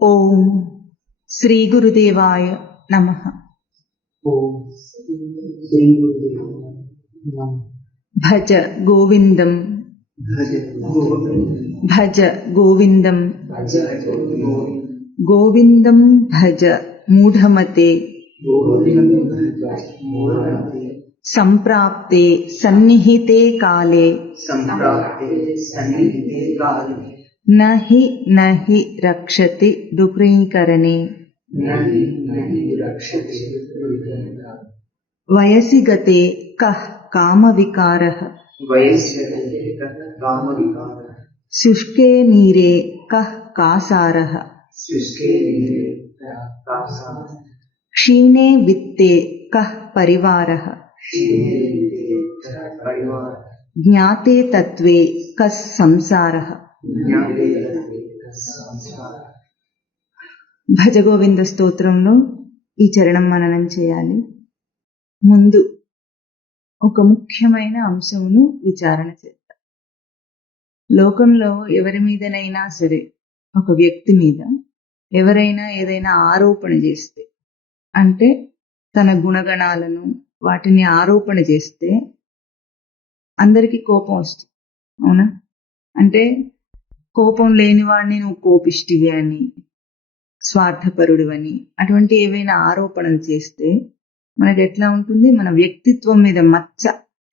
ఓం శ్రీ గురుదేవాయ నమః. భజ గోవిందం భజ గోవిందం గోవిందం భజ మూఢమతే సంప్రాప్తే సన్నిహితే కాలే నహి నహి రక్షతి దుఃఖీకరణే వయసి గతే కః కామ వికారః శుష్కే నీరే కః కాసారః క్షీణే విత్తే కః పరివారః జ్ఞాతే తత్వే కస్ సంసారః. భజగోవింద స్తోత్రంలో ఈ చరణం మననం చేయాలి. ముందు ఒక ముఖ్యమైన అంశమును విచారణ చేద్దాం. లోకంలో ఎవరి మీదనైనా సరే, ఒక వ్యక్తి మీద ఎవరైనా ఏదైనా ఆరోపణ చేస్తే, అంటే తన గుణగణాలను వాటిని ఆరోపణ చేస్తే అందరికీ కోపం వస్తుంది. అవునా? అంటే కోపం లేని వాడిని నువ్వు కోపిష్టివి అని, స్వార్థపరుడు అని, అటువంటి ఏవైనా ఆరోపణలు చేస్తే మనకు ఎట్లా ఉంటుంది? మన వ్యక్తిత్వం మీద మచ్చ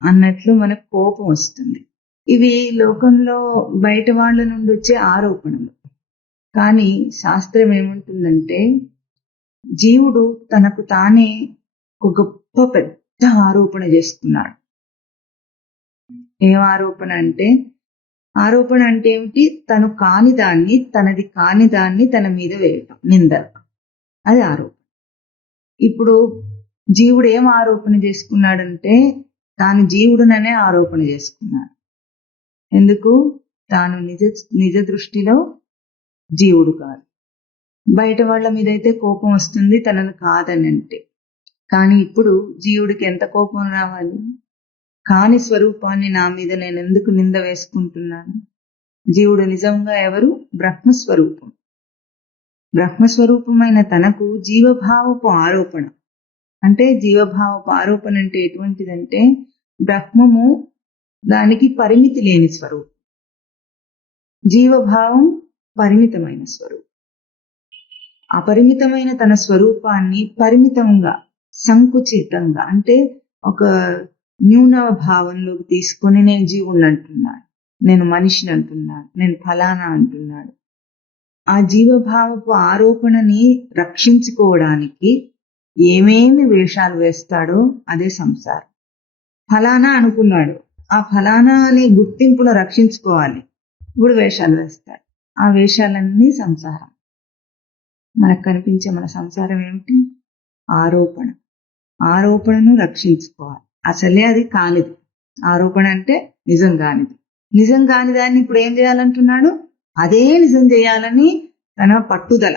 అన్నట్లు మనకు కోపం వస్తుంది. ఇవి లోకంలో బయట వాళ్ళ నుండి వచ్చే ఆరోపణలు. కానీ శాస్త్రం ఏముంటుందంటే, జీవుడు తనకు తానే ఒక గొప్ప పెద్ద ఆరోపణ చేస్తున్నాడు. ఏం ఆరోపణ అంటే? ఆరోపణ అంటే ఏమిటి? తను కాని దాన్ని, తనది కాని దాన్ని తన మీద వేయటం, నింద. అది ఆరోపణ. ఇప్పుడు జీవుడు ఏం ఆరోపణ చేసుకున్నాడంటే, తాను జీవుడుననే ఆరోపణ చేసుకున్నాడు. ఎందుకు? తాను నిజ దృష్టిలో జీవుడు కాదు. బయట వాళ్ళ మీద అయితే కోపం వస్తుంది తనను కాదని అంటే. కానీ ఇప్పుడు జీవుడికి ఎంత కోపం రావాలి? కాని స్వరూపాన్ని నా మీద నేను ఎందుకు నింద వేసుకుంటున్నాను? జీవుడు నిజంగా ఎవరు? బ్రహ్మస్వరూపం. బ్రహ్మస్వరూపమైన తనకు జీవభావపు ఆరోపణ. అంటే జీవభావపు ఆరోపణ అంటే ఎటువంటిదంటే, బ్రహ్మము దానికి పరిమితి లేని స్వరూపం, జీవభావం పరిమితమైన స్వరూపం. అపరిమితమైన తన స్వరూపాన్ని పరిమితంగా, సంకుచితంగా, అంటే ఒక న్యూన భావంలోకి తీసుకొని నేను జీవుణ్ణి అంటున్నాడు, నేను మనిషిని అంటున్నాడు, నేను ఫలానా అంటున్నాడు. ఆ జీవభావపు ఆరోపణని రక్షించుకోవడానికి ఏమేమి వేషాలు వేస్తాడో అదే సంసారం. ఫలానా అనుకున్నాడు, ఆ ఫలానా అనే గుర్తింపును రక్షించుకోవాలి, ఇప్పుడు వేషాలు వేస్తాడు. ఆ వేషాలన్నీ సంసారం. మనకు కనిపించే మన సంసారం ఏమిటి? ఆరోపణ. ఆరోపణను రక్షించుకోవాలి. అసలే అది కానిది. ఆరోపణ అంటే నిజం కానిది. నిజం కాని దాన్ని ఇప్పుడు ఏం చేయాలంటున్నాడు? అదే నిజం చేయాలని తన పట్టుదల,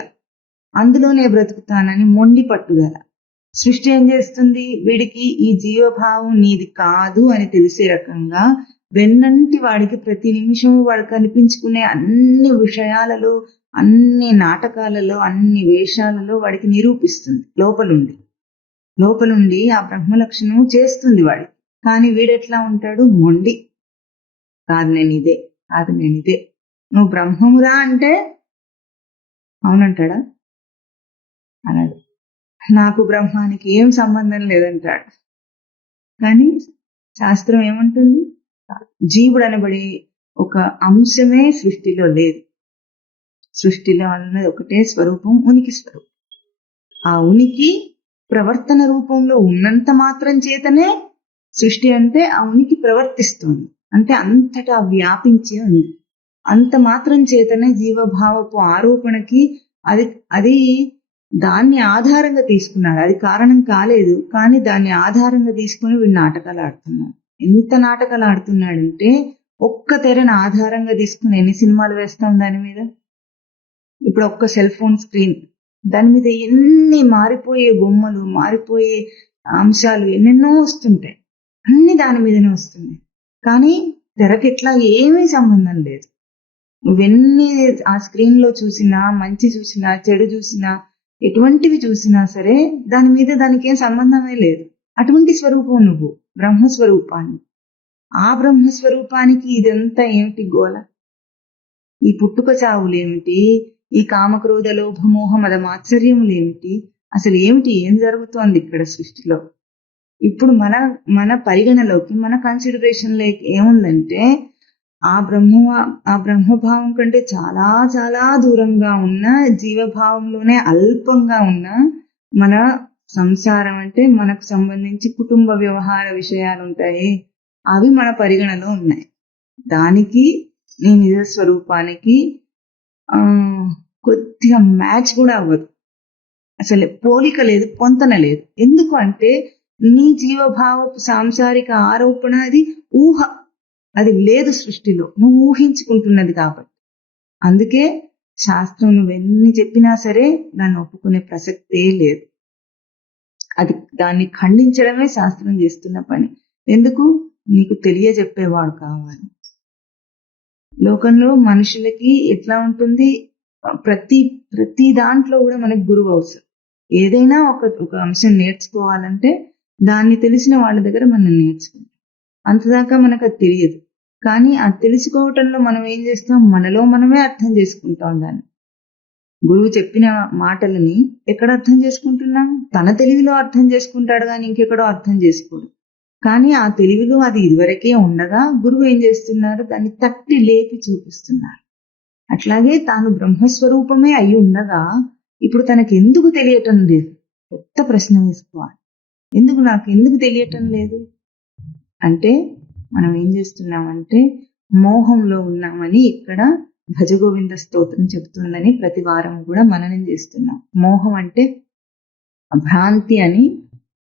అందులోనే బ్రతుకుతానని మొండి పట్టుదల. సృష్టి ఏం చేస్తుంది? వీడికి ఈ జీవభావం నీది కాదు అని తెలిసే రకంగా వెన్నంటి వాడికి ప్రతి నిమిషం వాడు కనిపించుకునే అన్ని విషయాలలో, అన్ని నాటకాలలో, అన్ని వేషాలలో వాడికి నిరూపిస్తుంది. లోపలుండి ఆ బ్రహ్మ లక్షణం చేస్తుంది వాడికి. కానీ వీడెట్లా ఉంటాడు? మొండి. కాదు నేను ఇదే, కాదు నేను ఇదే. నువ్వు బ్రహ్మమురా అంటే అవునంటాడా? అన్నాడు. నాకు బ్రహ్మానికి ఏం సంబంధం లేదంటాడు. కానీ శాస్త్రం ఏమంటుంది? జీవుడు అనబడి ఒక అంశమే సృష్టిలో లేదు. సృష్టిలో అన్నది ఒకటే స్వరూపం, ఉనికి స్వరూపం. ఆ ఉనికి ప్రవర్తన రూపంలో ఉన్నంత మాత్రం చేతనే సృష్టి అంటే ఆ ఉనికి ప్రవర్తిస్తుంది. అంటే అంతటా వ్యాపించి ఉంది. అంత మాత్రం చేతనే జీవభావపు ఆరోపణకి అది దాన్ని ఆధారంగా తీసుకున్నాడు. అది కారణం కాలేదు, కానీ దాన్ని ఆధారంగా తీసుకుని వీడు నాటకాలు ఆడుతున్నాడు. ఎంత నాటకాలు ఆడుతున్నాడంటే, ఒక్క తెరను ఆధారంగా తీసుకుని ఎన్ని సినిమాలు వేస్తాం దాని మీద? ఇప్పుడు ఒక్క సెల్ ఫోన్ స్క్రీన్, దాని మీద ఎన్ని మారిపోయే బొమ్మలు, మారిపోయే అంశాలు ఎన్నెన్నో వస్తుంటాయి. అన్ని దాని మీదనే వస్తున్నాయి. కానీ తెరకి ఎట్లా ఏమీ సంబంధం లేదు. నువ్వెన్ని ఆ స్క్రీన్ లో చూసినా, మంచి చూసినా, చెడు చూసినా, ఎటువంటివి చూసినా సరే దాని మీద దానికి ఏం సంబంధమే లేదు. అటువంటి స్వరూపం నువ్వు, బ్రహ్మస్వరూపాన్ని. ఆ బ్రహ్మస్వరూపానికి ఇదంతా ఏమిటి గోల? ఈ పుట్టుక చావులేమిటి? ఈ కామక్రోధ లోభ మోహ మద మాత్సర్యములేమిటి? అసలు ఏమిటి? ఏం జరుగుతోంది ఇక్కడ సృష్టిలో? ఇప్పుడు మన పరిగణలోకి, మన కన్సిడరేషన్ లోకి ఏముందంటే ఆ బ్రహ్మభావం కంటే చాలా చాలా దూరంగా ఉన్న జీవభావంలోనే అల్పంగా ఉన్న మన సంసారం, అంటే మనకు సంబంధించి కుటుంబ వ్యవహార విషయాలు ఉంటాయి, అవి మన పరిగణలో ఉన్నాయి. దానికి నీ నిజ స్వరూపానికి కొద్దిగా మ్యాచ్ కూడా అవ్వదు. అసలు పోలిక లేదు, పొంతన లేదు. ఎందుకు అంటే నీ జీవభావపు సాంసారిక ఆరోపణ అది ఊహ, అది లేదు సృష్టిలో, నువ్వు ఊహించుకుంటున్నది కాబట్టి. అందుకే శాస్త్రం నువ్వెన్ని చెప్పినా సరే దాన్ని ఒప్పుకునే ప్రసక్తే లేదు. అది దాన్ని ఖండించడమే శాస్త్రం చేస్తున్న పని. ఎందుకు? నీకు తెలియజెప్పేవాడు కావాలి. లోకంలో మనుషులకి ఎట్లా ఉంటుంది, ప్రతి దాంట్లో కూడా మనకు గురువు అవసరం. ఏదైనా ఒక అంశం నేర్చుకోవాలంటే దాన్ని తెలిసిన వాళ్ళ దగ్గర మనం నేర్చుకుంటాం. అంతదాకా మనకు అది తెలియదు. కానీ అది తెలుసుకోవటంలో మనం ఏం చేస్తాం, మనలో మనమే అర్థం చేసుకుంటాం దాన్ని. గురువు చెప్పిన మాటలని ఎక్కడ అర్థం చేసుకుంటున్నాం? తన తెలివిలో అర్థం చేసుకుంటాడు కానీ ఇంకెక్కడో అర్థం చేసుకోడు. కానీ ఆ తెలివిలో అది ఇదివరకే ఉండగా గురువు ఏం చేస్తున్నారు, దాన్ని తట్టి లేపి చూపిస్తున్నారు. అట్లాగే తాను బ్రహ్మస్వరూపమే అయి ఉండగా ఇప్పుడు తనకి ఎందుకు తెలియటం లేదు? పెద్ద ప్రశ్న వేసుకోవాలి. ఎందుకు తెలియటం లేదు అంటే మనం ఏం చేస్తున్నామంటే మోహంలో ఉన్నామని ఇక్కడ భజగోవింద స్తోత్రం చెబుతుందని ప్రతి వారం కూడా మననం చేస్తున్నాం. మోహం అంటే భ్రాంతి అని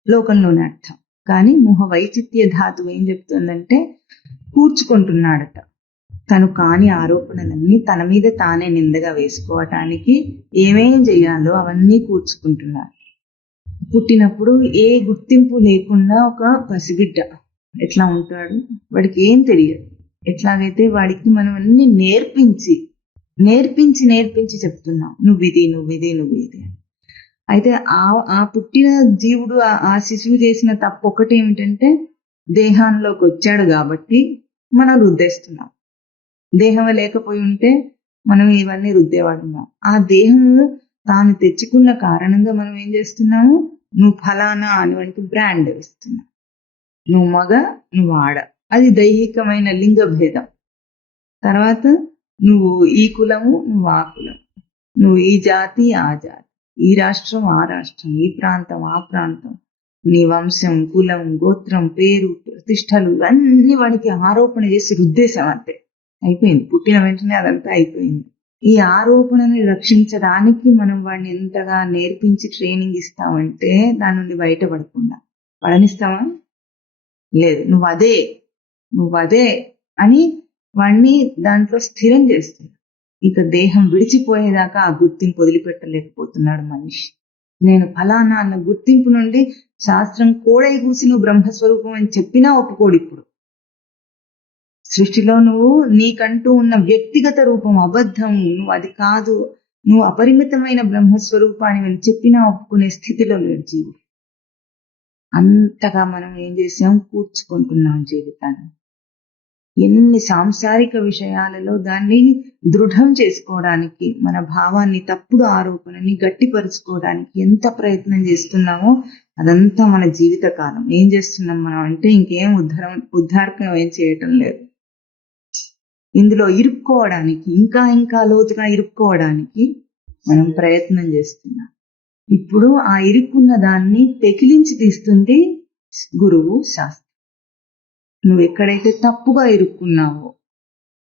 లోకంలోనే అర్థం. కానీ మోహ వైచిత్య ధాతువు ఏం చెప్తుందంటే కూర్చుకుంటున్నాడట. తను కాని ఆరోపణలన్నీ తన మీద తానే నిందగా వేసుకోవటానికి ఏమేం చెయ్యాలో అవన్నీ కూర్చుకుంటున్నాడు. పుట్టినప్పుడు ఏ గుర్తింపు లేకుండా ఒక పసిబిడ్డ ఎట్లా ఉంటాడు, వాడికి ఏం తెలియదు. ఎట్లాగైతే వాడికి మనం అన్ని నేర్పించి చెప్తున్నాం, నువ్విది అని. అయితే ఆ పుట్టిన జీవుడు, ఆ శిశువు చేసిన తప్పు ఒకటి ఏమిటంటే దేహంలోకి వచ్చాడు కాబట్టి మనం రుద్దేస్తున్నాం. దేహం లేకపోయి ఉంటే మనం ఇవన్నీ రుద్దేవాడున్నాం. ఆ దేహము తాను తెచ్చుకున్న కారణంగా మనం ఏం చేస్తున్నాము, నువ్వు ఫలానా అని బ్రాండ్ ఇస్తున్నావు. నువ్వు మగ, నువ్వు ఆడ, అది దైహికమైన లింగ భేదం. తర్వాత నువ్వు ఈ కులము, నువ్వు ఆ కులం, నువ్వు ఈ జాతి, ఆ జాతి, ఈ రాష్ట్రం, ఆ రాష్ట్రం, ఈ ప్రాంతం, ఆ ప్రాంతం, నీ వంశం, కులం, గోత్రం, పేరు, ప్రతిష్టలు ఇవన్నీ వాడికి ఆరోపణ చేసి రుద్దేశం. అంతే, అయిపోయింది. పుట్టిన వెంటనే అదంతా అయిపోయింది. ఈ ఆరోపణని రక్షించడానికి మనం వాడిని ఎంతగా నేర్పించి ట్రైనింగ్ ఇస్తామంటే దాని నుండి బయటపడకుండా పడనిస్తామా? లేదు. నువ్వు అదే అని వాడిని దాంట్లో స్థిరం చేస్తుంది. ఇక దేహం విడిచిపోయేదాకా ఆ గుర్తింపు వదిలిపెట్టలేకపోతున్నాడు మనిషి. నేను ఫలానా అన్న గుర్తింపు నుండి శాస్త్రం కోడై కూసి నువ్వు బ్రహ్మస్వరూపం అని చెప్పినా ఒప్పుకోడు. ఇప్పుడు సృష్టిలో నువ్వు నీకంటూ ఉన్న వ్యక్తిగత రూపం అబద్ధం, నువ్వు అది కాదు, నువ్వు అపరిమితమైన బ్రహ్మస్వరూపాన్ని వెళ్ళి చెప్పినా ఒప్పుకునే స్థితిలో లేడు జీవుడు. అంతగా మనం ఏం చేసాం, కూర్చుకుంటున్నాం జీవితాన్ని. ఎన్ని సాంసారిక విషయాలలో దాన్ని దృఢం చేసుకోవడానికి, మన భావాన్ని, తప్పుడు ఆరోపణని గట్టిపరుచుకోవడానికి ఎంత ప్రయత్నం చేస్తున్నామో అదంతా మన జీవిత కాలం. ఏం చేస్తున్నాం మనం అంటే ఇంకేం ఉద్ధారకం ఏం చేయటం లేదు. ఇందులో ఇరుక్కోవడానికి, ఇంకా లోతుగా ఇరుక్కోవడానికి మనం ప్రయత్నం చేస్తున్నాం. ఇప్పుడు ఆ ఇరుక్కున్న దాన్ని పెకిలించి తీస్తుంది గురువు, శాస్త్రం. నువ్వు ఎక్కడైతే తప్పుగా ఇరుక్కున్నావో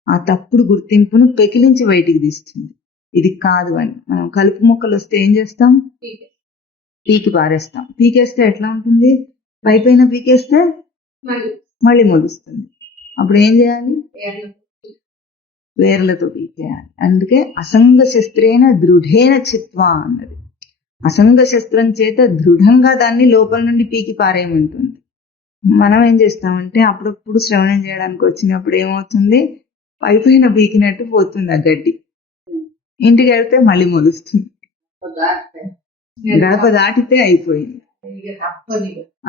ఆ తప్పుడు గుర్తింపును పెకిలించి బయటికి తీస్తుంది. ఇది కాదు అని. మనం కలుపు మొక్కలు వస్తే ఏం చేస్తాం, పీకి పారేస్తాం. పీకేస్తే ఎట్లా ఉంటుంది, పైపైన పీకేస్తే మళ్ళీ మొలుస్తుంది. అప్పుడు ఏం చేయాలి, వేర్లతో పీకేయాలి. అందుకే అసంగ శస్త్రేణ దృఢేన చిత్వా అన్నది. అసంగ శస్త్రం చేత దృఢంగా దాన్ని లోపల నుండి పీకి పారేయమంటుంది. మనం ఏం చేస్తామంటే అప్పుడప్పుడు శ్రవణం చేయడానికి వచ్చినప్పుడు ఏమవుతుంది, పైపైన బీకినట్టు పోతుంది ఆ గడ్డి. ఇంటికి వెళ్తే మళ్ళీ మొలుస్తుంది. గడప దాటితే అయిపోయింది.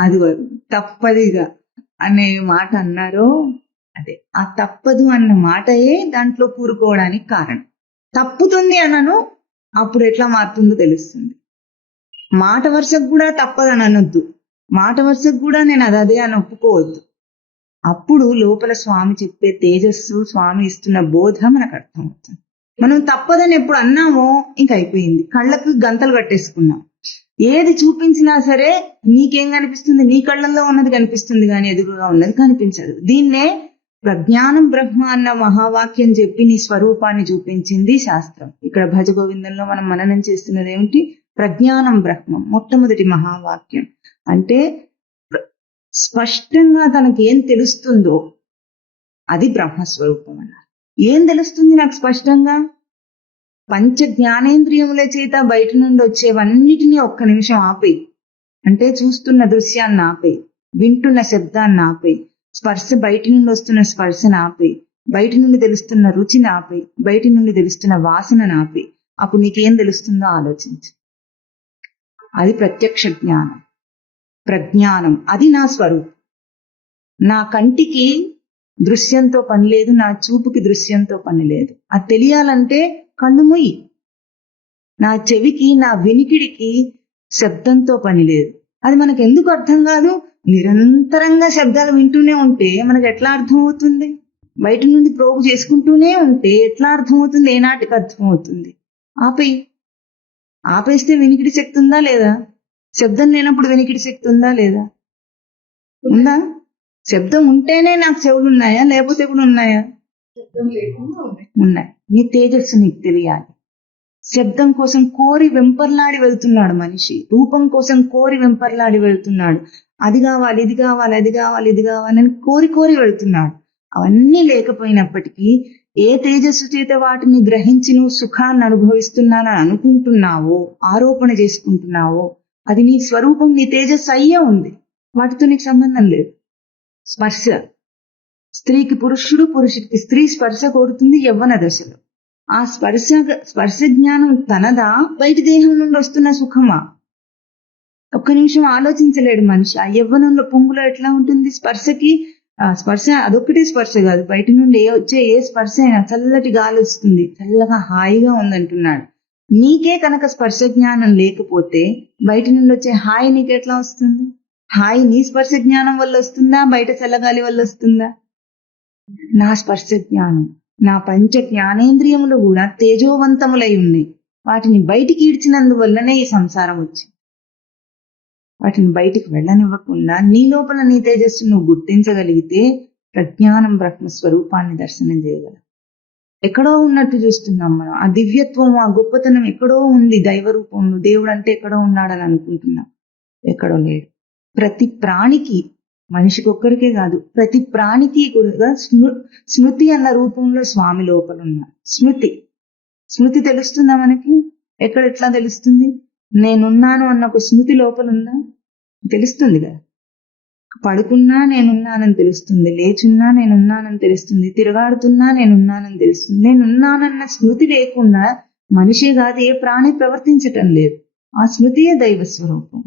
అది తప్పదిగా అనే మాట అన్నారో అదే ఆ తప్పదు అన్న మాటయే దాంట్లో కూరుకోవడానికి కారణం. తప్పుతుంది అనను, అప్పుడు ఎట్లా మారుతుందో తెలుస్తుంది. మాట వరుసకు కూడా తప్పదని అనొద్దు, మాట వరుసకు కూడా నేను అదే అని ఒప్పుకోవద్దు. అప్పుడు లోపల స్వామి చెప్పే తేజస్సు, స్వామి ఇస్తున్న బోధ మనకు అర్థమవుతుంది. మనం తప్పదని ఎప్పుడు అన్నామో ఇంక అయిపోయింది, కళ్ళకు గంతలు కట్టేసుకున్నాం. ఏది చూపించినా సరే నీకేం కనిపిస్తుంది? నీ కళ్ళల్లో ఉన్నది కనిపిస్తుంది కానీ ఎదురుగా ఉన్నది కనిపించదు. దీన్నే ప్రజ్ఞానం బ్రహ్మ అన్న మహావాక్యం చెప్పి నీ స్వరూపాన్ని చూపించింది శాస్త్రం. ఇక్కడ భజ గోవిందంలో మనం మననం చేస్తున్నది ఏమిటి? ప్రజ్ఞానం బ్రహ్మం, మొట్టమొదటి మహావాక్యం. అంటే స్పష్టంగా తనకి ఏం తెలుస్తుందో అది బ్రహ్మస్వరూపం అన్నారు. ఏం తెలుస్తుంది నాకు స్పష్టంగా? పంచ జ్ఞానేంద్రియముల చేత బయట నుండి వచ్చేవన్నిటినీ ఒక్క నిమిషం ఆపేయి. అంటే చూస్తున్న దృశ్యాన్ని ఆపేయి, వింటున్న శబ్దాన్ని ఆపేయి, స్పర్శ బయట నుండి వస్తున్న స్పర్శను ఆపేయి, బయట నుండి తెలుస్తున్న రుచిని ఆపేయి, బయట నుండి తెలుస్తున్న వాసనను ఆపేయి. అప్పుడు నీకేం తెలుస్తుందో ఆలోచించు. అది ప్రత్యక్ష జ్ఞానం, ప్రజ్ఞానం. అది నా స్వరూపం. నా కంటికి దృశ్యంతో పని లేదు, నా చూపుకి దృశ్యంతో పని లేదు. అది తెలియాలంటే కళ్ళు మూయి. నా చెవికి, నా వినికిడికి శబ్దంతో పని లేదు. అది మనకు ఎందుకు అర్థం కాదు? నిరంతరంగా శబ్దాలు వింటూనే ఉంటే మనకు ఎట్లా అర్థమవుతుంది? బయట నుండి ప్రోగు చేసుకుంటూనే ఉంటే ఎట్లా అర్థమవుతుంది? ఏనాటికి అర్థమవుతుంది? ఆపేస్తే వినికిడి శక్తి ఉందా లేదా? శబ్దం లేనప్పుడు వినికిడి శక్తి ఉందా లేదా? ఉందా? శబ్దం ఉంటేనే నాకు చెవులు ఉన్నాయా, లేకపోతే కూడా ఉన్నాయా? ఉన్నాయి. నీ తేజస్సు నీకు తెలియాలి. శబ్దం కోసం కోరి వెంపర్లాడి వెళ్తున్నాడు మనిషి, రూపం కోసం కోరి వెంపర్లాడి వెళ్తున్నాడు. అది కావాలి, ఇది కావాలి, అది కావాలి, ఇది కావాలని కోరి వెళ్తున్నాడు. అవన్నీ లేకపోయినప్పటికీ ఏ తేజస్సు చేత వాటిని గ్రహించి నువ్వు సుఖాన్ని అనుభవిస్తున్నానని అనుకుంటున్నావో, ఆరోపణ చేసుకుంటున్నావో, అది నీ స్వరూపం, నీ తేజస్సు అయ్యే ఉంది. వాటితో నీకు సంబంధం లేదు. స్పర్శ, స్త్రీకి పురుషుడు, పురుషుడికి స్త్రీ స్పర్శ కోరుతుంది యవ్వన దశలో. ఆ స్పర్శ జ్ఞానం తనదా, బయట దేహం నుండి వస్తున్న సుఖమా? ఒక్క నిమిషం ఆలోచించలేడు మనిషి. ఆ యవ్వనంలో పొంగులో ఎట్లా ఉంటుంది? స్పర్శ అదొక్కటే స్పర్శ కాదు, బయట నుండి వచ్చే ఏ స్పర్శ అయినా చల్లటి గాలి వస్తుంది, చల్లగా హాయిగా ఉందంటున్నాడు. నీకే కనుక స్పర్శ జ్ఞానం లేకపోతే బయట నుండి వచ్చే హాయి నీకెట్లా వస్తుంది? హాయి నీ స్పర్శ జ్ఞానం వల్ల వస్తుందా, బయట చల్లగాలి వల్ల వస్తుందా? నా స్పర్శ జ్ఞానం, నా పంచ జ్ఞానేంద్రియములు కూడా తేజోవంతములై ఉన్నాయి. వాటిని బయటికి ఈడ్చినందువల్లనే ఈ సంసారం వచ్చింది. వాటిని బయటికి వెళ్ళనివ్వకుండా నీ లోపల నీ తేజస్సు నువ్వు గుర్తించగలిగితే ప్రజ్ఞానం బ్రహ్మస్వరూపాన్ని దర్శనం చేయగలవు. ఎక్కడో ఉన్నట్టు చూస్తున్నాం మనం. ఆ దివ్యత్వం, ఆ గొప్పతనం ఎక్కడో ఉంది దైవ రూపంలో. దేవుడు అంటే ఎక్కడో ఉన్నాడని అనుకుంటున్నాం, ఎక్కడో లేడు. ప్రతి ప్రాణికి, మనిషికి ఒక్కరికే కాదు, ప్రతి ప్రాణికి కూడా స్మృతి అన్న రూపంలో స్వామి లోపల ఉన్నారు. స్మృతి తెలుస్తుందా మనకి? ఎట్లా తెలుస్తుంది? నేనున్నాను అన్న ఒక స్మృతి లోపల ఉందా? తెలుస్తుంది కదా. పడుకున్నా నేనున్నానని తెలుస్తుంది, లేచున్నా నేనున్నానని తెలుస్తుంది, తిరగాడుతున్నా నేనున్నానని తెలుస్తుంది. నేనున్నానన్న స్మృతి లేకుండా మనిషే కాదు ఏ ప్రాణి ప్రవర్తించటం లేదు. ఆ స్మృతియే దైవ స్వరూపం,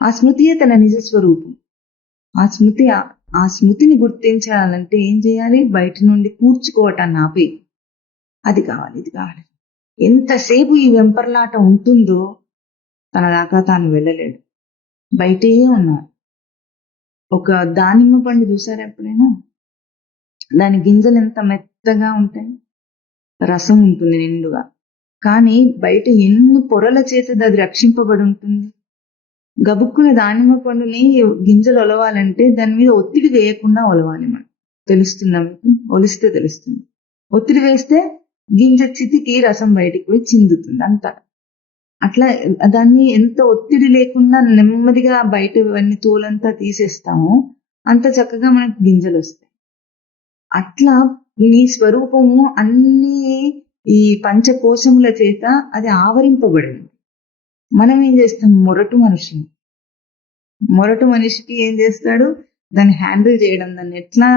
ఆ స్మృతియే తన నిజ స్వరూపం. ఆ స్మృతిని గుర్తించాలంటే ఏం చేయాలి? బయట నుండి కూర్చుకోవటాన్ని ఆపి అది కావాలి, ఇది కావాలి. ఎంతసేపు ఈ వెంపర్లాట ఉంటుందో తన దాకా తాను వెళ్ళలేడు, బయటే ఉన్నాడు. ఒక దానిమ్మ పండు చూసారా ఎప్పుడైనా? దాని గింజలు ఎంత మెత్తగా ఉంటాయి, రసం ఉంటుంది నిండుగా. కానీ బయట ఎన్ని పొరల చేత అది రక్షింపబడి ఉంటుంది. గబుక్కున దానిమ్మ పండుని గింజలు ఒలవాలంటే దాని మీద ఒత్తిడి వేయకుండా ఒలవాలి. మనం తెలుస్తుందా మీకు? ఒలిస్తే తెలుస్తుంది. ఒత్తిడి వేస్తే గింజ చితికి రసం బయటికి పోయి చిందుతుంది అంతా. అట్లా దాన్ని ఎంత ఒత్తిడి లేకుండా నెమ్మదిగా బయట అన్ని తోలంతా తీసేస్తామో అంత చక్కగా మనకు గింజలు వస్తాయి. అట్లా నీ స్వరూపము అన్ని ఈ పంచకోశముల చేత అది ఆవరింపబడింది. మనం ఏం చేస్తాం? మొరటు మనిషికి ఏం చేస్తాడు? దాన్ని హ్యాండిల్ చేయడం, దాన్ని ఎట్లా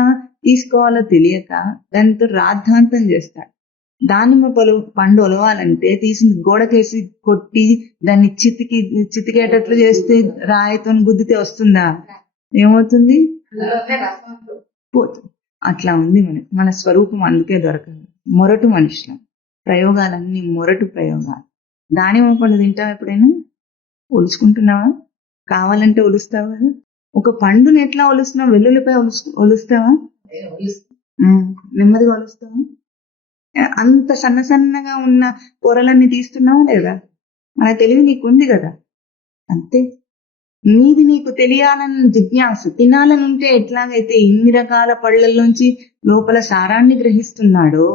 తీసుకోవాలో తెలియక దానితో రాద్ధాంతం చేస్తాడు. దానిమ్మ పండు ఒలవాలంటే తీసి గోడకేసి కొట్టి దాన్ని చితికేటట్లు చేస్తే రాయితో గుద్దితే వస్తుందా? ఏమవుతుంది? పోతుంది. అట్లా ఉంది మన స్వరూపం. అందుకే దొరకదు. మొరటు మనుషులం. ప్రయోగాలన్నీ మొరటు ప్రయోగాలు. దానిమ్మ పండు తింటావా? ఎప్పుడైనా ఒలుచుకుంటున్నావా? కావాలంటే ఒలుస్తావా కదా. ఒక పండుని ఎట్లా ఒలుస్తున్నావు? వెల్లుల్లిపై ఒలుస్తావా? నెమ్మదిగా ఒలుస్తావా? అంత సన్నగా ఉన్న పొరలన్నీ తీస్తున్నావా లేదా? మన తెలివి నీకుంది కదా. అంతే. నీది నీకు తెలియాలన్న జిజ్ఞాస. తినాలనుంటే ఎట్లాగైతే ఇన్ని రకాల పళ్ళల్లోంచి లోపల సారాన్ని గ్రహిస్తున్నాడో,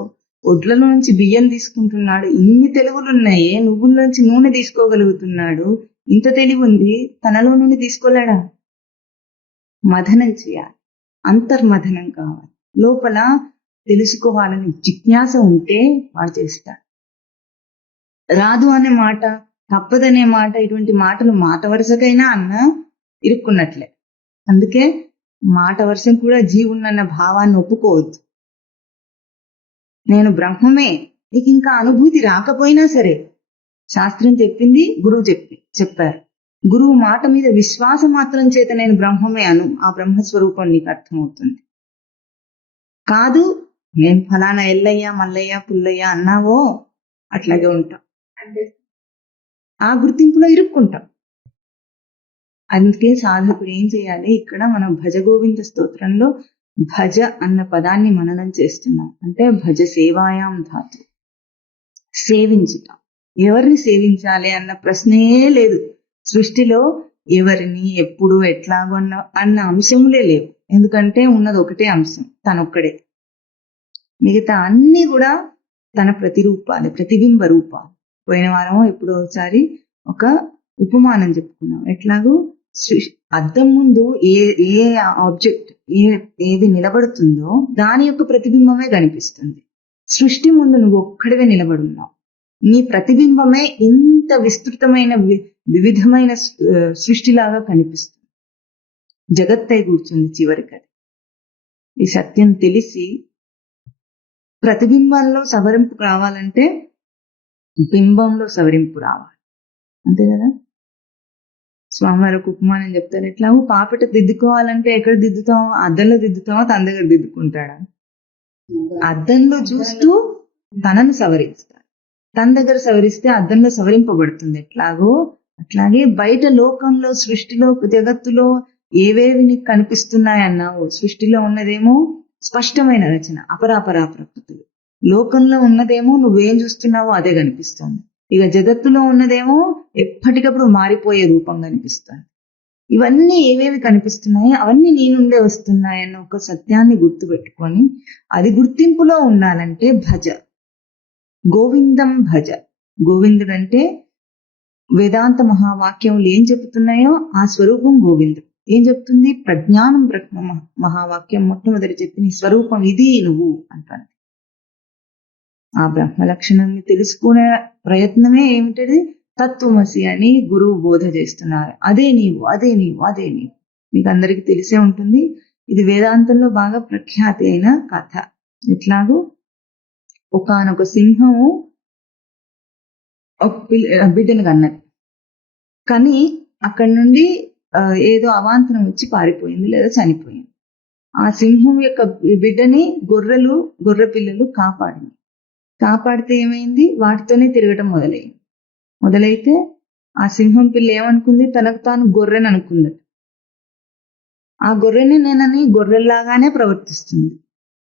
ఒడ్లలో నుంచి బియ్యం తీసుకుంటున్నాడు, ఇన్ని తెలివులున్నాయే, నువ్వుల్లోంచి నూనె తీసుకోగలుగుతున్నాడు, ఇంత తెలివి ఉంది, తనలో నుండి తీసుకోలేడా? మథనం చేయాలి. అంతర్మథనం కావాలి. లోపల తెలుసుకోవాలని జిజ్ఞాస ఉంటే వాడు చేస్తాడు. రాదు అనే మాట, తప్పదనే మాట, ఇటువంటి మాటలు మాట వరుసకైనా అన్నా ఇరుక్కున్నట్లే. అందుకే మాట వరుసకు కూడా జీవున్నన్న భావాన్ని ఒప్పుకోవద్దు. నేను బ్రహ్మమే, నీకు ఇంకా అనుభూతి రాకపోయినా సరే, శాస్త్రం చెప్పింది, గురువు చెప్పారు. గురువు మాట మీద విశ్వాసం మాత్రం చేత నేను బ్రహ్మమే అను, ఆ బ్రహ్మస్వరూపం నీకు అర్థమవుతుంది. కాదు నేను ఫలానా ఎల్లయ్య మల్లయ్య పుల్లయ్య అన్నావో అట్లాగే ఉంటాం. ఆ గుర్తింపులో ఇరుక్కుంటాం. అందుకే సాధకుడు ఏం చేయాలి? ఇక్కడ మనం భజగోవింద స్తోత్రంలో భజ అన్న పదాన్ని మననం చేస్తున్నాం. అంటే భజ సేవాయాం ధాతు, సేవించుట. ఎవరిని సేవించాలి అన్న ప్రశ్నే లేదు సృష్టిలో. ఎవరిని, ఎప్పుడు, ఎట్లాగో అన్న అంశములే లేవు. ఎందుకంటే ఉన్నది ఒకటే అంశం, తనొక్కడే. మిగతా అన్ని కూడా తన ప్రతిరూపాలు, ప్రతిబింబ రూపాలు. పోయిన వారం ఎప్పుడో ఒకసారి ఒక ఉపమానం చెప్పుకున్నాం. ఎట్లాగో అద్దం ముందు ఏ ఆబ్జెక్ట్ ఏది నిలబడుతుందో దాని యొక్క ప్రతిబింబమే కనిపిస్తుంది. సృష్టి ముందు నువ్వు ఒక్కడివే నిలబడున్నావు. నీ ప్రతిబింబమే ఇంత విస్తృతమైన వివిధమైన సృష్టిలాగా కనిపిస్తుంది. జగత్తై కూర్చుంది చివరికి. ఈ సత్యం తెలిసి ప్రతిబింబంలో సవరింపు రావాలంటే బింబంలో సవరింపు రావాలి. అంతే కదా. స్వామివారి ఒక ఉపమానం చెప్తారు. ఎట్లాగో పాపట దిద్దుకోవాలంటే ఎక్కడ దిద్దుతాం? అద్దంలో దిద్దుతామో తన దగ్గర దిద్దుకుంటాడా? అద్దంలో చూస్తూ తనను సవరిస్తాడు. తన దగ్గర సవరిస్తే అద్దంలో సవరింపబడుతుంది. ఎట్లాగో అట్లాగే బయట లోకంలో, సృష్టిలో, జగత్తులో ఏవేవి నీకు కనిపిస్తున్నాయన్నావు. సృష్టిలో ఉన్నదేమో స్పష్టమైన రచన, అపరాపరా ప్రకృతులు. లోకంలో ఉన్నదేమో నువ్వేం చూస్తున్నావో అదే కనిపిస్తుంది. ఇక జగత్తులో ఉన్నదేమో ఎప్పటికప్పుడు మారిపోయే రూపం కనిపిస్తుంది. ఇవన్నీ ఏవేవి కనిపిస్తున్నాయో అవన్నీ నీ నుండే వస్తున్నాయన్న ఒక సత్యాన్ని గుర్తుపెట్టుకొని, అది గుర్తింపులో ఉండాలంటే భజ, గోవిందం భజ. గోవిందుడు అంటే వేదాంత మహావాక్యములు ఏం చెబుతున్నాయో ఆ స్వరూపం గోవిందుడు. ఏం చెప్తుంది? ప్రజ్ఞానం బ్రహ్మ మహావాక్యం మొట్టమొదటి చెప్పిన స్వరూపం ఇది నువ్వు అంటాను. ఆ బ్రహ్మ లక్షణాన్ని తెలుసుకునే ప్రయత్నమే ఏమిటది? తత్వమసి అని గురువు బోధ చేస్తున్నారు. అదే నీవు, అదే నీవు, అదే నీవు. మీకు అందరికి తెలిసే ఉంటుంది. ఇది వేదాంతంలో బాగా ప్రఖ్యాతి అయిన కథ. ఎట్లాగూ ఒకానొక సింహము బిడ్డను కన్నది. కానీ అక్కడి నుండి ఏదో అవాంతరం వచ్చి పారిపోయింది లేదా చనిపోయింది. ఆ సింహం యొక్క బిడ్డని గొర్రె పిల్లలు కాపాడితే ఏమైంది? వాటితోనే తిరగటం మొదలైతే ఆ సింహం పిల్ల ఏమనుకుంది? తనకు తాను గొర్రెని అనుకుంది. ఆ గొర్రెని నేనని గొర్రెల్లాగానే ప్రవర్తిస్తుంది.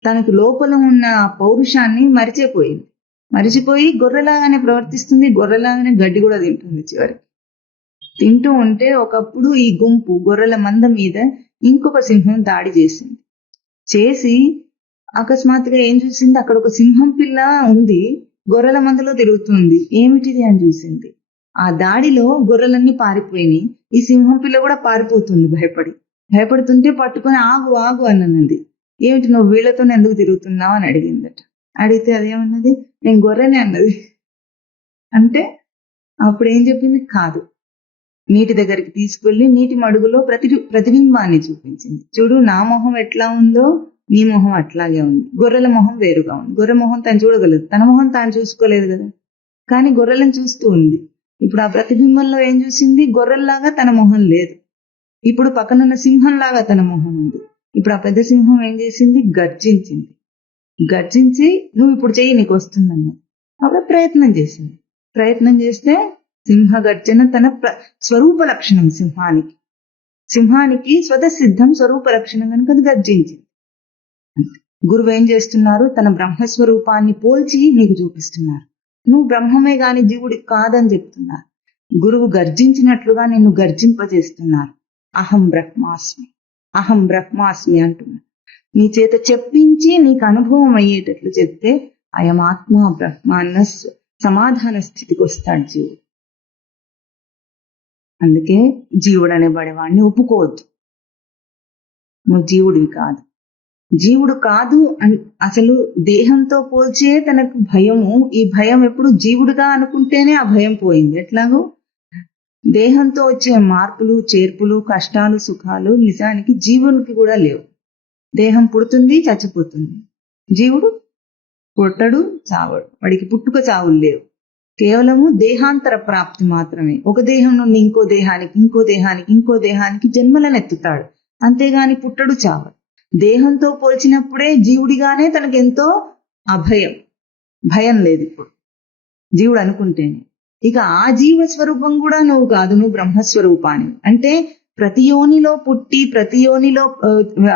తనకు లోపల ఉన్న పౌరుషాన్ని మరిచిపోయి గొర్రెలాగానే ప్రవర్తిస్తుంది. గొర్రెలాగానే గడ్డి కూడా తింటుంది. చివరికి తింటూ ఉంటే ఒకప్పుడు ఈ గుంపు గొర్రెల మంద మీద ఇంకొక సింహం దాడి చేసి అకస్మాత్తుగా ఏం చూసింది? అక్కడ ఒక సింహం పిల్ల ఉంది, గొర్రెల మందలో తిరుగుతుంది. ఏమిటిది అని చూసింది. ఆ దాడిలో గొర్రెలన్నీ పారిపోయినాయి. ఈ సింహం పిల్ల కూడా పారిపోతుంది భయపడుతుంటే పట్టుకొని ఆగు అన్నది. ఏమిటి నువ్వు వీళ్ళతో ఎందుకు తిరుగుతున్నావు అని అడిగిందట. అడిగితే అదేమన్నది? నేను గొర్రెనే అన్నది. అంటే అప్పుడు ఏం చెప్పింది? కాదు, నీటి దగ్గరికి తీసుకెళ్లి నీటి మడుగులో ప్రతిబింబాన్ని చూపించింది. చూడు, నా మొహం ఎట్లా ఉందో నీ మొహం అట్లాగే ఉంది. గొర్రెల మొహం వేరుగా ఉంది. గొర్రె మొహం తను చూడగలదు, తన మొహం తాను చూసుకోలేదు కదా, కానీ గొర్రెలను చూస్తూ ఉంది. ఇప్పుడు ఆ ప్రతిబింబంలో ఏం చూసింది? గొర్రెల్లాగా తన మొహం లేదు. ఇప్పుడు పక్కనున్న సింహంలాగా తన మొహం ఉంది. ఇప్పుడు ఆ పెద్ద సింహం ఏం చేసింది? గర్జించింది. గర్జించి నువ్వు ఇప్పుడు చెయ్యి, నీకు వస్తుందన్నది. అప్పుడు ప్రయత్నం చేసింది. ప్రయత్నం చేస్తే సింహ గర్జన తన స్వరూప లక్షణం. సింహానికి స్వతసిద్ధం స్వరూప లక్షణం కనుక అది గర్జించింది. గురువు ఏం చేస్తున్నారు? తన బ్రహ్మస్వరూపాన్ని పోల్చి నీకు చూపిస్తున్నారు. నువ్వు బ్రహ్మమే గాని జీవుడి కాదని చెప్తున్నారు. గురువు గర్జించినట్లుగా నిన్ను గర్జింపజేస్తున్నారు. అహం బ్రహ్మాస్మి, అహం బ్రహ్మాస్మి అంటున్నారు. నీ చేత చెప్పించి నీకు అనుభవం అయ్యేటట్లు చెప్తే అయం ఆత్మ బ్రహ్మ అన్న సమాధాన స్థితికి వస్తాడు జీవుడు. అందుకే జీవుడు అనేబడేవాడిని ఒప్పుకోవద్దు. నువ్వు జీవుడివి కాదు, జీవుడు కాదు అసలు దేహంతో పోల్చే తనకు భయము. ఈ భయం ఎప్పుడు జీవుడుగా అనుకుంటేనే ఆ భయం పోయింది. ఎట్లాగో దేహంతో వచ్చే మార్పులు చేర్పులు కష్టాలు సుఖాలు నిజానికి జీవునికి కూడా లేవు. దేహం పుడుతుంది, చచ్చిపోతుంది. జీవుడు పుట్టడు, చావడు. వాడికి పుట్టుక చావులు లేవు. కేవలము దేహాంతర ప్రాప్తి మాత్రమే. ఒక దేహం నుండి ఇంకో దేహానికి, ఇంకో దేహానికి, ఇంకో దేహానికి జన్మలను ఎత్తుతాడు. అంతేగాని పుట్టడు, చావడు. దేహంతో పోల్చినప్పుడే జీవుడిగానే తనకెంతో అభయం, భయం లేదు ఇప్పుడు జీవుడు అనుకుంటేనే. ఇక ఆ జీవ స్వరూపం కూడా నువ్వు కాదు, నువ్వు బ్రహ్మస్వరూపాన్ని. అంటే ప్రతి యోనిలో పుట్టి, ప్రతి యోనిలో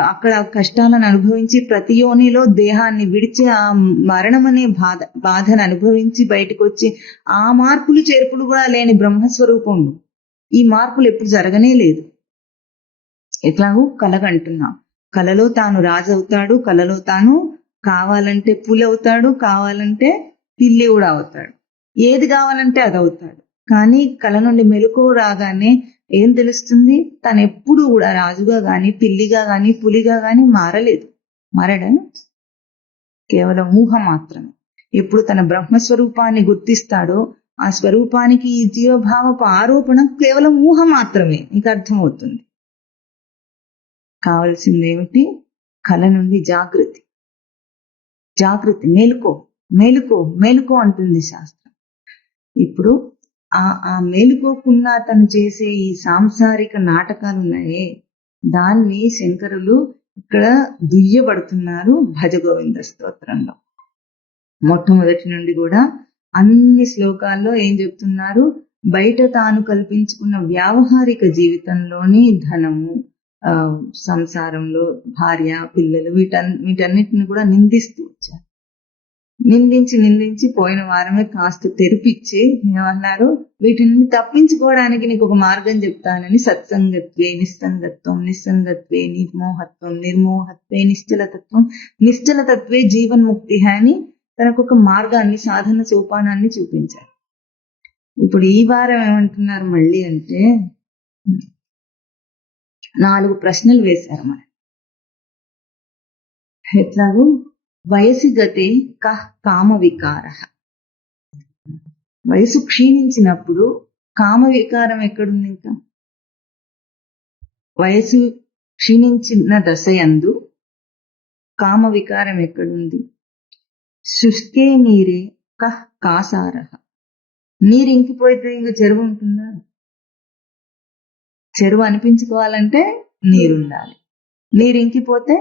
అక్కడ కష్టాలను అనుభవించి, ప్రతి యోనిలో దేహాన్ని విడిచి ఆ మరణం అనే బాధను అనుభవించి బయటకు వచ్చి ఆ మార్పులు చేర్పులు కూడా లేని బ్రహ్మస్వరూపం. ఈ మార్పులు ఎప్పుడు జరగనే లేదు. ఎట్లాగూ కలగంటున్నాం. కలలో తాను రాజు అవుతాడు, కలలో తాను కావాలంటే పులి అవుతాడు, కావాలంటే పిల్లి కూడా అవుతాడు. ఏది కావాలంటే అది అవుతాడు. కానీ కళ నుండి మెలకువ రాగానే ఏం తెలుస్తుంది? తను ఎప్పుడు కూడా రాజుగా గాని, పిల్లిగా గాని, పులిగా గాని మారలేదు. మారడను కేవలం ఊహ మాత్రమే. ఎప్పుడు తన బ్రహ్మస్వరూపాన్ని గుర్తిస్తాడో ఆ స్వరూపానికి ఈ జీవభావపు ఆరోపణ కేవలం ఊహ మాత్రమే. నీకు అర్థమవుతుంది. కావలసింది ఏమిటి? కళ నుండి జాగృతి. జాగృతి, మేలుకో మేలుకో మేలుకో అంటుంది శాస్త్రం. ఇప్పుడు ఆ మేలుకోకుండా తను చేసే ఈ సాంసారిక నాటకాలు ఉన్నాయే, దాన్ని శంకరులు ఇక్కడ దుయ్యబడుతున్నారు భజగోవింద స్తోత్రంలో. మొట్టమొదటి నుండి కూడా అన్ని శ్లోకాల్లో ఏం చెప్తున్నారు? బయట తాను కల్పించుకున్న వ్యావహారిక జీవితంలోని ధనము, సంసారంలో భార్య పిల్లలు, వీటన్నిటిని కూడా నిందిస్తూ వచ్చారు. నిందించి పోయిన వారమే కాస్త తెరిపిచ్చి ఏమన్నారు? వీటిని తప్పించుకోవడానికి నీకు ఒక మార్గం చెప్తానని సత్సంగత్వే నిస్సంగత్వం, నిస్సంగత్వే నిర్మోహత్వం, నిర్మోహత్వే నిశ్చలతత్వం, నిశ్చలతత్వే జీవన్ముక్తి అని తనకు ఒక మార్గాన్ని, సాధన సోపానాన్ని చూపించారు. ఇప్పుడు ఈ వారం ఏమంటున్నారు మళ్ళీ అంటే 4 ప్రశ్నలు వేశారు మన. ఎట్లాగూ వయసి గతే కామ వికార. వయసు క్షీణించినప్పుడు కామ వికారం ఎక్కడుంది? ఇంకా వయసు క్షీణించిన దశయందు కామ వికారం ఎక్కడుంది? శుష్కే నీరే కాసార. నీరు ఇంకిపోతే ఇంకా చెరువు ఉంటుందా? చెరువు అనిపించుకోవాలంటే నీరుండాలి. నీరు ఇంకిపోతే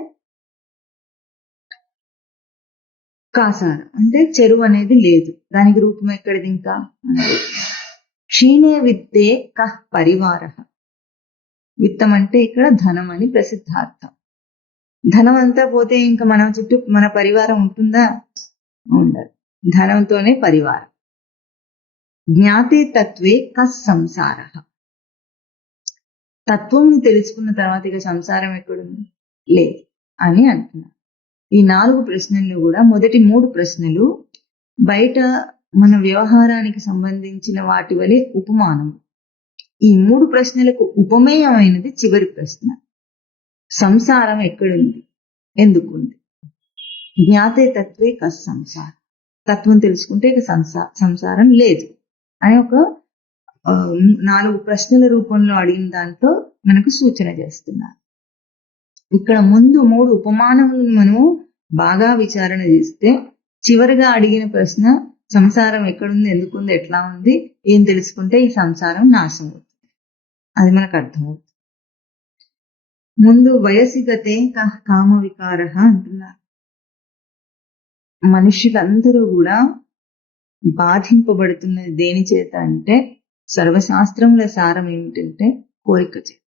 కాసారం అంటే చెరువు అనేది లేదు. దానికి రూపం ఎక్కడిది ఇంకా? క్షీణే విత్తే పరివార. విత్తం అంటే ఇక్కడ ధనం అని ప్రసిద్ధార్థం. ధనం అంతా పోతే ఇంకా మన చుట్టూ మన పరివారం ఉంటుందా? ఉండదు. ధనంతోనే పరివారం. జ్ఞాతే తత్వే సంసార. తత్వం తెలుసుకున్న తర్వాత ఇక సంసారం ఎక్కడుంది? లేదు అని అంటున్నారు. ఈ 4 ప్రశ్నలు కూడా, మొదటి 3 ప్రశ్నలు బయట మన వ్యవహారానికి సంబంధించిన వాటి వలె ఉపమానం. ఈ 3 ప్రశ్నలకు ఉపమేయమైనది చివరి ప్రశ్న. సంసారం ఎక్కడుంది? ఎందుకుంది? జ్ఞాతే తత్వే సంసారం. తత్వం తెలుసుకుంటే ఇక సంసారం లేదు అని ఒక 4 ప్రశ్నల రూపంలో అడిగిన దాంట్లో మనకు సూచన చేస్తున్నారు. ఇక్కడ ముందు 3 ఉపమానములను మనం బాగా విచారణ చేస్తే చివరిగా అడిగిన ప్రశ్న సంసారం ఎక్కడుంది, ఎందుకుంది, ఎట్లా ఉంది, ఏం తెలుసుకుంటే ఈ సంసారం నాశనం అవుతుంది, అది మనకు అర్థమవుతుంది. ముందు వయసిగతే కామ వికార అంటున్నారు. మనుషులందరూ కూడా బాధింపబడుతున్నది దేని చేత అంటే సర్వశాస్త్రముల సారం ఏమిటంటే కోరిక చేత.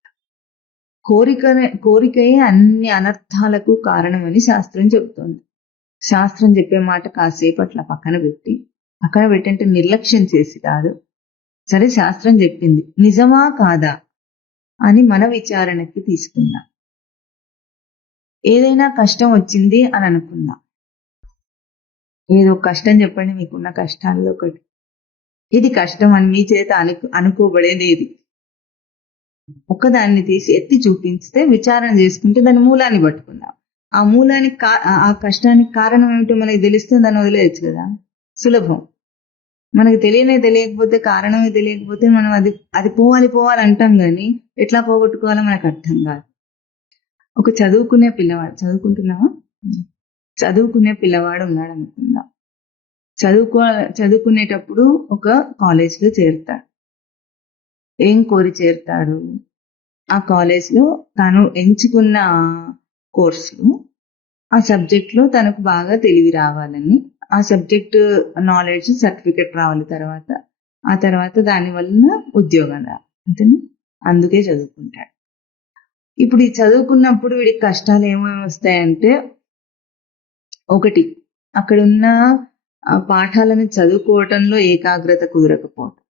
కోరికయే అన్ని అనర్థాలకు కారణమని శాస్త్రం చెబుతోంది. శాస్త్రం చెప్పే మాట కాసేపు అట్లా పక్కన పెట్టి అంటే నిర్లక్ష్యం చేసి కాదు, సరే శాస్త్రం చెప్పింది నిజమా కాదా అని మన విచారణకి తీసుకుందాం. ఏదైనా కష్టం వచ్చింది అని అనుకుందాం. ఏదో కష్టం చెప్పండి, మీకున్న కష్టాల్లో ఒకటి. ఇది కష్టం అని మీ చేత అనుకోబడేది ఏది? ఒక్కదాన్ని తీసి ఎత్తి చూపిస్తే విచారణ చేసుకుంటే దాని మూలాన్ని పట్టుకుందాం. ఆ మూలానికి ఆ కష్టానికి కారణం ఏమిటో మనకి తెలిస్తే దాన్ని వదిలేయచ్చు కదా, సులభం. మనకి తెలియకపోతే కారణమే తెలియకపోతే మనం అది పోవాలి అంటాం, కానీ ఎట్లా పోగొట్టుకోవాలో మనకు అర్థం కాదు. ఒక చదువుకునే పిల్లవాడు ఉన్నాడు అనుకుందాం. చదువుకునేటప్పుడు ఒక కాలేజ్లో చేరుతాడు. ఏం కోరి చేరుతాడు? ఆ కాలేజ్లో తాను ఎంచుకున్న కోర్సులో ఆ సబ్జెక్ట్లో తనకు బాగా తెలివి రావాలని, ఆ సబ్జెక్ట్ నాలెడ్జ్ సర్టిఫికెట్ రావాలి, ఆ తర్వాత దాని వలన ఉద్యోగం రావాలి, అంతేనా? అందుకే చదువుకుంటాడు. ఇప్పుడు ఈ చదువుకున్నప్పుడు వీడికి కష్టాలు ఏమేమి వస్తాయంటే, ఒకటి అక్కడున్న పాఠాలను చదువుకోవటంలో ఏకాగ్రత కుదరకపోవటం,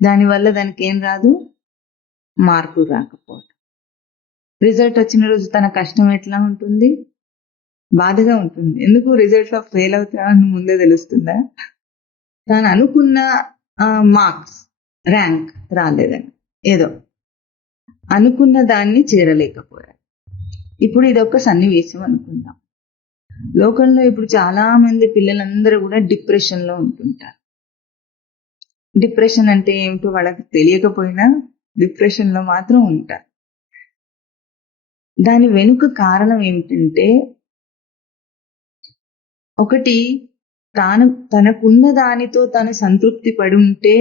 దానివల్ల దానికి ఏం రాదు, మార్కులు రాకపోవటం. రిజల్ట్ వచ్చిన రోజు తన కష్టం ఎట్లా ఉంటుంది? బాధగా ఉంటుంది. ఎందుకు? రిజల్ట్ లో ఫెయిల్ అవుతామని ముందే తెలుస్తుందా? తాను అనుకున్న మార్క్స్, ర్యాంక్ రాలేదని, ఏదో అనుకున్న దాన్ని చేరలేకపోయాడు. ఇప్పుడు ఇదొక సన్నివేశం అనుకుందాం. లోకంలో ఇప్పుడు చాలా మంది పిల్లలందరూ కూడా డిప్రెషన్ లో ఉంటుంటారు. డిప్రెషన్ అంటే ఏమిటో వాళ్ళకి తెలియకపోయినా డిప్రెషన్ లో మాత్రం ఉంటారు. దాని వెనుక కారణం ఏమిటంటే, ఒకటి తనకున్న దానితో తను సంతృప్తి పడి ఉంటే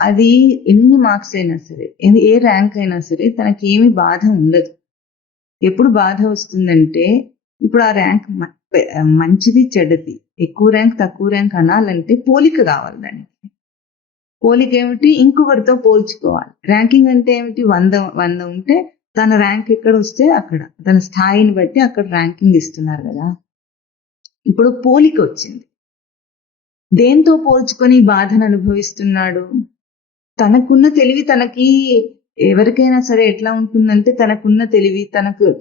అది ఎన్ని మార్క్స్ అయినా సరే, ఏ ర్యాంక్ అయినా సరే తనకేమి బాధ ఉండదు. ఎప్పుడు బాధ వస్తుందంటే, ఇప్పుడు ఆ ర్యాంక్ మంచిది చెడ్డది, ఎక్కువ ర్యాంక్ తక్కువ ర్యాంక్ అనాలంటే పోలిక కావాలి. దానికి పోలిక ఏమిటి? ఇంకొకరితో పోల్చుకోవాలి. ర్యాంకింగ్ అంటే ఏమిటి? 100 ఉంటే తన ర్యాంక్ ఎక్కడ వస్తే అక్కడ, తన స్థాయిని బట్టి అక్కడ ర్యాంకింగ్ ఇస్తున్నారు కదా. ఇప్పుడు పోలిక వచ్చింది. దేంతో పోల్చుకొని బాధను అనుభవిస్తున్నాడు? తనకున్న తెలివి తనకి, ఎవరికైనా సరే ఎట్లా ఉంటుందంటే, తనకున్న తెలివి,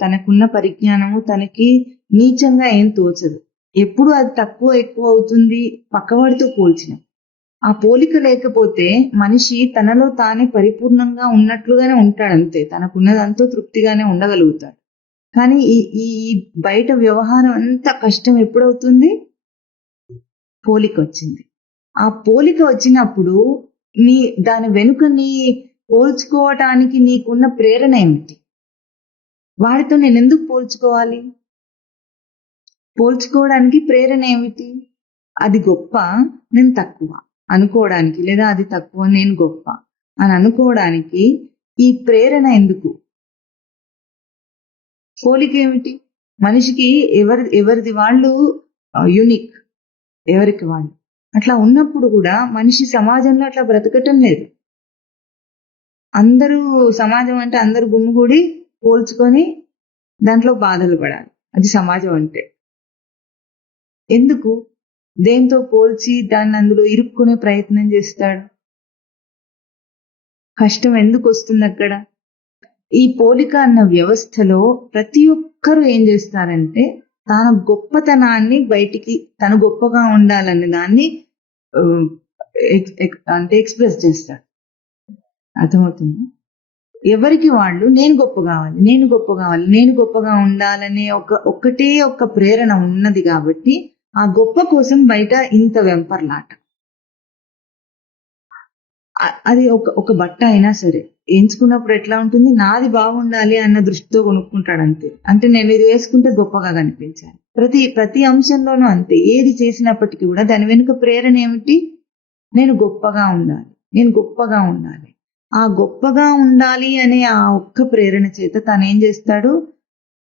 తనకున్న పరిజ్ఞానము తనకి నీచంగా ఏం తోచదు. ఎప్పుడు అది తక్కువ ఎక్కువ అవుతుంది పక్కవాడితో పోల్చిన. ఆ పోలిక లేకపోతే మనిషి తనలో తానే పరిపూర్ణంగా ఉన్నట్లుగానే ఉంటాడు, అంతే. తనకున్నదంతో తృప్తిగానే ఉండగలుగుతాడు. కానీ ఈ బయట వ్యవహారం అంతా కష్టం ఎప్పుడవుతుంది? పోలిక వచ్చింది. ఆ పోలిక వచ్చినప్పుడు దాని వెనుక పోల్చుకోవటానికి నీకున్న ప్రేరణ ఏమిటి? వాడితో నేను ఎందుకు పోల్చుకోవాలి? పోల్చుకోవడానికి ప్రేరణ ఏమిటి? అది గొప్ప, నేను తక్కువ అనుకోవడానికి, లేదా అది తక్కువ నేను గొప్ప అని అనుకోవడానికి ఈ ప్రేరణ ఎందుకు? పోలిక ఏమిటి? మనిషికి ఎవరిది వాళ్ళు యూనిక్, ఎవరికి వాళ్ళు. అట్లా ఉన్నప్పుడు కూడా మనిషి సమాజంలో అట్లా బ్రతకటం లేదు. అందరూ సమాజం అంటే అందరూ గుమ్మిగూడి పోల్చుకొని దాంట్లో బాధలు పడాలి, అది సమాజం అంటే. ఎందుకు? దేంతో పోల్చి దాన్ని అందులో ఇరుక్కునే ప్రయత్నం చేస్తాడు? కష్టం ఎందుకు వస్తుంది అక్కడ? ఈ పోలిక అన్న వ్యవస్థలో ప్రతి ఒక్కరూ ఏం చేస్తారంటే, తన గొప్పతనాన్ని బయటికి, తను గొప్పగా ఉండాలనే దాన్ని అంటే ఎక్స్ప్రెస్ చేస్తాడు. అర్థమవుతుందా? ఎవరికి వాళ్ళు నేను గొప్ప కావాలి, నేను గొప్పగా ఉండాలనే ఒక్కటే ప్రేరణ ఉన్నది కాబట్టి ఆ గొప్ప కోసం బయట ఇంత వెంపర్లాట. అది ఒక బట్ట అయినా సరే ఎంచుకున్నప్పుడు ఎట్లా ఉంటుంది, నాది బాగుండాలి అన్న దృష్టితో కొనుక్కుంటాడు అంతే. అంటే నేను ఇది వేసుకుంటే గొప్పగా కనిపించాలి. ప్రతి అంశంలోనూ అంతే. ఏది చేసినప్పటికీ కూడా దాని వెనుక ప్రేరణ ఏమిటి? నేను గొప్పగా ఉండాలి, నేను గొప్పగా ఉండాలి. ఆ గొప్పగా ఉండాలి అనే ఆ ఒక్క ప్రేరణ చేత తను ఏం చేస్తాడు,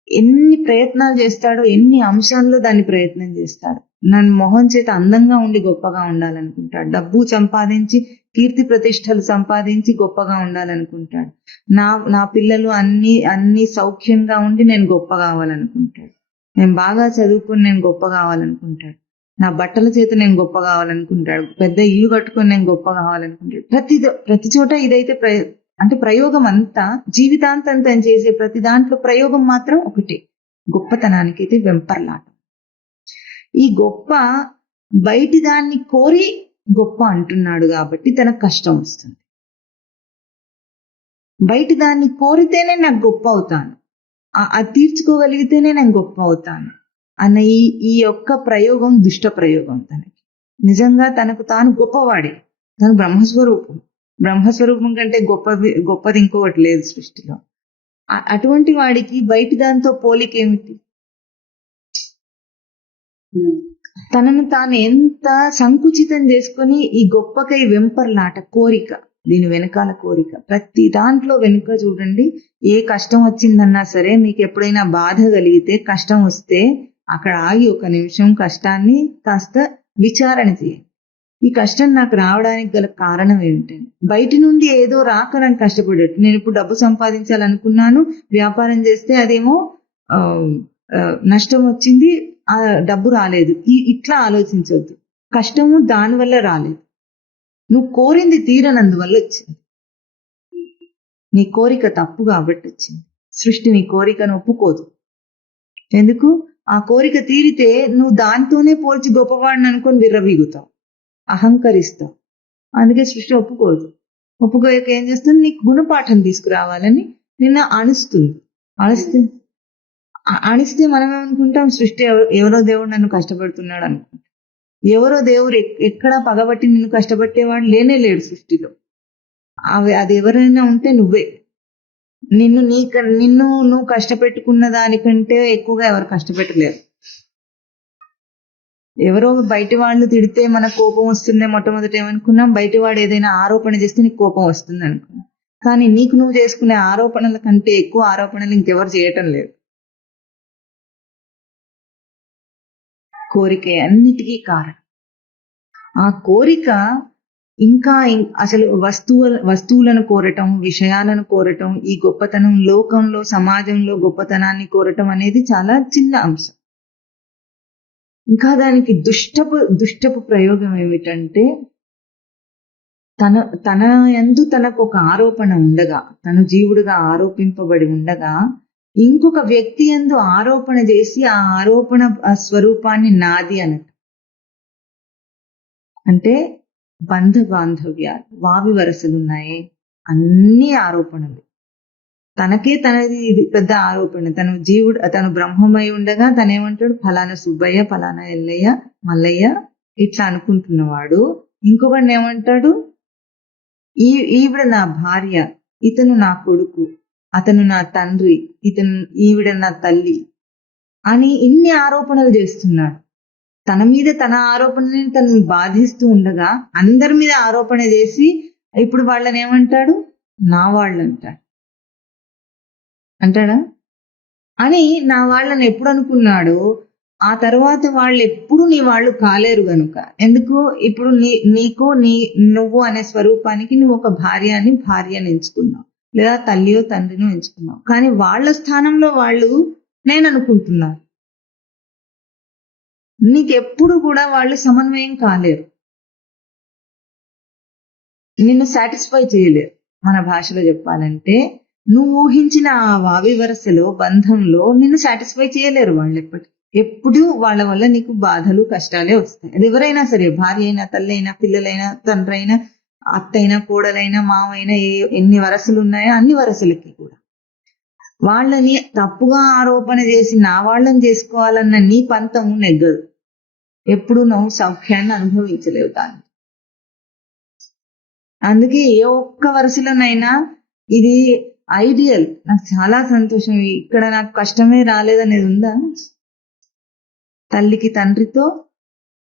ఎన్ని ప్రయత్నాలు చేస్తాడో, ఎన్ని అంశాల్లో దాన్ని ప్రయత్నం చేస్తాడు. నన్ను మొహం చేత అందంగా ఉండి గొప్పగా ఉండాలనుకుంటాడు. డబ్బు సంపాదించి, కీర్తి ప్రతిష్టలు సంపాదించి గొప్పగా ఉండాలనుకుంటాడు. నా పిల్లలు అన్ని సౌఖ్యంగా ఉండి నేను గొప్ప కావాలనుకుంటాడు. నేను బాగా చదువుకుని నేను గొప్ప కావాలనుకుంటాడు. నా బట్టల చేత నేను గొప్ప కావాలనుకుంటాడు. పెద్ద ఇల్లు కట్టుకొని నేను గొప్ప కావాలనుకుంటాడు. ప్రతి చోట ఇదైతే అంటే ప్రయోగం అంతా, జీవితాంతం తను చేసే ప్రతి దాంట్లో ప్రయోగం మాత్రం ఒకటి, గొప్పతనానికి అయితే వెంపర్లాట. ఈ గొప్ప బయటి దాన్ని కోరి గొప్ప అంటున్నాడు కాబట్టి తనకు కష్టం వస్తుంది. బయటి దాన్ని కోరితేనే నాకు గొప్ప అవుతాను, అది తీర్చుకోగలిగితేనే నేను గొప్ప అవుతాను అన్న ఈ యొక్క ప్రయోగం దుష్ట ప్రయోగం. తనకి నిజంగా తనకు తాను గొప్పవాడే, తను బ్రహ్మస్వరూపం. బ్రహ్మస్వరూపం కంటే గొప్పది ఇంకొకటి లేదు సృష్టిలో. అటువంటి వాడికి బయటి దాంతో పోలికేమిటి? తనను తాను ఎంత సంకుచితం చేసుకొని ఈ గొప్పకై వెంపర్లాట, కోరిక, దీని వెనకాల కోరిక. ప్రతి దాంట్లో వెనుక చూడండి, ఏ కష్టం వచ్చిందన్నా సరే, మీకు ఎప్పుడైనా బాధ కలిగితే, కష్టం వస్తే అక్కడ ఆగి ఒక నిమిషం కష్టాన్ని కాస్త విచారణ చేయండి. ఈ కష్టం నాకు రావడానికి గల కారణం ఏమిటని. బయటి నుండి ఏదో రాక నాకు కష్టపడేట్టు, నేను ఇప్పుడు డబ్బు సంపాదించాలనుకున్నాను, వ్యాపారం చేస్తే అదేమో నష్టం వచ్చింది, ఆ డబ్బు రాలేదు, ఇట్లా ఆలోచించవద్దు. కష్టము దానివల్ల రాలేదు, నువ్వు కోరింది తీరనందువల్ల వచ్చింది. నీ కోరిక తప్పు కాబట్టి వచ్చింది. సృష్టి నీ కోరికను ఒప్పుకోదు. ఎందుకు? ఆ కోరిక తీరితే నువ్వు దాంతోనే పోల్చి గొప్పవాడిని అనుకొని విర్రవీగుతావు, అహంకరిస్తావు. అందుకే సృష్టి ఒప్పుకోదు. ఒప్పుకోక ఏం చేస్తుంది, నీకు గుణపాఠం తీసుకురావాలని నిన్న అణిస్తే మనం ఏమనుకుంటాం, సృష్టి ఎవరో దేవుడు నన్ను కష్టపడుతున్నాడు అనుకుంటాం. ఎవరో దేవుడు ఎక్కడ పగబట్టి నిన్ను కష్టపట్టేవాడు లేనే లేడు సృష్టిలో. అది ఎవరైనా ఉంటే నువ్వే. నిన్ను నువ్వు కష్టపెట్టుకున్న దానికంటే ఎక్కువగా ఎవరు కష్టపెట్టలేరు. ఎవరో బయటి వాళ్ళు తిడితే మనకు కోపం వస్తుందే మొట్టమొదటి ఏమనుకున్నాం, బయటి వాడు ఏదైనా ఆరోపణ చేస్తే నీకు కోపం వస్తుంది అనుకున్నాం. కానీ నీకు నువ్వు చేసుకునే ఆరోపణల కంటే ఎక్కువ ఆరోపణలు ఇంకెవరు చేయటం లేదు. కోరికే అన్నిటికీ కారణం. ఆ కోరిక ఇంకా అసలు వస్తువులను కోరటం, విషయాలను కోరటం, ఈ గొప్పతనం, లోకంలో సమాజంలో గొప్పతనాన్ని కోరటం అనేది చాలా చిన్న అంశం. ఇంకా దానికి దుష్టపు ప్రయోగం ఏమిటంటే, తన యందు తనకు ఒక ఆరోపణ ఉండగా, తను జీవుడుగా ఆరోపింపబడి ఉండగా, ఇంకొక వ్యక్తి యందు ఆరోపణ చేసి ఆ ఆరోపణ స్వరూపాన్ని నాది అనట. అంటే బంధ బాంధవ్యాలు, వావి వరసలున్నాయి, అన్ని ఆరోపణలు. తనది ఇది పెద్ద ఆరోపణ. తను బ్రహ్మమై ఉండగా తనేమంటాడు, ఫలానా సుబ్బయ్య, ఫలానా ఎల్లయ్య, మల్లయ్య ఇట్లా అనుకుంటున్నవాడు ఇంకొకడిని ఏమంటాడు, ఈవిడ నా భార్య, ఇతను నా కొడుకు, అతను నా తండ్రి, ఈవిడ నా తల్లి అని ఇన్ని ఆరోపణలు చేస్తున్నాడు. తన మీద తన ఆరోపణని తను బాధిస్తూ ఉండగా అందరి మీద ఆరోపణ చేసి ఇప్పుడు వాళ్ళని ఏమంటాడు, నా వాళ్ళు అంటాడా? అని నా వాళ్ళని ఎప్పుడు అనుకున్నాడో ఆ తర్వాత వాళ్ళు ఎప్పుడు నీ వాళ్ళు కాలేరు గనుక. ఎందుకు? ఇప్పుడు నువ్వు అనే స్వరూపానికి నువ్వు ఒక భార్యని ఎంచుకున్నావు, లేదా తల్లియో తండ్రినో ఎంచుకున్నావు. కానీ వాళ్ళ స్థానంలో వాళ్ళు నేను అనుకుంటున్నారు. నీకెప్పుడు కూడా వాళ్ళు సమన్వయం కాలేరు, నిన్ను సాటిస్ఫై చేయలేరు. మన భాషలో చెప్పాలంటే నువ్వు ఊహించిన ఆ వావి వరసలో, బంధంలో నిన్ను సాటిస్ఫై చేయలేరు వాళ్ళు. ఎప్పుడు వాళ్ళ వల్ల నీకు బాధలు, కష్టాలే వస్తాయి. అది ఎవరైనా సరే, భార్య అయినా, తల్లి అయినా, పిల్లలైనా, తండ్రి అయినా, అత్తైనా, కోడలైనా, మావైనా, ఎన్ని వరసలు ఉన్నాయో అన్ని వరసలకి కూడా వాళ్ళని తప్పుగా ఆరోపణ చేసి నా వాళ్ళని చేసుకోవాలన్న నీ పంతము నెగ్గదు. ఎప్పుడు నువ్వు సౌఖ్యాన్ని అనుభవించలేవు దాన్ని. అందుకే ఏ ఒక్క వరుసలోనైనా ఇది ఐడియల్, నాకు చాలా సంతోషం, ఇక్కడ నాకు కష్టమే రాలేదనేది ఉందా? తల్లికి తండ్రితో,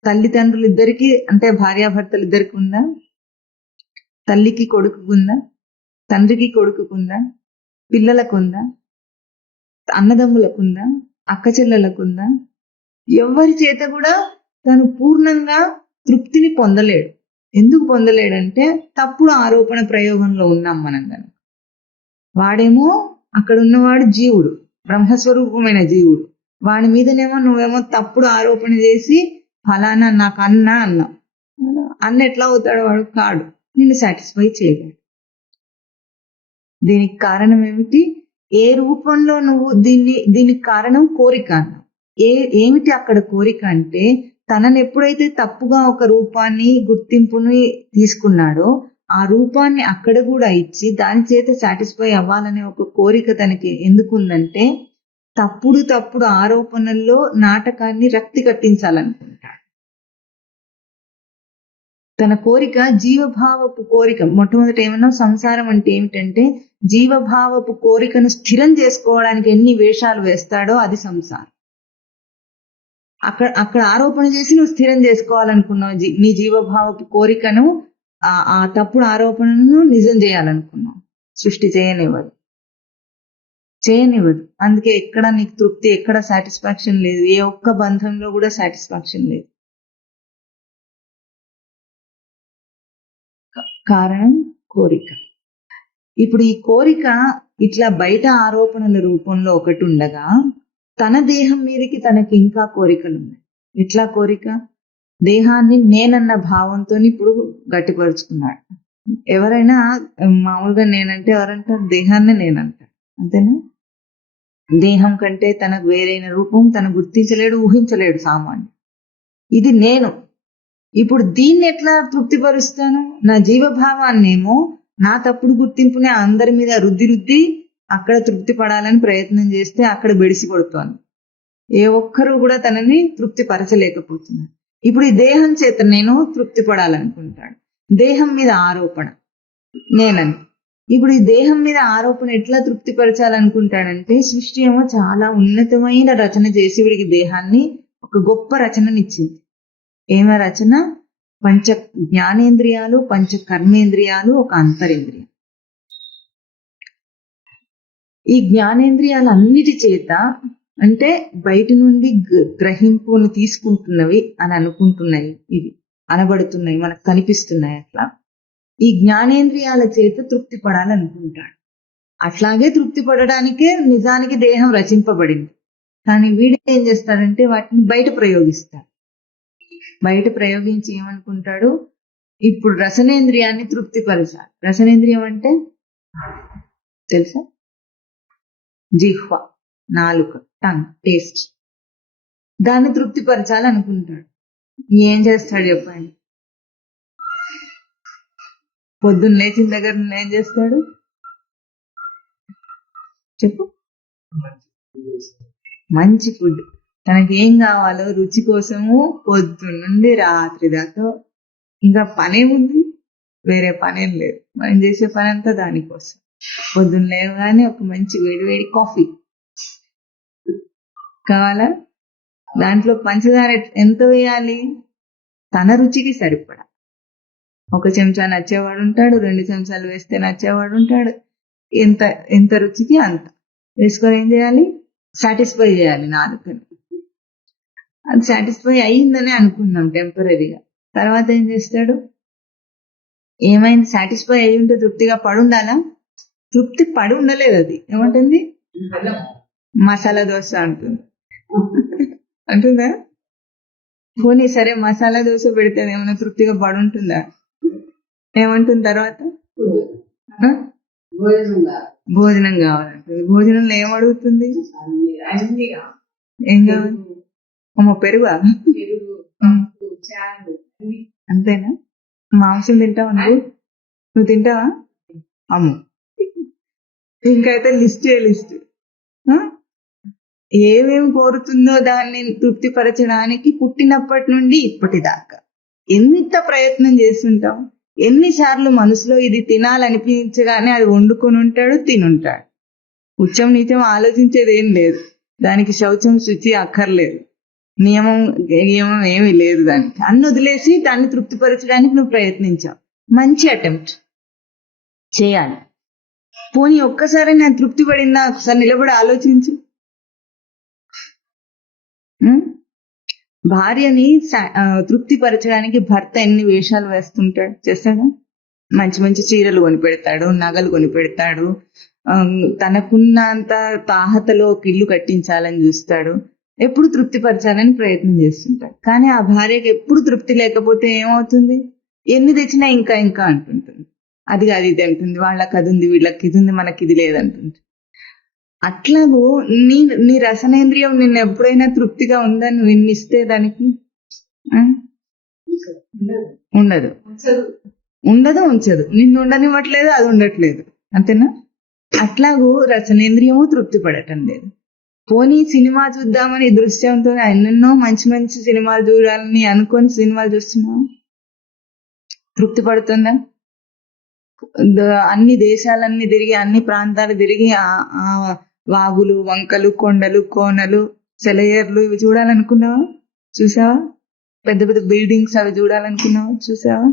తల్లిదండ్రులు ఇద్దరికి అంటే భార్యాభర్తలు ఇద్దరికి ఉందా? తల్లికి కొడుకుకుందా? తండ్రికి కొడుకుకుందా? పిల్లలకుందా? అన్నదమ్ములకుందా? అక్క చెల్లెలకుందా? ఎవరి చేత కూడా తను పూర్ణంగా తృప్తిని పొందలేడు. ఎందుకు పొందలేడంటే తప్పుడు ఆరోపణ ప్రయోగంలో ఉన్నాం మనం కనుక. వాడేమో అక్కడ ఉన్నవాడు జీవుడు, బ్రహ్మస్వరూపమైన జీవుడు. వాడి మీదనేమో నువ్వేమో తప్పుడు ఆరోపణ చేసి ఫలానా నాకు అన్నా అన్నావు. అన్న ఎట్లా అవుతాడు? వాడు కాడు, నిన్ను సాటిస్ఫై చేయలేడు. దీనికి కారణం ఏమిటి? ఏ రూపంలో నువ్వు దీనికి కారణం కోరిక అన్నావు. ఏమిటి అక్కడ కోరిక అంటే, తనని ఎప్పుడైతే తప్పుగా ఒక రూపాన్ని గుర్తింపుని తీసుకున్నాడో ఆ రూపాన్ని అక్కడ కూడా ఇచ్చి దాని చేత సాటిస్ఫై అవ్వాలనే ఒక కోరిక తనకి ఎందుకుందంటే, తప్పుడు ఆరోపణల్లో నాటకాన్ని రక్తి కట్టించాలనుకుంటాడు. తన కోరిక జీవభావపు కోరిక. మొట్టమొదట ఏమన్నా సంసారం అంటే ఏమిటంటే, జీవభావపు కోరికను స్థిరం చేసుకోవడానికి ఎన్ని వేషాలు వేస్తాడో అది సంసారం. అక్కడ ఆరోపణ చేసి నువ్వు స్థిరం చేసుకోవాలనుకున్నావు నీ జీవభావపు కోరికను, ఆ తప్పుడు ఆరోపణను నిజం చేయాలనుకున్నావు. సృష్టి చేయనివ్వదు. అందుకే ఎక్కడ నీకు తృప్తి, ఎక్కడ సాటిస్ఫాక్షన్ లేదు. ఏ ఒక్క బంధంలో కూడా సాటిస్ఫాక్షన్ లేదు. కారణం కోరిక. ఇప్పుడు ఈ కోరిక ఇట్లా బయట ఆరోపణల రూపంలో ఒకటి ఉండగా, తన దేహం మీదకి తనకి ఇంకా కోరికలు ఉన్నాయి. ఎట్లా కోరిక? దేహాన్ని నేనన్న భావంతో ఇప్పుడు గట్టిపరుచుకున్నాడు. ఎవరైనా మామూలుగా నేనంటే ఎవరంటారు? దేహాన్ని నేనంటారు, అంతేనా? దేహం కంటే తనకు వేరైన రూపం తను గుర్తించలేడు, ఊహించలేడు సామాన్యం. ఇది నేను. ఇప్పుడు దీన్ని ఎట్లా తృప్తిపరుస్తాను? నా జీవభావాన్నేమో నా తప్పుడు గుర్తింపునే అందరి మీద రుద్ది అక్కడ తృప్తి పడాలని ప్రయత్నం చేస్తే అక్కడ బెడిసి కొడుతోంది. ఏ ఒక్కరూ కూడా తనని తృప్తి పరచలేకపోతున్నారు. ఇప్పుడు ఈ దేహం చేత నేను తృప్తి పడాలనుకుంటాడు. దేహం మీద ఆరోపణ నేనని. ఇప్పుడు ఈ దేహం మీద ఆరోపణ ఎట్లా తృప్తిపరచాలనుకుంటాడంటే, సృష్టి ఏమో చాలా ఉన్నతమైన రచన చేసి వీడికి దేహాన్ని ఒక గొప్ప రచననిచ్చింది. ఏమ రచన? పంచ జ్ఞానేంద్రియాలు, పంచ కర్మేంద్రియాలు, ఒక అంతరింద్రియం. ఈ జ్ఞానేంద్రియాలన్నిటి చేత అంటే బయటి నుండి గ్రహింపును తీసుకుంటున్నవి అని అనుకుంటున్నాయి, ఇవి అనబడుతున్నాయి, మనకు కనిపిస్తున్నాయి. అట్లా ఈ జ్ఞానేంద్రియాల చేత తృప్తి పడాలనుకుంటాడు. అట్లాగే తృప్తి పడడానికే నిజానికి దేహం రచింపబడింది. కానీ వీడు ఏం చేస్తాడంటే వాటిని బయట ప్రయోగిస్తాడు. బయట ప్రయోగించి ఏమనుకుంటాడు? ఇప్పుడు రసనేంద్రియాన్ని తృప్తిపరచాలి. రసనేంద్రియం అంటే తెలుసా? జిహ్వ, నాలుక, టంగ్, టేస్ట్. దాన్ని తృప్తిపరచాలనుకుంటాడు. ఏం చేస్తాడు చెప్పండి? పొద్దున్న లేచిన దగ్గర ఏం చేస్తాడు చెప్పు? మంచి ఫుడ్. తనకి ఏం కావాలో రుచి కోసము పొద్దున్నుండి రాత్రి దాకా ఇంకా పనేముంది, వేరే పనేం లేదు. మనం చేసే పని అంతా దానికోసం. పొద్దున్న లేవగానే ఒక మంచి వేడి కాఫీ కావాలా? దాంట్లో పంచదార ఎంత వేయాలి? తన రుచికి సరిపడా. 1 చెంచా నచ్చేవాడు ఉంటాడు, 2 చెంచాలు వేస్తే నచ్చేవాడు ఉంటాడు. ఎంత రుచికి అంత వేసుకొని ఏం చేయాలి? సాటిస్ఫై చేయాలి నాలుకని. అది సాటిస్ఫై అయ్యిందని అనుకుందాం టెంపరీగా. తర్వాత ఏం చేస్తాడు? ఏమైంది? సాటిస్ఫై అయ్యి ఉంటే తృప్తిగా పడుండాలా? తృప్తి పడి ఉండలేదు. అది ఏమంటుంది? మసాలా దోశ అంటుంది. అంటుందా? పోనీ సరే, మసాలా దోశ పెడితే ఏమైనా తృప్తిగా పడుంటుందా? ఏమంటుంది తర్వాత? భోజనం కావాలంటుంది. భోజనంలో ఏం అడుగుతుంది? ఏం కావాలి? పెరుగా? అంతేనా? మాంసం తింటావా నువ్వు తింటావా? అమ్ము. ఇంకైతే లిస్ట్ ఏమేమి కోరుతుందో దాన్ని తృప్తిపరచడానికి పుట్టినప్పటి నుండి ఇప్పటిదాకా ఎంత ప్రయత్నం చేస్తుంటాం. ఎన్నిసార్లు మనసులో ఇది తినాలనిపించగానే అది వండుకొని ఉంటాడు, తినుంటాడు. ఉచ్చం నీచం ఆలోచించేది ఏం లేదు, దానికి శౌచం శుచి అక్కర్లేదు, నియమం నియమం ఏమీ లేదు, దానికి అన్ని వదిలేసి దాన్ని తృప్తిపరచడానికి నువ్వు ప్రయత్నించావు. మంచి అటెంప్ట్ చేయాలి. పోనీ ఒక్కసారి నేను తృప్తి పడిందా ఒకసారి నిలబడి ఆలోచించు. భార్యని తృప్తి పరచడానికి భర్త ఎన్ని వేషాలు వేస్తుంటాడు, చేస్తాడా? మంచి మంచి చీరలు కొనిపెడతాడు, నగలు కొనిపెడతాడు, తనకున్నంత తాహతలో ఒక ఇల్లు కట్టించాలని చూస్తాడు, ఎప్పుడు తృప్తి పరచాలని ప్రయత్నం చేస్తుంటాడు. కానీ ఆ భార్యకి ఎప్పుడు తృప్తి లేకపోతే ఏమవుతుంది? ఎన్ని తెచ్చినా ఇంకా ఇంకా అంటుంటుంది. అది కాదు ఇది అంటుంది, వాళ్ళకి అది ఉంది, వీళ్ళకి ఇది ఉంది, మనకి ఇది లేదంటుంది. అట్లాగూ నీ రసనేంద్రియం నిన్ను ఎప్పుడైనా తృప్తిగా ఉందా? నువ్వు ఇన్ని ఇస్తే దానికి ఉండదు, ఉంచదు. నిన్ను ఉండనివ్వట్లేదు, అది ఉండట్లేదు, అంతేనా? అట్లాగూ రసనేంద్రియము తృప్తి పడటం లేదు. పోనీ సినిమా చూద్దామని దృశ్యంతో ఎన్నెన్నో మంచి మంచి సినిమాలు చూడాలని అనుకొని సినిమాలు చూస్తున్నావు, తృప్తి పడుతుందా? అన్ని దేశాలన్నీ తిరిగి, అన్ని ప్రాంతాలు తిరిగి, ఆ వాగులు, వంకలు, కొండలు, కోనలు, సెలయేర్లు ఇవి చూడాలనుకున్నావా? చూసావా? పెద్ద పెద్ద బిల్డింగ్స్ అవి చూడాలనుకున్నావా? చూసావా?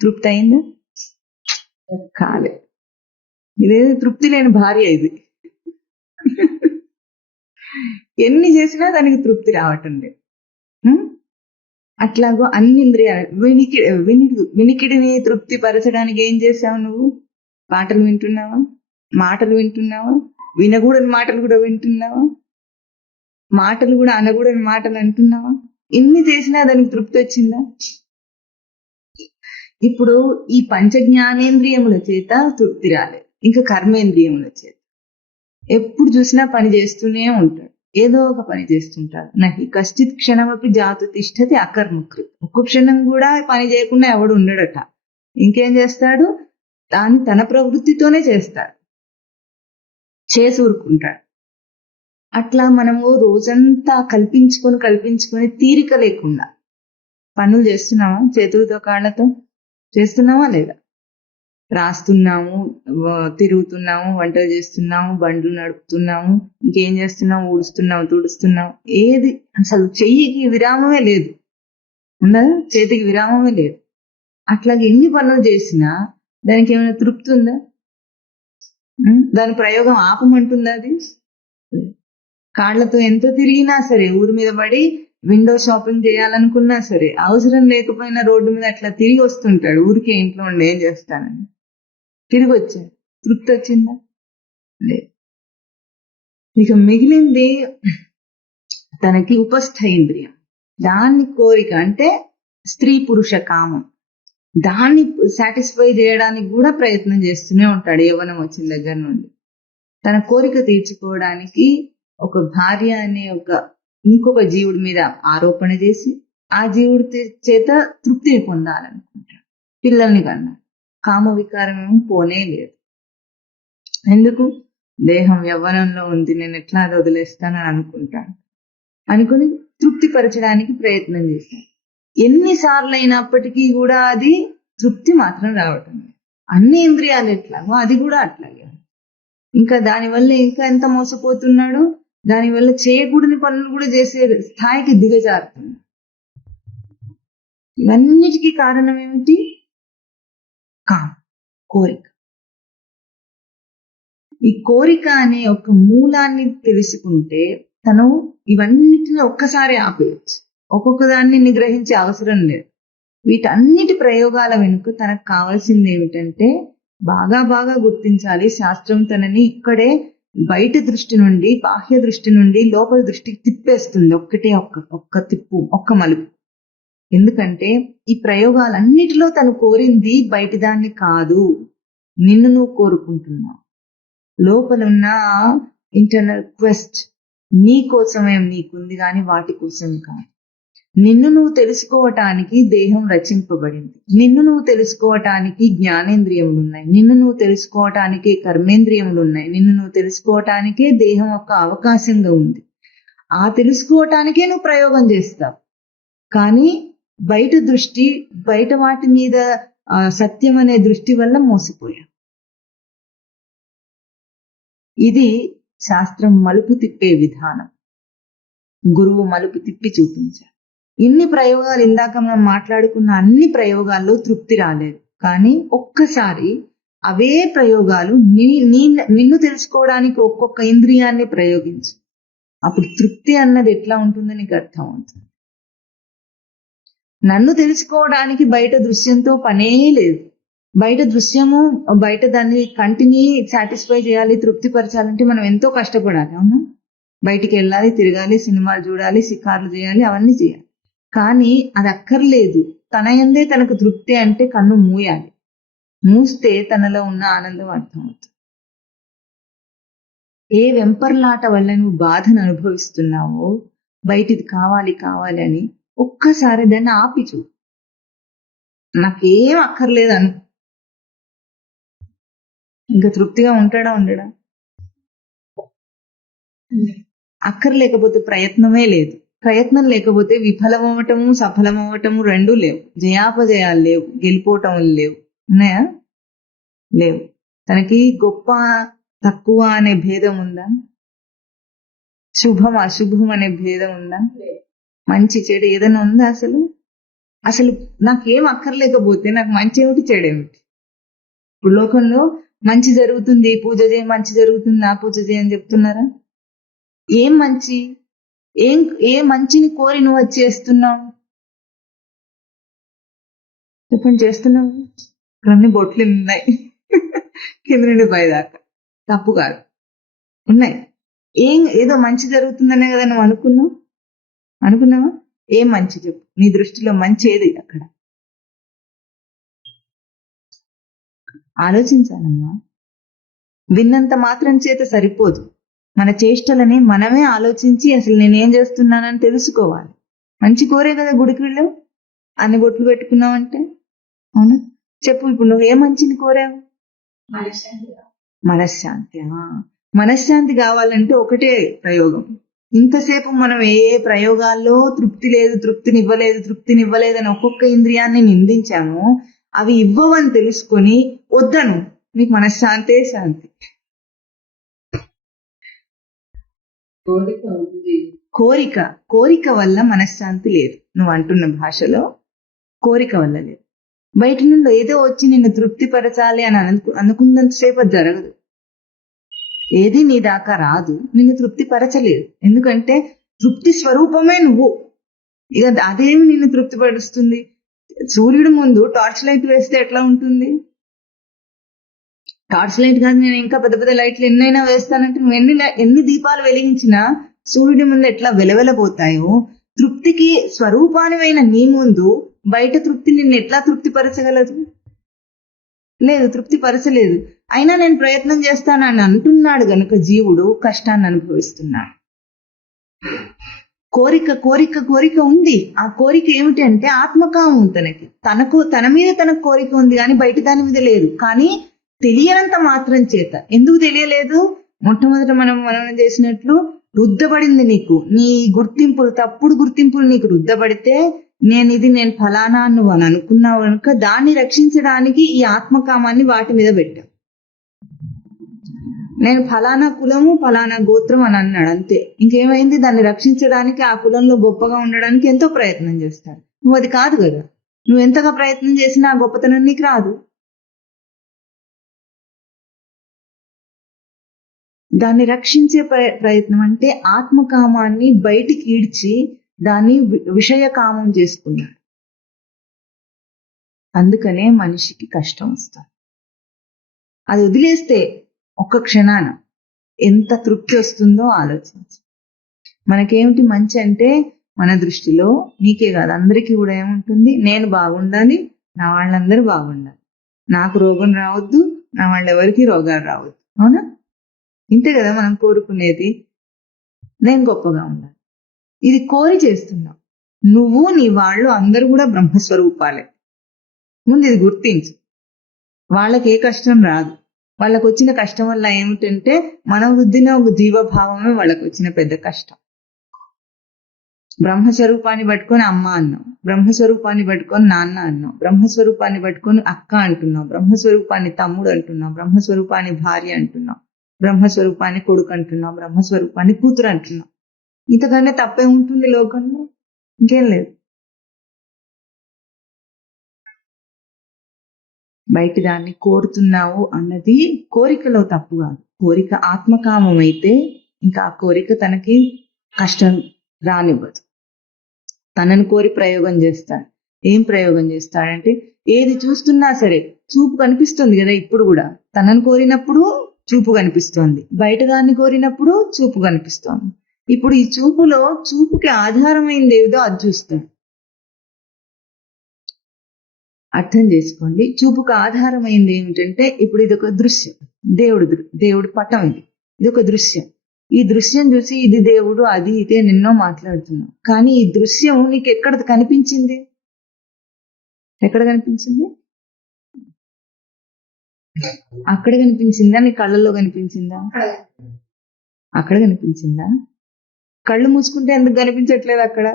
తృప్తి అయిందా? కాలే. ఇదేది తృప్తి లేని భార్య ఇది. ఎన్ని చేసినా దానికి తృప్తి రావటం లేదు. అట్లాగో అన్ని ఇంద్రియాలు వినికిడిని తృప్తి పరచడానికి ఏం చేసావు నువ్వు? పాటలు వింటున్నావా? మాటలు వింటున్నావా? వినకూడని మాటలు కూడా వింటున్నావా? మాటలు కూడా అనకూడని మాటలు అంటున్నావా? ఇన్ని చేసినా దానికి తృప్తి వచ్చిందా? ఇప్పుడు ఈ పంచ జ్ఞానేంద్రియముల చేత తృప్తి రాలేదు, ఇంకా కర్మేంద్రియముల చేత ఎప్పుడు చూసినా పని చేస్తూనే ఉంటాడు, ఏదో ఒక పని చేస్తుంటాడు. నహి కశ్చిత్ క్షణమపి జాతు తిష్టతి అకర్మకృత్. ఒక్క క్షణం కూడా పని చేయకుండా ఎవడు ఉండడట. ఇంకేం చేస్తాడు? తన ప్రవృత్తితోనే చేస్తాడు, చేసి ఊరుకుంటాడు. అట్లా మనము రోజంతా కల్పించుకొని తీరిక లేకుండా పనులు చేస్తున్నామా? చేతులతో కాళ్ళతో చేస్తున్నామా లేదా? రాస్తున్నాము, తిరుగుతున్నాము, వంటలు చేస్తున్నాము, బండ్లు నడుపుతున్నాము, ఇంకేం చేస్తున్నాము? ఊడుస్తున్నాము, తుడుస్తున్నాము. ఏది అసలు చెయ్యికి విరామమే లేదు, ఉన్నదా? చేతికి విరామమే లేదు. అట్లాగే ఎన్ని పనులు చేసినా దానికి ఏమైనా తృప్తి ఉందా? దాని ప్రయోగం ఆపమంటుందా? అది కాళ్లతో ఎంత తిరిగినా సరే, ఊరి మీద పడి విండో షాపింగ్ చేయాలనుకున్నా సరే, అవసరం లేకపోయినా రోడ్డు మీద అట్లా తిరిగి వస్తుంటాడు. ఊరికే ఇంట్లో ఉండి ఏం చేస్తానని తిరిగి వచ్చాడు. తృప్తి వచ్చిందా? లేదు. ఇక మిగిలింది తనకి ఉపస్థ ఇంద్రియం. దాన్ని కోరిక అంటే స్త్రీ పురుష కామం, దాన్ని సాటిస్ఫై చేయడానికి కూడా ప్రయత్నం చేస్తూనే ఉంటాడు యవ్వనం వచ్చిన దగ్గర నుండి. తన కోరిక తీర్చుకోవడానికి ఒక భార్య అనే ఇంకొక జీవుడి మీద ఆరోపణ చేసి ఆ జీవుడి చేత తృప్తిని పొందాలనుకుంటాడు. పిల్లల్ని కన్నా కామ వికారం ఏమో పోనే లేదు. ఎందుకు? దేహం యవ్వనంలో ఉంది, నేను ఎట్లా అది వదిలేస్తానని అనుకుంటాను. అనుకుని తృప్తి పరచడానికి ప్రయత్నం చేశాను. ఎన్నిసార్లు అయినప్పటికీ కూడా అది తృప్తి మాత్రం రావటం లేదు. అన్ని ఇంద్రియాలు ఎట్లాగో అది కూడా అట్లాగే. ఇంకా దానివల్ల ఇంకా ఎంత మోసపోతున్నాడు, దానివల్ల చేయకూడని పనులు కూడా చేసే స్థాయికి దిగజారుతున్నాడు. ఇవన్నిటికీ కారణం ఏమిటి? కోరిక. ఈ కోరిక అనే ఒక మూలాన్ని తెలుసుకుంటే తను ఇవన్నిటిని ఒక్కసారి ఆపేయచ్చు. ఒక్కొక్క దాన్ని నిగ్రహించే అవసరం లేదు. వీటన్నిటి ప్రయోగాల వెనుక తనకు కావాల్సింది ఏమిటంటే బాగా గుర్తించాలి. శాస్త్రం తనని ఇక్కడే బయట దృష్టి నుండి, బాహ్య దృష్టి నుండి లోపల దృష్టికి తిప్పేస్తుంది. ఒక్క తిప్పు, ఒక్క మలుపు. ఎందుకంటే ఈ ప్రయోగాలన్నిటిలో తను కోరింది బయటి దాన్ని కాదు, నిన్ను నువ్వు కోరుకుంటున్నావు. లోపలున్న ఇంటర్నల్ క్వెస్ట్ నీ కోసమే నీకుంది, కానీ వాటి కోసం కాదు. నిన్ను నువ్వు తెలుసుకోవటానికి దేహం రచింపబడింది, నిన్ను నువ్వు తెలుసుకోవటానికి జ్ఞానేంద్రియములు ఉన్నాయి, నిన్ను నువ్వు తెలుసుకోవటానికి కర్మేంద్రియములు ఉన్నాయి, నిన్ను నువ్వు తెలుసుకోవటానికే దేహం ఒక అవకాశంగా ఉంది. ఆ తెలుసుకోవటానికే నువ్వు ప్రయోగం చేస్తావు. కానీ బయట దృష్టి, బయట వాటి మీద సత్యం అనే దృష్టి వల్ల మోసపోయాం. ఇది శాస్త్రం మలుపు తిప్పే విధానం. గురువు మలుపు తిప్పి చూపించారు. ఇన్ని ప్రయోగాలు, ఇందాక మనం మాట్లాడుకున్న అన్ని ప్రయోగాల్లో తృప్తి రాలేదు. కానీ ఒక్కసారి అవే ప్రయోగాలు నిన్ను తెలుసుకోవడానికి ఒక్కొక్క ఇంద్రియాన్ని ప్రయోగించు. అప్పుడు తృప్తి అన్నది ఎట్లా ఉంటుందో నీకు అర్థం అవుతుంది. నన్ను తెలుసుకోవడానికి బయట దృశ్యంతో పనే లేదు. బయట దృశ్యము, బయట దాన్ని కంటిని సాటిస్ఫై చేయాలి, తృప్తిపరచాలంటే మనం ఎంతో కష్టపడాలి. అవును, బయటికి వెళ్ళాలి, తిరగాలి, సినిమాలు చూడాలి, షికార్లు చేయాలి, అవన్నీ చేయాలి. కానీ అది అక్కర్లేదు. తన యందే తనకు తృప్తి అంటే కన్ను మూయాలి. మూస్తే తనలో ఉన్న ఆనందం అర్థమవుతుంది. ఏ వెంపర్లాట వల్ల నువ్వు బాధను అనుభవిస్తున్నావో, బయటిది కావాలి కావాలి అని ఒక్కసారి దాన్ని ఆపి చూ. నాకేం అక్కర్లేదు అను. ఇంకా తృప్తిగా ఉంటాడా ఉండడా? అక్కర్లేకపోతే ప్రయత్నమే లేదు. ప్రయత్నం లేకపోతే విఫలమవటము, సఫలమవటము రెండూ లేవు. జయాపజయాలు లేవు, గెలిపోవటం లేవు. ఉన్నాయా? లేవు. తనకి గొప్ప తక్కువ అనే భేదం ఉందా? శుభం అశుభం అనే భేదం ఉందా? మంచి చెడు ఏదైనా ఉందా? అసలు నాకేం అక్కర్లేకపోతే నాకు మంచి ఏమిటి, చెడేమిటి? ఇప్పుడు లోకంలో మంచి జరుగుతుంది, పూజ చేయి, మంచి జరుగుతుంది, ఆ పూజ చేయని చెప్తున్నారా? ఏం మంచి, ఏ మంచిని కోరి నువ్వు వచ్చి చేస్తున్నావు? చెప్పండి, చేస్తున్నావు. అన్ని బొట్లు ఉన్నాయి కింద నుండి పైదాకా. తప్పు కాదు, ఉన్నాయి. ఏదో మంచి జరుగుతుందనే కదా నువ్వు అనుకున్నావా? ఏం మంచి చెప్పు. నీ దృష్టిలో మంచి ఏది? అక్కడ ఆలోచించాలమ్మా. విన్నంత మాత్రం చేత సరిపోదు. మన చేష్టలని మనమే ఆలోచించి అసలు నేనేం చేస్తున్నానని తెలుసుకోవాలి. మంచి కోరే కదా గుడికి వెళ్ళావు, అన్ని బొట్లు పెట్టుకున్నావంటే. అవునా? చెప్పు, ఇప్పుడు నువ్వు ఏ మంచిని కోరావు? మనశ్శాంతి. మనశ్శాంతి కావాలంటే ఒకటే ప్రయోగం. ఇంతసేపు మనం ఏ ప్రయోగాల్లో తృప్తినివ్వలేదు అని ఒక్కొక్క ఇంద్రియాన్ని నిందించాము. అవి ఇవ్వవని తెలుసుకొని వద్దను, నీకు మనశ్శాంతే శాంతి. కోరిక వల్ల మనశ్శాంతి లేదు. నువ్వు అంటున్న భాషలో కోరిక వల్ల లేదు. బయట నుండి ఏదో వచ్చి నిన్ను తృప్తిపరచాలి అని అనుకున్నంతసేపు అది జరగదు. ఏది నీ దాకా రాదు, నిన్ను తృప్తిపరచలేదు. ఎందుకంటే తృప్తి స్వరూపమే నువ్వు. ఇక అదేమి నిన్ను తృప్తిపరుస్తుంది? సూర్యుడు ముందు టార్చ్ లైట్ వేస్తే ఎట్లా ఉంటుంది? టార్చ్ లైట్ కాదు, నేను ఇంకా పెద్ద పెద్ద లైట్లు ఎన్నైనా వేస్తానంటే నువ్వు ఎన్ని దీపాలు వెలిగించినా సూర్యుడి ముందు ఎట్లా వెలవెలబోతాయో, తృప్తికి స్వరూపానివైన నీ ముందు బయట తృప్తి నిన్ను ఎట్లా తృప్తిపరచగలదు? లేదు, తృప్తిపరచలేదు. అయినా నేను ప్రయత్నం చేస్తానని అంటున్నాడు గనుక జీవుడు కష్టాన్ని అనుభవిస్తున్నాడు. కోరిక ఉంది. ఆ కోరిక ఏమిటి అంటే ఆత్మకామం. తన మీద తనకు కోరిక ఉంది కానీ బయట దాని మీద లేదు. కానీ తెలియనంత మాత్రం చేత. ఎందుకు తెలియలేదు? మొట్టమొదట మనం చేసినట్లు రుద్దబడింది నీకు. నీ తప్పుడు గుర్తింపులు నీకు రుద్దబడితే నేను ఫలానా నువ్వు అని అనుకున్నావు కనుక దాన్ని రక్షించడానికి ఈ ఆత్మకామాన్ని వాటి మీద పెట్టావు. నేను ఫలానా కులము, ఫలానా గోత్రం అని అన్నాడు, అంతే. ఇంకేమైంది? దాన్ని రక్షించడానికి, ఆ కులంలో గొప్పగా ఉండడానికి ఎంతో ప్రయత్నం చేస్తాడు. నువ్వు అది కాదు కదా. నువ్వు ఎంతగా ప్రయత్నం చేసినా ఆ గొప్పతనం నీకు రాదు. దాన్ని రక్షించే ప్రయత్నం అంటే ఆత్మకామాన్ని బయటికి ఈడ్చి దాన్ని విషయకామం చేసుకున్నాడు. అందుకనే మనిషికి కష్టం వస్తుంది. అది వదిలేస్తే ఒక్క క్షణాన ఎంత తృప్తి వస్తుందో ఆలోచించు. మనకేమిటి మంచి అంటే, మన దృష్టిలో నీకే కాదు అందరికీ కూడా ఏముంటుంది? నేను బాగుండాలి, నా వాళ్ళందరూ బాగుండాలి, నాకు రోగం రావద్దు, నా వాళ్ళెవరికి రోగాలు రావద్దు. అవునా? ఇంతే కదా మనం కోరుకునేది. నేను గొప్పగా ఉండాలి. ఇది కోరి చేస్తున్నావు. నువ్వు, నీ వాళ్ళు అందరూ కూడా బ్రహ్మస్వరూపాలే. ముందు ఇది గుర్తించు. వాళ్ళకి ఏ కష్టం రాదు. వాళ్ళకు వచ్చిన కష్టం వల్ల ఏమిటంటే మన వృద్ధిన ఒక జీవభావమే వాళ్ళకు వచ్చిన పెద్ద కష్టం. బ్రహ్మస్వరూపాన్ని పట్టుకొని అమ్మ అన్నావు, బ్రహ్మస్వరూపాన్ని పట్టుకొని నాన్న అన్నావు, బ్రహ్మస్వరూపాన్ని పట్టుకొని అక్క అంటున్నావు, బ్రహ్మస్వరూపాన్ని తమ్ముడు అంటున్నావు, బ్రహ్మస్వరూపాన్ని భార్య అంటున్నావు, బ్రహ్మస్వరూపాన్ని కొడుకు అంటున్నావు, బ్రహ్మస్వరూపాన్ని కూతురు అంటున్నావు. ఇంతకన్నా తప్పే ఉంటుంది లోకంలో? ఇంకేం లేదు. బయట దాన్ని కోరుతున్నావు అన్నది కోరికలో తప్పు కాదు. కోరిక ఆత్మకామం అయితే ఇంకా ఆ కోరిక తనకి కష్టం రానివ్వదు. తనను కోరి ప్రయోగం చేస్తాడు. ఏం ప్రయోగం చేస్తాడంటే, ఏది చూస్తున్నా సరే చూపు కనిపిస్తుంది కదా, ఇప్పుడు కూడా తనను కోరినప్పుడు చూపు కనిపిస్తోంది, బయట దాన్ని కోరినప్పుడు చూపు కనిపిస్తోంది. ఇప్పుడు ఈ చూపులో చూపుకి ఆధారమైంది ఏదో అది చూస్తాడు. అర్థం చేసుకోండి. చూపుకు ఆధారమైంది ఏమిటంటే, ఇప్పుడు ఇది ఒక దృశ్యం, దేవుడి పటం, ఇది ఒక దృశ్యం. ఈ దృశ్యం చూసి ఇది దేవుడు అది ఇదే నిన్నో మాట్లాడుతున్నావు. కానీ ఈ దృశ్యం నీకు ఎక్కడ కనిపించింది? ఎక్కడ కనిపించింది? అక్కడ కనిపించిందా? నీ కళ్ళల్లో కనిపించిందా? అక్కడ కనిపించిందా? కళ్ళు మూసుకుంటే ఎందుకు కనిపించట్లేదు అక్కడ?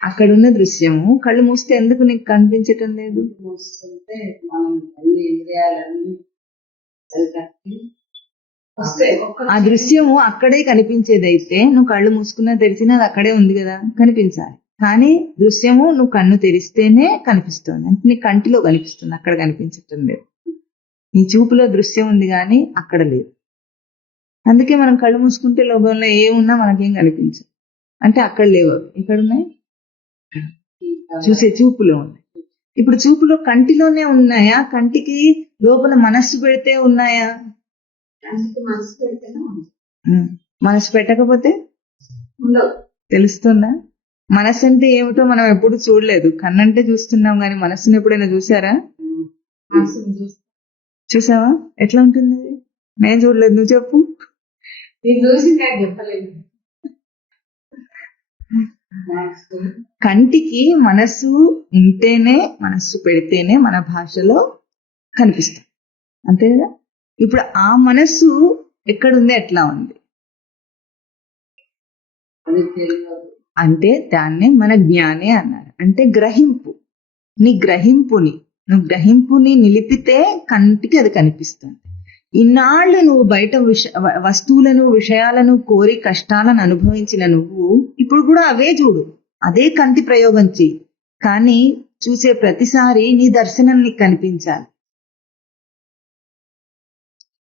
అక్కడున్న దృశ్యము కళ్ళు మూస్తే ఎందుకు నీకు కనిపించటం లేదు? మూస్తుంటే మనం ఆ దృశ్యము అక్కడే కనిపించేదైతే నువ్వు కళ్ళు మూసుకున్నా తెరిచినా అది అక్కడే ఉంది కదా, కనిపించాలి. కానీ దృశ్యము నువ్వు కన్ను తెరిస్తేనే కనిపిస్తుంది, అంటే నీ కంటిలో కనిపిస్తుంది, అక్కడ కనిపించటం లేదు. నీ చూపులో దృశ్యం ఉంది కానీ అక్కడ లేదు. అందుకే మనం కళ్ళు మూసుకుంటే లోకంలో ఏమున్నా మనకేం కనిపించదు, అంటే అక్కడ లేవు. ఎక్కడ ఉన్నాయి? చూసే చూపులో ఉన్నాయి. ఇప్పుడు చూపులో కంటిలోనే ఉన్నాయా? కంటికి లోపల మనస్సు పెడితే ఉన్నాయా? మనసు పెట్టకపోతే తెలుస్తుందా? మనసు అంటే ఏమిటో మనం ఎప్పుడు చూడలేదు. కన్నంటే చూస్తున్నాం కానీ మనస్సుని ఎప్పుడైనా చూసారా? చూసావా? ఎట్లా ఉంటుంది? నేను చూడలేదు, నువ్వు చెప్పు. చెప్పలేదు. కంటికి మనస్సు ఉంటేనే, మనస్సు పెడితేనే మన భాషలో కనిపిస్తుంది, అంతే కదా? ఇప్పుడు ఆ మనస్సు ఎక్కడుంది, ఎట్లా ఉంది అంటే దాన్నే మన జ్ఞానే అన్నారు. అంటే గ్రహింపు. నువ్వు గ్రహింపుని నిలిపితే కంటికి అది కనిపిస్తుంది. ఇన్నాళ్ళు నువ్వు బయట వస్తువులను విషయాలను కోరి కష్టాలను అనుభవించిన నువ్వు ఇప్పుడు కూడా అవే చూడు, అదే కంటి ప్రయోగం చెయ్యి. కానీ చూసే ప్రతిసారి నీ దర్శనం నీకు కనిపించాలి.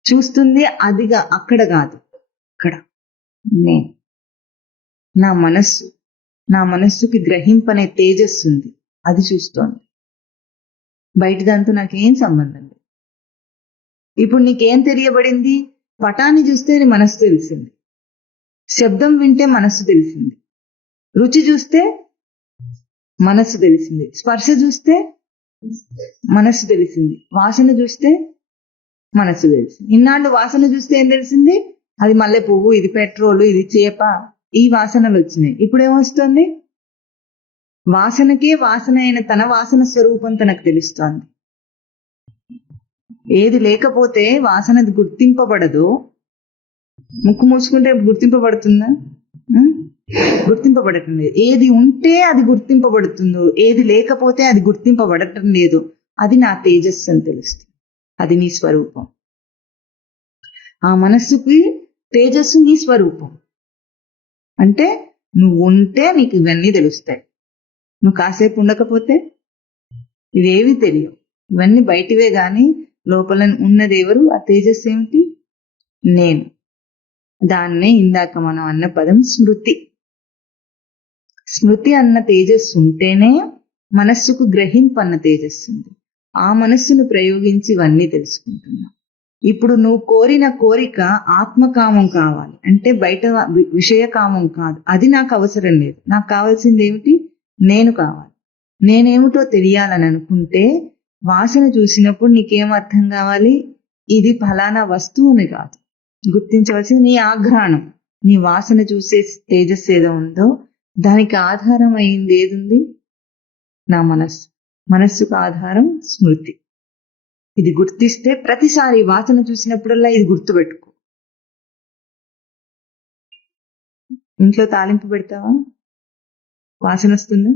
చూస్తుంది అదిగా అక్కడ కాదు, ఇక్కడ నేను, నా మనస్సుకి గ్రహింపనే తేజస్సు ఉంది, అది చూస్తోంది. బయట దాంతో నాకేం సంబంధం లేదు. ఇప్పుడు నీకేం తెలియబడింది? పటాన్ని చూస్తే నీ మనస్సు తెలిసింది, శబ్దం వింటే మనస్సు తెలిసింది, రుచి చూస్తే మనస్సు తెలిసింది, స్పర్శ చూస్తే మనస్సు తెలిసింది, వాసన చూస్తే మనస్సు తెలిసింది. ఇన్నాళ్ళు వాసన చూస్తే ఏం తెలిసింది? అది మల్లె పువ్వు, ఇది పెట్రోలు, ఇది చేప, ఈ వాసనలు వచ్చినాయి. ఇప్పుడు ఏమొస్తుంది? వాసనకే వాసన అయిన తన వాసన స్వరూపం తనకు తెలుస్తోంది. ఏది లేకపోతే వాసనది గుర్తింపబడదు. ముక్కు మూసుకుంటే గుర్తింపబడుతుందా? గుర్తింపబడటం లేదు. ఏది ఉంటే అది గుర్తింపబడుతుందో, ఏది లేకపోతే అది గుర్తింపబడటం లేదు. అది నా తేజస్సు అని తెలుస్తుంది, అది నీ స్వరూపం. ఆ మనస్సుకి తేజస్సు నీ స్వరూపం. అంటే నువ్వు ఉంటే నీకు ఇవన్నీ తెలుస్తాయి, నువ్వు కాసేపు ఉండకపోతే ఇవేవి తెలియవు. ఇవన్నీ బయటివే గాని లోపల ఉన్నదేవరు? ఆ తేజస్సు ఏమిటి? నేను. దాన్నే ఇందాక మనం అన్న పదం స్మృతి. స్మృతి అన్న తేజస్సు ఉంటేనే మనస్సుకు గ్రహింపన్న తేజస్సు ఉంది. ఆ మనస్సును ప్రయోగించి ఇవన్నీ తెలుసుకుంటున్నాం. ఇప్పుడు నువ్వు కోరిన కోరిక ఆత్మకామం కావాలి అంటే బయట విషయకామం కాదు. అది నాకు అవసరం లేదు. నాకు కావాల్సింది ఏమిటి? నేను కావాలి. నేనేమిటో తెలియాలని అనుకుంటే వాసన చూసినప్పుడు నీకేం అర్థం కావాలి? ఇది ఫలానా వస్తువుని కాదు, గుర్తించవలసింది నీ ఆఘ్రాణం. నీ వాసన చూసే తేజస్సు ఏదో ఉందో దానికి ఆధారం అయింది ఏదుంది? నా మనస్సు. మనస్సుకు ఆధారం స్మృతి. ఇది గుర్తిస్తే ప్రతిసారి వాసన చూసినప్పుడల్లా ఇది గుర్తుపెట్టుకో. ఇంట్లో తాలింపు పెడతావా? వాసన వస్తుందా?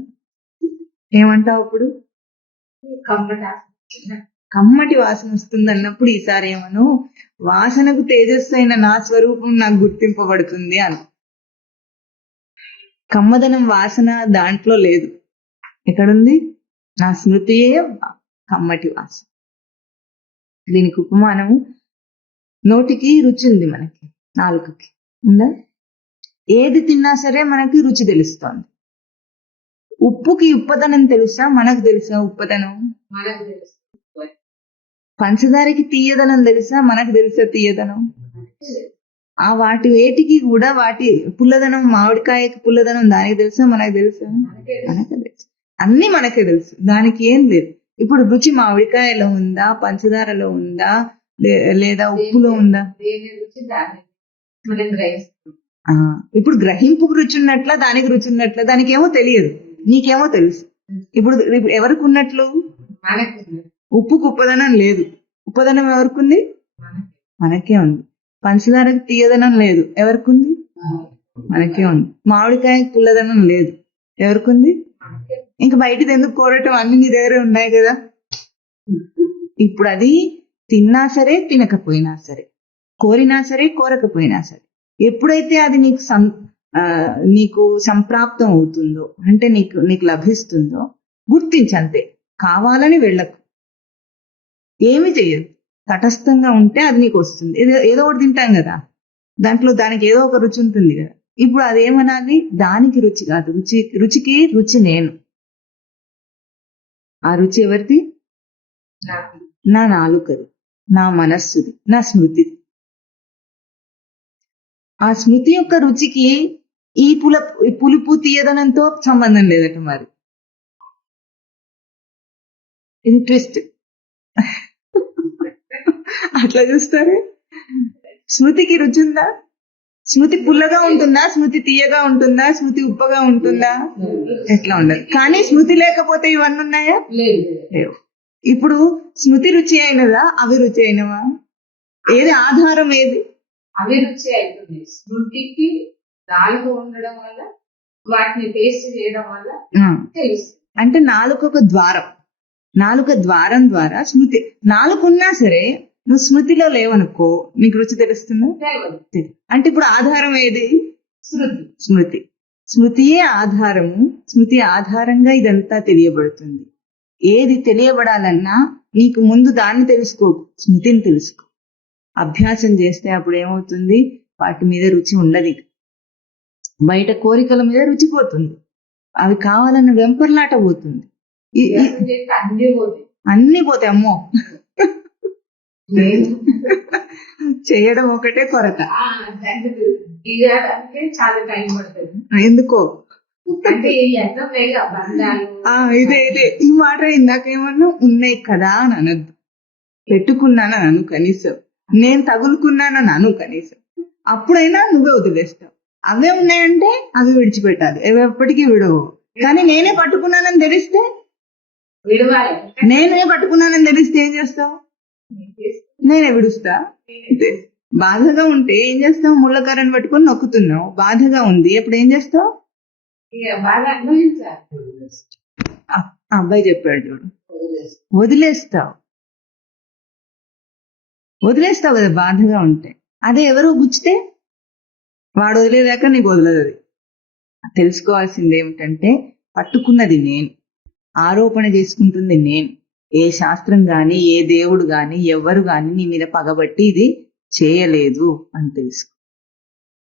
ఏమంటావు అప్పుడు? కమ్మటి వాసన వస్తుంది అన్నప్పుడు ఈసారి ఏమను, వాసనకు తేజస్సు అయిన నా స్వరూపం నాకు గుర్తింపబడుతుంది అని. కమ్మదనం వాసన దాంట్లో లేదు. ఎక్కడుంది? నా స్మృతియే కమ్మటి వాసన. దీనికి ఉపమానము, నోటికి రుచి ఉంది, మనకి నాలుకకి ఉందా? ఏది తిన్నా సరే మనకి రుచి తెలుస్తోంది. ఉప్పుకి ఉప్పదనం తెలుసా? మనకు తెలుసా ఉప్పదనం? పంచదారకి తీయదనం తెలుసా? మనకు తెలుసా తీయదనం? ఆ వాటి వేటికి కూడా వాటి పుల్లదనం, మామిడికాయకి పుల్లదనం దానికి తెలుసా? మనకు తెలుసా? మనకే తెలుసు. అన్ని మనకే తెలుసు, దానికి ఏం లేదు. ఇప్పుడు రుచి మామిడికాయలో ఉందా, పంచదారలో ఉందా, లేదా ఉప్పులో ఉందా? ఇప్పుడు గ్రహింపుకు రుచి ఉన్నట్ల, దానికి రుచి ఉన్నట్ల, దానికి ఏమో తెలియదు, నీకేమో తెలుసు. ఇప్పుడు ఎవరికి ఉన్నట్లు? ఉప్పుకు ఉప్పదనం లేదు, ఉప్పదనం ఎవరికి ఉంది? మనకే ఉంది. పంచదారకు తీయదనం లేదు, ఎవరికి ఉంది? మనకే ఉంది. మామిడికాయకి పుల్లదనం లేదు, ఎవరికి ఉంది? ఇంకా బయటది ఎందుకు కోరటం, అన్ని నీ దగ్గరే ఉన్నాయి కదా. ఇప్పుడు అది తిన్నా సరే, తినకపోయినా సరే, కోరినా సరే, కోరకపోయినా సరే, ఎప్పుడైతే అది నీకు సంప్రాప్తం అవుతుందో, అంటే నీకు లభిస్తుందో గుర్తించంతే. కావాలని వెళ్ళకు, ఏమి చెయ్యదు, తటస్థంగా ఉంటే అది నీకు వస్తుంది. ఏదో ఒకటి తింటాం కదా, దానికి ఏదో ఒక రుచి ఉంటుంది కదా. ఇప్పుడు అదేమనాలి? దానికి రుచి కాదు, రుచికి రుచి నేను. ఆ రుచి ఎవరిది? నా నాలుకది, నా మనస్సుది, నా స్మృతిది. ఆ స్మృతి యొక్క రుచికి ఈ పులుపు తీయదనంతో సంబంధం లేదట. మరి ఇది ట్విస్ట్. అట్లా చూస్తారే. స్మృతికి రుచి ఉందా? స్మృతి పుల్లగా ఉంటుందా? స్మృతి తీయగా ఉంటుందా? స్మృతి ఉప్పగా ఉంటుందా? ఎట్లా ఉండదు. కానీ స్మృతి లేకపోతే ఇవన్నీ ఉన్నాయా? లేవు. ఇప్పుడు స్మృతి రుచి అయినదా, అభిరుచి అయినవా? ఏది ఆధారం? ఏది అభిరుచి అవుతుంది? స్మృతికి నాలుక ఉండడం వల్ల, వాటిని టేస్ట్ చేయడం వల్ల తెలుస్తుంది. అంటే నాలుక ఒక ద్వారం, నాలుక ద్వారం ద్వారా స్మృతి. నాలుగున్నా సరే నువ్వు స్మృతిలో లేవనుకో, నీకు రుచి తెలుస్తుందా? అంటే ఇప్పుడు ఆధారం ఏది? స్మృతి. స్మృతియే ఆధారము. స్మృతి ఆధారంగా ఇదంతా తెలియబడుతుంది. ఏది తెలియబడాలన్నా నీకు ముందు దాన్ని తెలుసుకోకు, స్మృతిని తెలుసుకో. అభ్యాసం చేస్తే అప్పుడు ఏమవుతుంది? వాటి మీద రుచి ఉండదు. బయట కోరికల మీద రుచిపోతుంది, అవి కావాలన్న వెంపర్లాట పోతుంది, అన్ని పోతాయి. అమ్మో, చేయడం ఒకటే కొరత. చాలా టైం పడుతుంది. ఎందుకో అంటే ఇదే ఈ మాట ఇందాకేమన్నా ఉన్నాయి కదా అని అనద్దు. పెట్టుకున్నాను అను కనీసం, నేను తగులుకున్నానని అను కనీసం. అప్పుడైనా నువ్వే వదిలేస్తావు. అవే ఉన్నాయంటే అవి విడిచిపెట్టాలి, అవి ఎప్పటికీ విడవు. కానీ నేనే పట్టుకున్నానని తెలిస్తే, ఏం చేస్తావు? నేనే విడుస్తా. బాధగా ఉంటే ఏం చేస్తావు? ముళ్ళకర్రని పట్టుకొని నొక్కుతున్నావు, బాధగా ఉంది, అప్పుడు ఏం చేస్తావు? అబ్బాయి చెప్పాడు చూడు, వదిలేస్తావు కదా బాధగా ఉంటే. అదే ఎవరో గుచ్చితే వాడు వదిలేదాకా నీకు వదలదు. అది తెలుసుకోవాల్సింది ఏమిటంటే, పట్టుకున్నది నేను, ఆరోపణ చేసుకుంటుంది నేను. ఏ శాస్త్రం గాని, ఏ దేవుడు గాని, ఎవ్వరు గాని నీ మీద పగబట్టి ఇది చేయలేదు అని తెలుసుకో.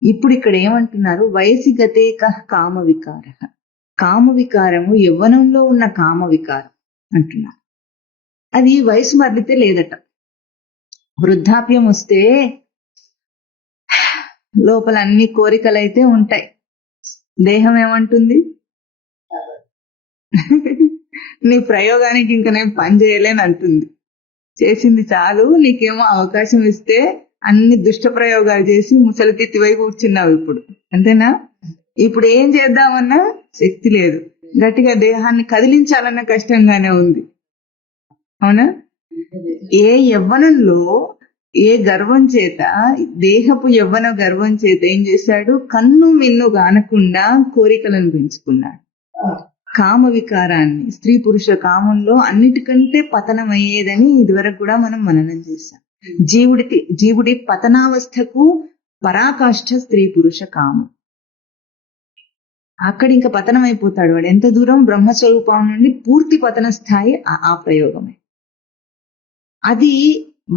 ఇప్పుడు ఇక్కడ ఏమంటున్నారు? వయసి గతేక కామ వికార. కామ వికారము యవ్వనంలో ఉన్న కామ వికారం అంటున్నారు. అది వయసు మరలితే లేదట. వృద్ధాప్యం వస్తే లోపల అన్ని కోరికలైతే ఉంటాయి. దేహం ఏమంటుంది? నీ ప్రయోగానికి ఇంకా నేను పని చేయలేని అంటుంది. చేసింది చాలు, నీకేమో అవకాశం ఇస్తే అన్ని దుష్ట ప్రయోగాలు చేసి ముసలి తిత్తివై కూర్చున్నావు ఇప్పుడు, అంతేనా? ఇప్పుడు ఏం చేద్దామన్నా శక్తి లేదు, గట్టిగా దేహాన్ని కదిలించాలన్న కష్టంగానే ఉంది, అవునా? ఏ యవ్వనంలో ఏ గర్వం చేత, దేహపు యవ్వన గర్వం చేత ఏం చేశాడు? కన్ను మిన్ను కానకుండా కోరికలను పెంచుకున్నాడు. కామ వికారాన్ని, స్త్రీ పురుష కామంలో అన్నిటికంటే పతనమయ్యేదని ఇదివరకు కూడా మనం మననం చేశాం. జీవుడి పతనావస్థకు పరాకాష్ఠ స్త్రీ పురుష కామం. అక్కడ ఇంకా పతనం అయిపోతాడు వాడు. ఎంత దూరం? బ్రహ్మస్వరూపం నుండి పూర్తి పతన స్థాయి ఆ ప్రయోగమే. అది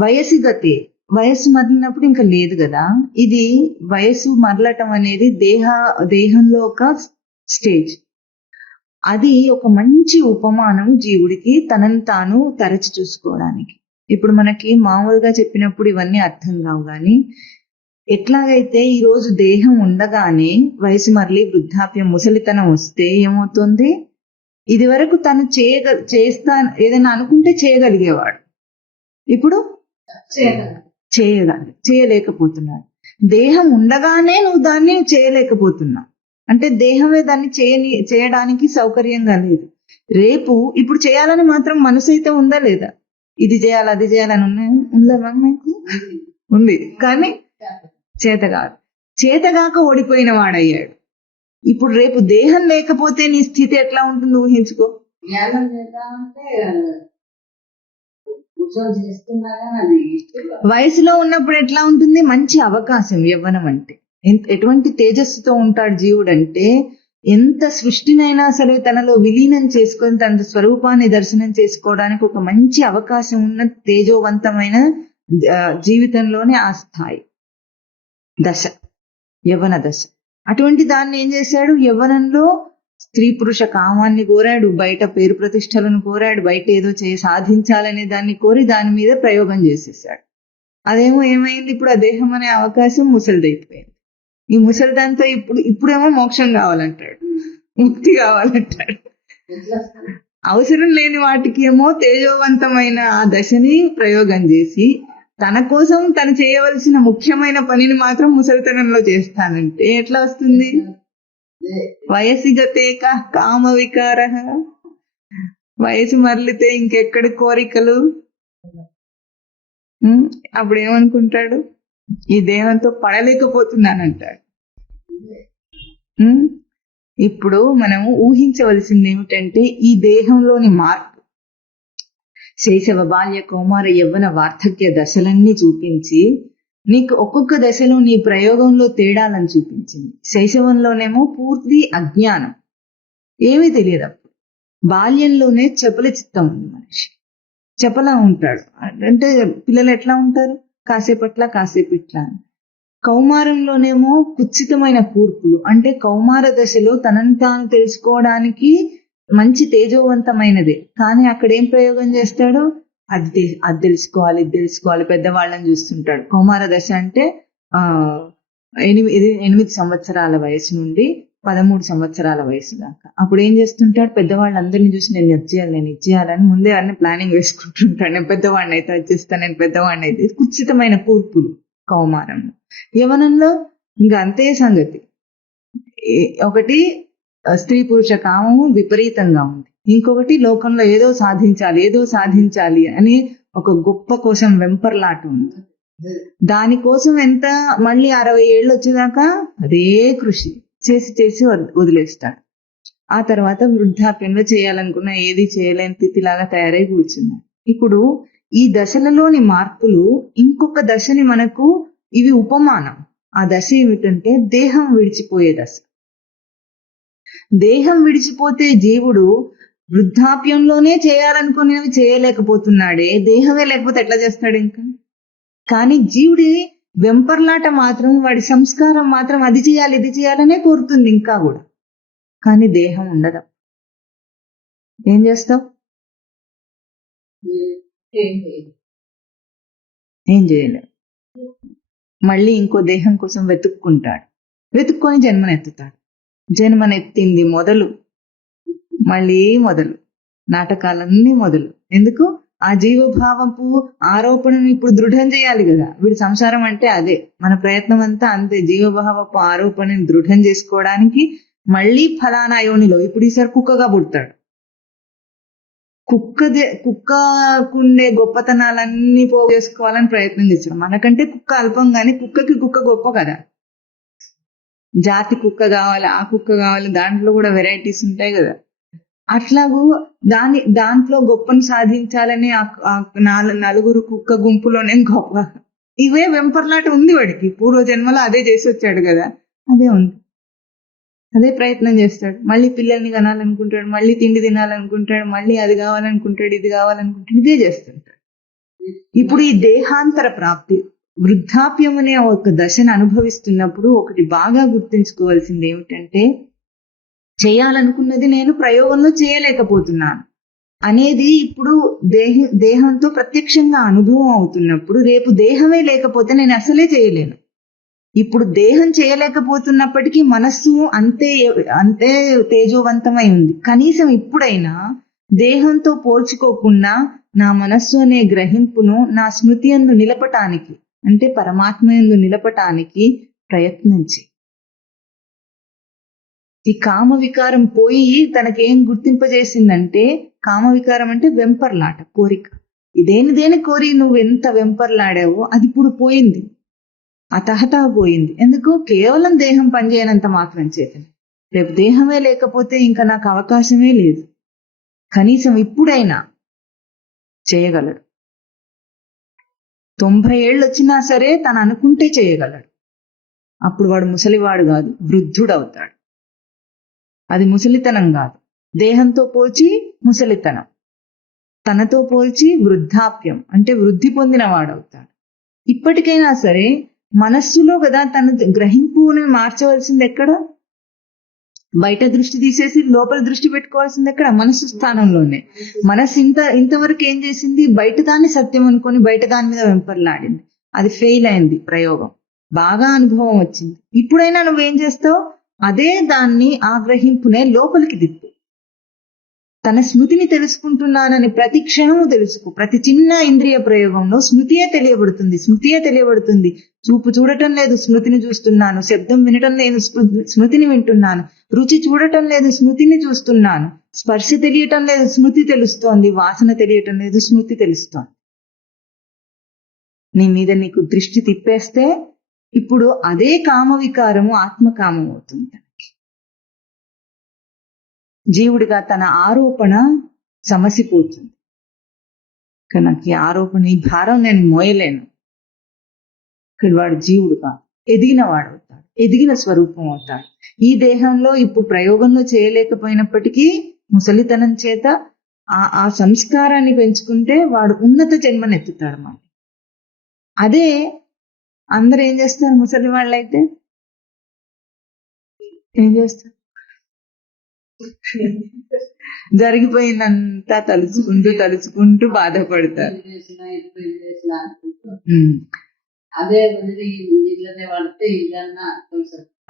వయసు గతే. వయస్సు మరలినప్పుడు ఇంకా లేదు కదా. ఇది వయస్సు మరలటం అనేది దేహంలో ఒక స్టేజ్. అది ఒక మంచి ఉపమానం జీవుడికి తనను తాను తరచి చూసుకోవడానికి. ఇప్పుడు మనకి మామూలుగా చెప్పినప్పుడు ఇవన్నీ అర్థం కావు, కానీ ఎట్లాగైతే ఈ రోజు దేహం ఉండగానే వయసు మరలి వృద్ధాప్యం, ముసలితనం వస్తే ఏమవుతుంది? ఇది వరకు తను ఏదైనా అనుకుంటే చేయగలిగేవాడు, ఇప్పుడు చేయలేకపోతున్నాడు. దేహం ఉండగానే నువ్వు దాన్ని చేయలేకపోతున్నావు అంటే దేహమే దాన్ని చేయడానికి సౌకర్యంగా లేదు. రేపు ఇప్పుడు చేయాలని మాత్రం మనసు అయితే ఉందా లేదా? ఇది చేయాలి అది చేయాలని ఉందా మీకు? ఉంది, కానీ చేతగాక ఓడిపోయిన వాడయ్యాడు. ఇప్పుడు రేపు దేహం లేకపోతే నీ స్థితి ఎట్లా ఉంటుంది ఊహించుకో. వయసులో ఉన్నప్పుడు ఎట్లా ఉంటుంది? మంచి అవకాశం. యవ్వనం అంటే ఎటువంటి తేజస్సుతో ఉంటాడు జీవుడు అంటే, ఎంత సృష్టినైనా సరే తనలో విలీనం చేసుకొని తన స్వరూపాన్ని దర్శనం చేసుకోవడానికి ఒక మంచి అవకాశం ఉన్న తేజోవంతమైన జీవితంలోనే ఆ స్థాయి దశ, యవ్వన దశ. అటువంటి దాన్ని ఏం చేశాడు? యవ్వనంలో స్త్రీ పురుష కామాన్ని కోరాడు, బయట పేరు ప్రతిష్టలను కోరాడు, బయట ఏదో సాధించాలనే దాన్ని కోరి దాని మీద ప్రయోగం చేసేసాడు. అదేమో ఏమైంది? ఇప్పుడు ఆ దేహం అనే అవకాశం ముసలిదైపోయింది. ఈ ముసలిదాంతో ఇప్పుడేమో మోక్షం కావాలంటాడు, ముక్తి కావాలంటాడు. అవసరం లేని వాటికి ఏమో తేజోవంతమైన ఆ దశని ప్రయోగం చేసి తన కోసం తను చేయవలసిన ముఖ్యమైన పనిని మాత్రం ముసలితనంలో చేస్తానంటే ఎట్లా వస్తుంది? వయసిగతే కామ వికార. వయసు మరలితే ఇంకెక్కడి కోరికలు? అప్పుడు ఏమనుకుంటాడు? ఈ దేహంతో పడలేకపోతున్నానంటాడు. ఇప్పుడు మనము ఊహించవలసింది ఏమిటంటే ఈ దేహంలోని మార్పు శైశవ బాల్య కౌమార యవ్వన వార్ధక్య దశలన్నీ చూపించి నీకు ఒక్కొక్క దశలో నీ ప్రయోగంలో తేడాలను చూపించింది. శైశవంలోనేమో పూర్తి అజ్ఞానం, ఏమీ తెలియదు. అప్పుడు బాల్యంలోనే చపల చిత్తం ఉంది మనిషి, చపలా ఉంటాడు. అంటే పిల్లలు ఎట్లా ఉంటారు? కాసేపట్లా కాసేపిట్లా. కౌమారంలోనేమో కుత్సితమైన కూర్పులు, అంటే కౌమార దశలో తనను తాను తెలుసుకోవడానికి మంచి తేజోవంతమైనదే, కానీ అక్కడ ఏం ప్రయోగం చేస్తాడు? అది తెలుసుకోవాలి, ఇది తెలుసుకోవాలి, పెద్దవాళ్ళని చూస్తుంటాడు. కౌమార దశ అంటే 8 సంవత్సరాల వయసు నుండి 13 సంవత్సరాల వయసు దాకా. అప్పుడు ఏం చేస్తుంటాడు? పెద్దవాళ్ళందరినీ చూసి నేను ఇది చేయాలని ముందే అన్ని ప్లానింగ్ వేసుకుంటుంటాడు. నేను పెద్దవాడిని అయితే వచ్చేస్తాను, నేను పెద్దవాడిని అయితే. కుత్సితమైన కూర్పులు కౌమారంలో. యవనంలో ఇంకా అంతే సంగతి. ఒకటి స్త్రీ పురుష కామము విపరీతంగా ఉంది, ఇంకొకటి లోకంలో ఏదో సాధించాలి అని ఒక గొప్ప కోసం వెంపర్లాట ఉంది. దానికోసం ఎంత మళ్ళీ 60 ఏళ్ళు వచ్చేదాకా అదే కృషి చేసి వదిలేస్తాడు. ఆ తర్వాత వృద్ధాప్యంలో చేయాలనుకున్న ఏది చేయలేని స్థితిలాగా తయారై కూర్చున్నాడు. ఇప్పుడు ఈ దశలలోని మార్పులు ఇంకొక దశని మనకు ఇవి ఉపమానం. ఆ దశ ఏమిటంటే దేహం విడిచిపోయే దశ. దేహం విడిచిపోతే జీవుడు వృద్ధాప్యంలోనే చేయాలనుకునేవి చేయలేకపోతున్నాడే, దేహమే లేకపోతే ఎట్లా చేస్తాడు ఇంకా? కానీ జీవుడి వెంపర్లాట మాత్రం, వాడి సంస్కారం మాత్రం అది చేయాలి ఇది చేయాలనే కోరుతుంది ఇంకా కూడా. కానీ దేహం ఉండదు. ఏం చేస్తావు? ఏం చేయలేవు. మళ్ళీ ఇంకో దేహం కోసం వెతుక్కొని జన్మనెత్తుతాడు. జన్మనెత్తింది మొదలు నాటకాలన్నీ మొదలు. ఎందుకు? ఆ జీవభావపు ఆరోపణను ఇప్పుడు దృఢం చేయాలి కదా. వీడి సంసారం అంటే అదే, మన ప్రయత్నం అంతా అంతే. జీవభావపు ఆరోపణని దృఢం చేసుకోవడానికి మళ్ళీ ఫలానా యోనిలో ఇప్పుడు ఈసారి కుక్కగా పుడతాడు. కుక్కకుండే గొప్పతనాలన్నీ పోగేసుకోవాలని ప్రయత్నం చేస్తాడు. మనకంటే కుక్క అల్పం, కానీ కుక్కకి కుక్క గొప్ప కదా. జాతి కుక్క కావాలి, ఆ కుక్క కావాలి, దాంట్లో కూడా వెరైటీస్ ఉంటాయి కదా. అట్లాగూ దాంట్లో గొప్పను సాధించాలని నలుగురు కుక్క గుంపులోనే గొప్ప. ఇవే వెంపర్లాట ఉంది వాడికి. పూర్వ జన్మలో అదే చేసి వచ్చాడు కదా, అదే ఉంది, అదే ప్రయత్నం చేస్తాడు. మళ్ళీ పిల్లల్ని కనాలనుకుంటాడు, మళ్ళీ తిండి తినాలనుకుంటాడు, మళ్ళీ అది కావాలనుకుంటాడు, ఇది కావాలనుకుంటాడు, ఇదే చేస్తుంటాడు. ఇప్పుడు ఈ దేహాంతర ప్రాప్తి, వృద్ధాప్యం అనే ఒక దశను అనుభవిస్తున్నప్పుడు ఒకటి బాగా గుర్తుంచుకోవాల్సింది ఏమిటంటే, చేయాలనుకున్నది నేను ప్రయోగంలో చేయలేకపోతున్నాను అనేది ఇప్పుడు దేహంతో ప్రత్యక్షంగా అనుభవం అవుతున్నప్పుడు, రేపు దేహమే లేకపోతే నేను అసలే చేయలేను. ఇప్పుడు దేహం చేయలేకపోతున్నప్పటికీ మనస్సు అంతే తేజోవంతమై ఉంది. కనీసం ఇప్పుడైనా దేహంతో పోల్చుకోకుండా నా మనస్సు అనే గ్రహింపును నా స్మృతి యందు నిలపటానికి, అంటే పరమాత్మ యందు నిలపటానికి ప్రయత్నం చేయి. ఈ కామ వికారం పోయి తనకేం గుర్తింపజేసిందంటే, కామ వికారం అంటే వెంపర్లాట, కోరిక. దేని కోరి నువ్వు ఎంత వెంపర్లాడావో అది ఇప్పుడు పోయింది, అతహత పోయింది. ఎందుకు? కేవలం దేహం పనిచేయనంత మాత్రం చేతనే. రేపు దేహమే లేకపోతే ఇంకా నాకు అవకాశమే లేదు. కనీసం ఇప్పుడైనా చేయగలడు. 90 ఏళ్ళు వచ్చినా సరే తను అనుకుంటే చేయగలడు. అప్పుడు వాడు ముసలివాడు కాదు, వృద్ధుడవుతాడు. అది ముసలితనం కాదు. దేహంతో పోల్చి ముసలితనం, తనతో పోల్చి వృద్ధాప్యం అంటే వృద్ధి పొందిన వాడవుతాడు. ఇప్పటికైనా సరే మనస్సులో కదా తన గ్రహింపుని మార్చవలసింది ఎక్కడ? బయట దృష్టి తీసేసి లోపల దృష్టి పెట్టుకోవాల్సింది ఎక్కడ? మనస్సు స్థానంలోనే. మనస్సు ఇంతవరకు ఏం చేసింది? బయట దాన్ని సత్యం అనుకొని బయట దాని మీద వెంపర్లాడింది. అది ఫెయిల్ అయింది ప్రయోగం. బాగా అనుభవం వచ్చింది. ఇప్పుడైనా నువ్వేం చేస్తావు? అదే దాన్ని, ఆ గ్రహింపునే లోపలికి దిప్పు. తన స్మృతిని తెలుసుకుంటున్నానని ప్రతి క్షణము తెలుసుకో. ప్రతి చిన్న ఇంద్రియ ప్రయోగంలో స్మృతియే తెలియబడుతుంది. చూపు చూడటం లేదు, స్మృతిని చూస్తున్నాను. శబ్దం వినటం లేదు, స్మృతిని వింటున్నాను. రుచి చూడటం లేదు, స్మృతిని చూస్తున్నాను. స్పర్శ తెలియటం లేదు, స్మృతి తెలుస్తోంది. వాసన తెలియటం లేదు, స్మృతి తెలుస్తోంది. నీ మీద నీకు దృష్టి తిప్పేస్తే ఇప్పుడు అదే కామ వికారము ఆత్మకామం అవుతుంది. జీవుడిగా తన ఆరోపణ సమసిపోతుంది. నాకు ఈ ఆరోపణ, ఈ భారం నేను మోయలేను. ఇక్కడ వాడు జీవుడుగా ఎదిగిన వాడు అవుతాడు, ఎదిగిన స్వరూపం అవుతాడు. ఈ దేహంలో ఇప్పుడు ప్రయోగంలో చేయలేకపోయినప్పటికీ ముసలితనం చేత ఆ సంస్కారాన్ని పెంచుకుంటే వాడు ఉన్నత జన్మనెత్తుతాడు. మరి అదే అందరూ ఏం చేస్తారు? ముసలి వాళ్ళైతే ఏం చేస్తారు? జరిగిపోయిందంతా తలుచుకుంటూ బాధపడతారు.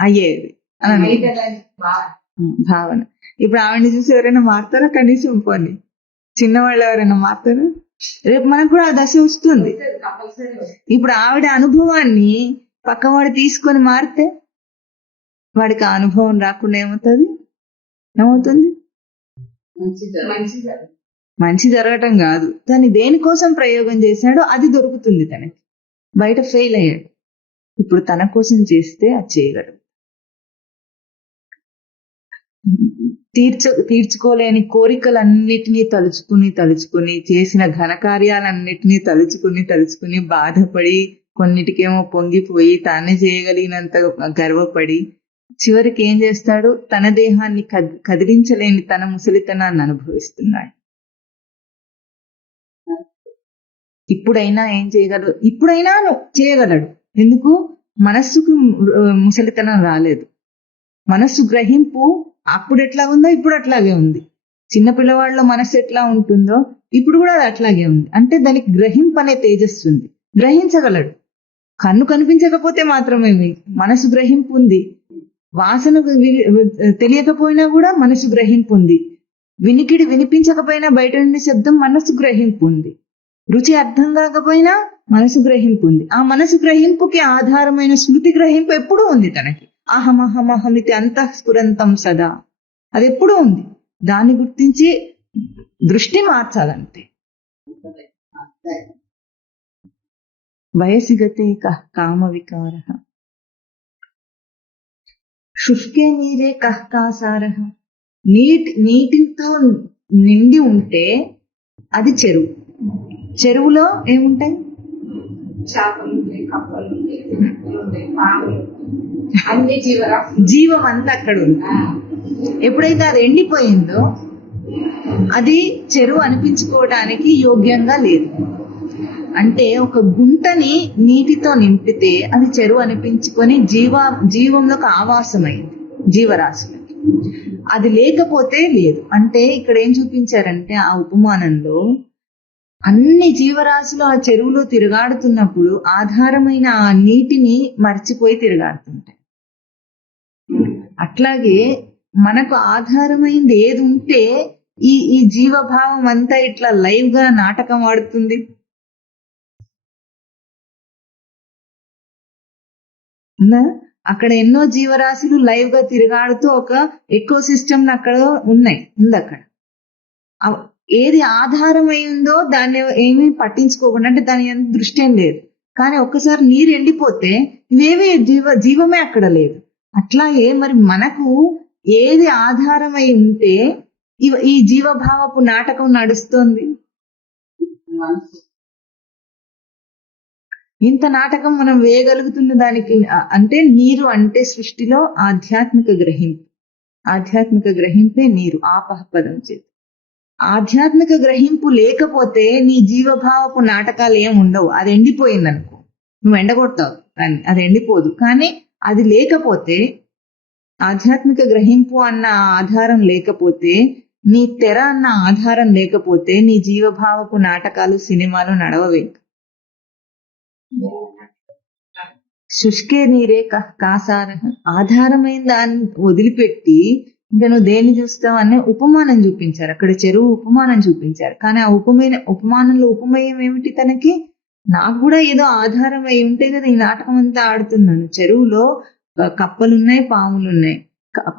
అయ్యేది భావన. ఇప్పుడు ఆవిడని చూసి ఎవరైనా మారుతారా? కనీసం పోనీ చిన్నవాళ్ళు ఎవరైనా మారుతారా? రేపు మనకు కూడా ఆ దశ వస్తుంది. ఇప్పుడు ఆవిడ అనుభవాన్ని పక్కవాడు తీసుకొని మారితే వాడికి ఆ అనుభవం రాకుండా ఏమవుతుంది? మంచి జరగటం కాదు, తను దేనికోసం ప్రయోగం చేశాడో అది దొరుకుతుంది తనకి. బయట ఫెయిల్ అయ్యాడు, ఇప్పుడు తన కోసం చేస్తే అది చేయగలడు. తీర్చుకోలేని కోరికలన్నిటినీ తలుచుకుని చేసిన ఘనకార్యాలన్నిటినీ తలుచుకుని బాధపడి, కొన్నిటికేమో పొంగిపోయి తానే చేయగలిగినంత గర్వపడి, చివరికి ఏం చేస్తాడు? తన దేహాన్ని కదిలించలేని తన ముసలితనాన్ని అనుభవిస్తున్నాడు. ఇప్పుడైనా ఏం చేయగలడు? ఇప్పుడైనా చేయగలడు. ఎందుకు? మనస్సుకు ముసలితనం రాలేదు. మనస్సు గ్రహింపు అప్పుడు ఎట్లా ఉందో ఇప్పుడు అట్లాగే ఉంది. చిన్న పిల్లవాళ్ళలో మనస్సు ఎట్లా ఉంటుందో ఇప్పుడు కూడా అది అట్లాగే ఉంది. అంటే దానికి గ్రహింపు అనే తేజస్సు ఉంది, గ్రహించగలడు. కన్ను కనిపించకపోతే మాత్రమే మనసు గ్రహింపు ఉంది. వాసన తెలియకపోయినా కూడా మనసు గ్రహింపు ఉంది. వినికిడి వినిపించకపోయినా బయట నుండి శబ్దం మనసు గ్రహింపు ఉంది. రుచి అర్థం కాకపోయినా మనసు గ్రహింపు ఉంది. ఆ మనసు గ్రహింపుకి ఆధారమైన స్మృతి గ్రహింపు ఎప్పుడూ ఉంది తనకి. అహమహమహమితి అంతఃస్ఫురంతం సదా, అది ఎప్పుడూ ఉంది. దాన్ని గుర్తించి దృష్టి మార్చాలంతే. వయసి గతే కః కామ వికారః శుష్కే నీరే కః కాసారః. నీటితో నిండి ఉంటే అది చెరువు. చెరువులో ఏముంటాయి? చేపలు ఉంటాయి, కప్పలు ఉంటాయి, పిల్లలు ఉంటాయి, పాములు, అన్ని జీవరాశులు. జీవం అంతా అక్కడ ఉంది. ఎప్పుడైతే అది ఎండిపోయిందో అది చెరువు అనిపించుకోవడానికి యోగ్యంగా లేదు. అంటే ఒక గుంటని నీటితో నింపితే అది చెరువు అనిపించుకొని జీవంలోకి ఆవాసమైంది జీవరాశులకి. అది లేకపోతే లేదు. అంటే ఇక్కడ ఏం చూపించారంటే ఆ ఉపమానంలో అన్ని జీవరాశులు ఆ చెరువులో తిరుగాడుతున్నప్పుడు ఆధారమైన ఆ నీటిని మర్చిపోయి తిరుగాడుతుంటాయి. అట్లాగే మనకు ఆధారమైంది ఏది ఉంటే ఈ జీవభావం అంతా ఇట్లా లైవ్ గా నాటకం ఆడుతుంది. అక్కడ ఎన్నో జీవరాశులు లైవ్ గా తిరుగాడుతూ ఒక ఎకో సిస్టమ్ అక్కడ ఉంది అక్కడ. ఏది ఆధారమై ఉందో దాన్ని ఏమీ పట్టించుకోకుండా, అంటే దాని దృష్టి ఏం లేదు. కానీ ఒక్కసారి నీరు ఎండిపోతే ఇవేవి జీవమే అక్కడ లేదు. అట్లాగే మరి మనకు ఏది ఆధారమై ఉంటే ఈ జీవభావపు నాటకం నడుస్తోంది. ఇంత నాటకం మనం వేయగలుగుతున్న దానికి అంటే నీరు అంటే సృష్టిలో ఆధ్యాత్మిక గ్రహింపు. ఆధ్యాత్మిక గ్రహింపే నీరు. ఆపహ పదం చేతి. ఆధ్యాత్మిక గ్రహింపు లేకపోతే నీ జీవభావపు నాటకాలు ఏం ఉండవు. అది ఎండిపోయింది అనుకో, నువ్వు ఎండగొడతావు దాన్ని, అది ఎండిపోదు. కానీ అది లేకపోతే, ఆధ్యాత్మిక గ్రహింపు అన్న ఆధారం లేకపోతే, నీ తెర అన్న ఆధారం లేకపోతే నీ జీవభావపు నాటకాలు సినిమాలు నడవవే. శుష్కే నీరే కః కాసారః. ఆధారమైన దాన్ని వదిలిపెట్టి ఇంకా నువ్వు దేన్ని చూస్తావు అనే ఉపమానం చూపించారు. అక్కడ చెరువు ఉపమానం చూపించారు. కానీ ఆ ఉపమానంలో ఉపమేయం ఏమిటి? తనకి నాకు కూడా ఏదో ఆధారం అయి ఉంటే కదా ఈ నాటకం అంతా ఆడుతున్నాను. చెరువులో కప్పలున్నాయి, పాములున్నాయి.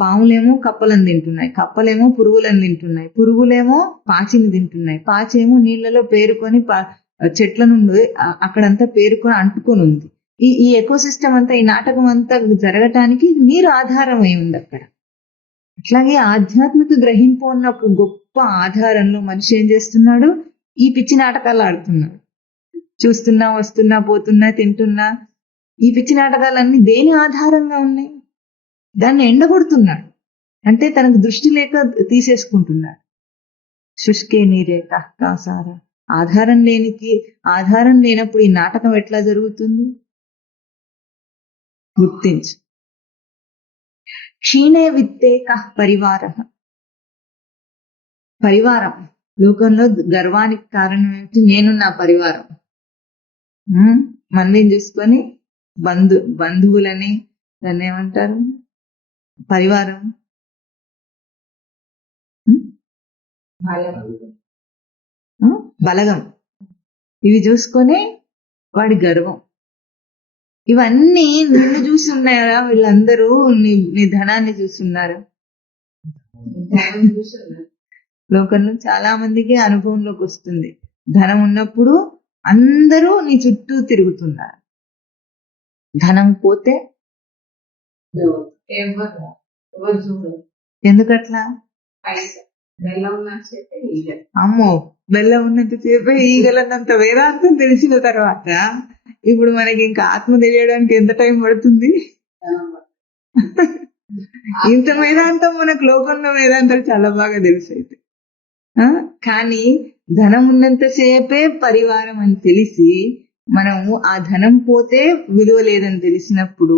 పాములేమో కప్పలను తింటున్నాయి, కప్పలేమో పురుగులను తింటున్నాయి, పురుగులేమో పాచిని తింటున్నాయి, పాచేమో నీళ్లలో పేరుకొని చెట్ల నుండి అక్కడంతా పేరుకొని అంటుకొని ఉంది. ఈ ఎకోసిస్టమ్ అంతా, ఈ నాటకం అంతా జరగటానికి నీరు ఆధారం అయి ఉంది అక్కడ. అట్లాగే ఆధ్యాత్మిక గ్రహింపు అన్న ఒక గొప్ప ఆధారంలో మనిషి ఏం చేస్తున్నాడు? ఈ పిచ్చి నాటకాలు ఆడుతున్నాడు. చూస్తున్నా, వస్తున్నా, పోతున్నా, తింటున్నా. ఈ పిచ్చి నాటకాలన్నీ దేని ఆధారంగా ఉన్నాయి? దాన్ని ఎండగొడుతున్నాడు. అంటే తనకు దృష్టి లేక తీసేసుకుంటున్నాడు. శుష్కే నీరే కః కాసార. ఆధారం లేనప్పుడు ఈ నాటకం ఎట్లా జరుగుతుంది? గుర్తించు. క్షీణే విత్తే కః పరివారః. పరివారం లోకంలో గర్వానికి కారణం ఏమిటి? నేను నా పరివారం. మందిని చూసుకొని బంధువులని దాన్ని ఏమంటారు? పరివారం. బలగం. ఇవి చూసుకొని వాడి గర్వం. ఇవన్నీ నిన్ను చూస్తున్నారా? వీళ్ళందరూ నీ ధనాన్ని చూస్తున్నారా? లోకంలో చాలా మందికి అనుభవంలోకి వస్తుంది. ధనం ఉన్నప్పుడు అందరూ నీ చుట్టూ తిరుగుతున్నారు. ధనం పోతే ఎందుకట్లా? అమ్మో, బెల్లం ఉన్నంతసేపే ఈగలన్నంత వేదాంతం తెలిసిన తర్వాత ఇప్పుడు మనకి ఇంకా ఆత్మ తెలియడానికి ఎంత టైం పడుతుంది? ఇంత వేదాంతం మనకు లోకంలో వేదాంతం చాలా బాగా తెలుసు. అయితే కానీ ధనం ఉన్నంతసేపే పరివారం అని తెలిసి మనము ఆ ధనం పోతే విలువ లేదని తెలిసినప్పుడు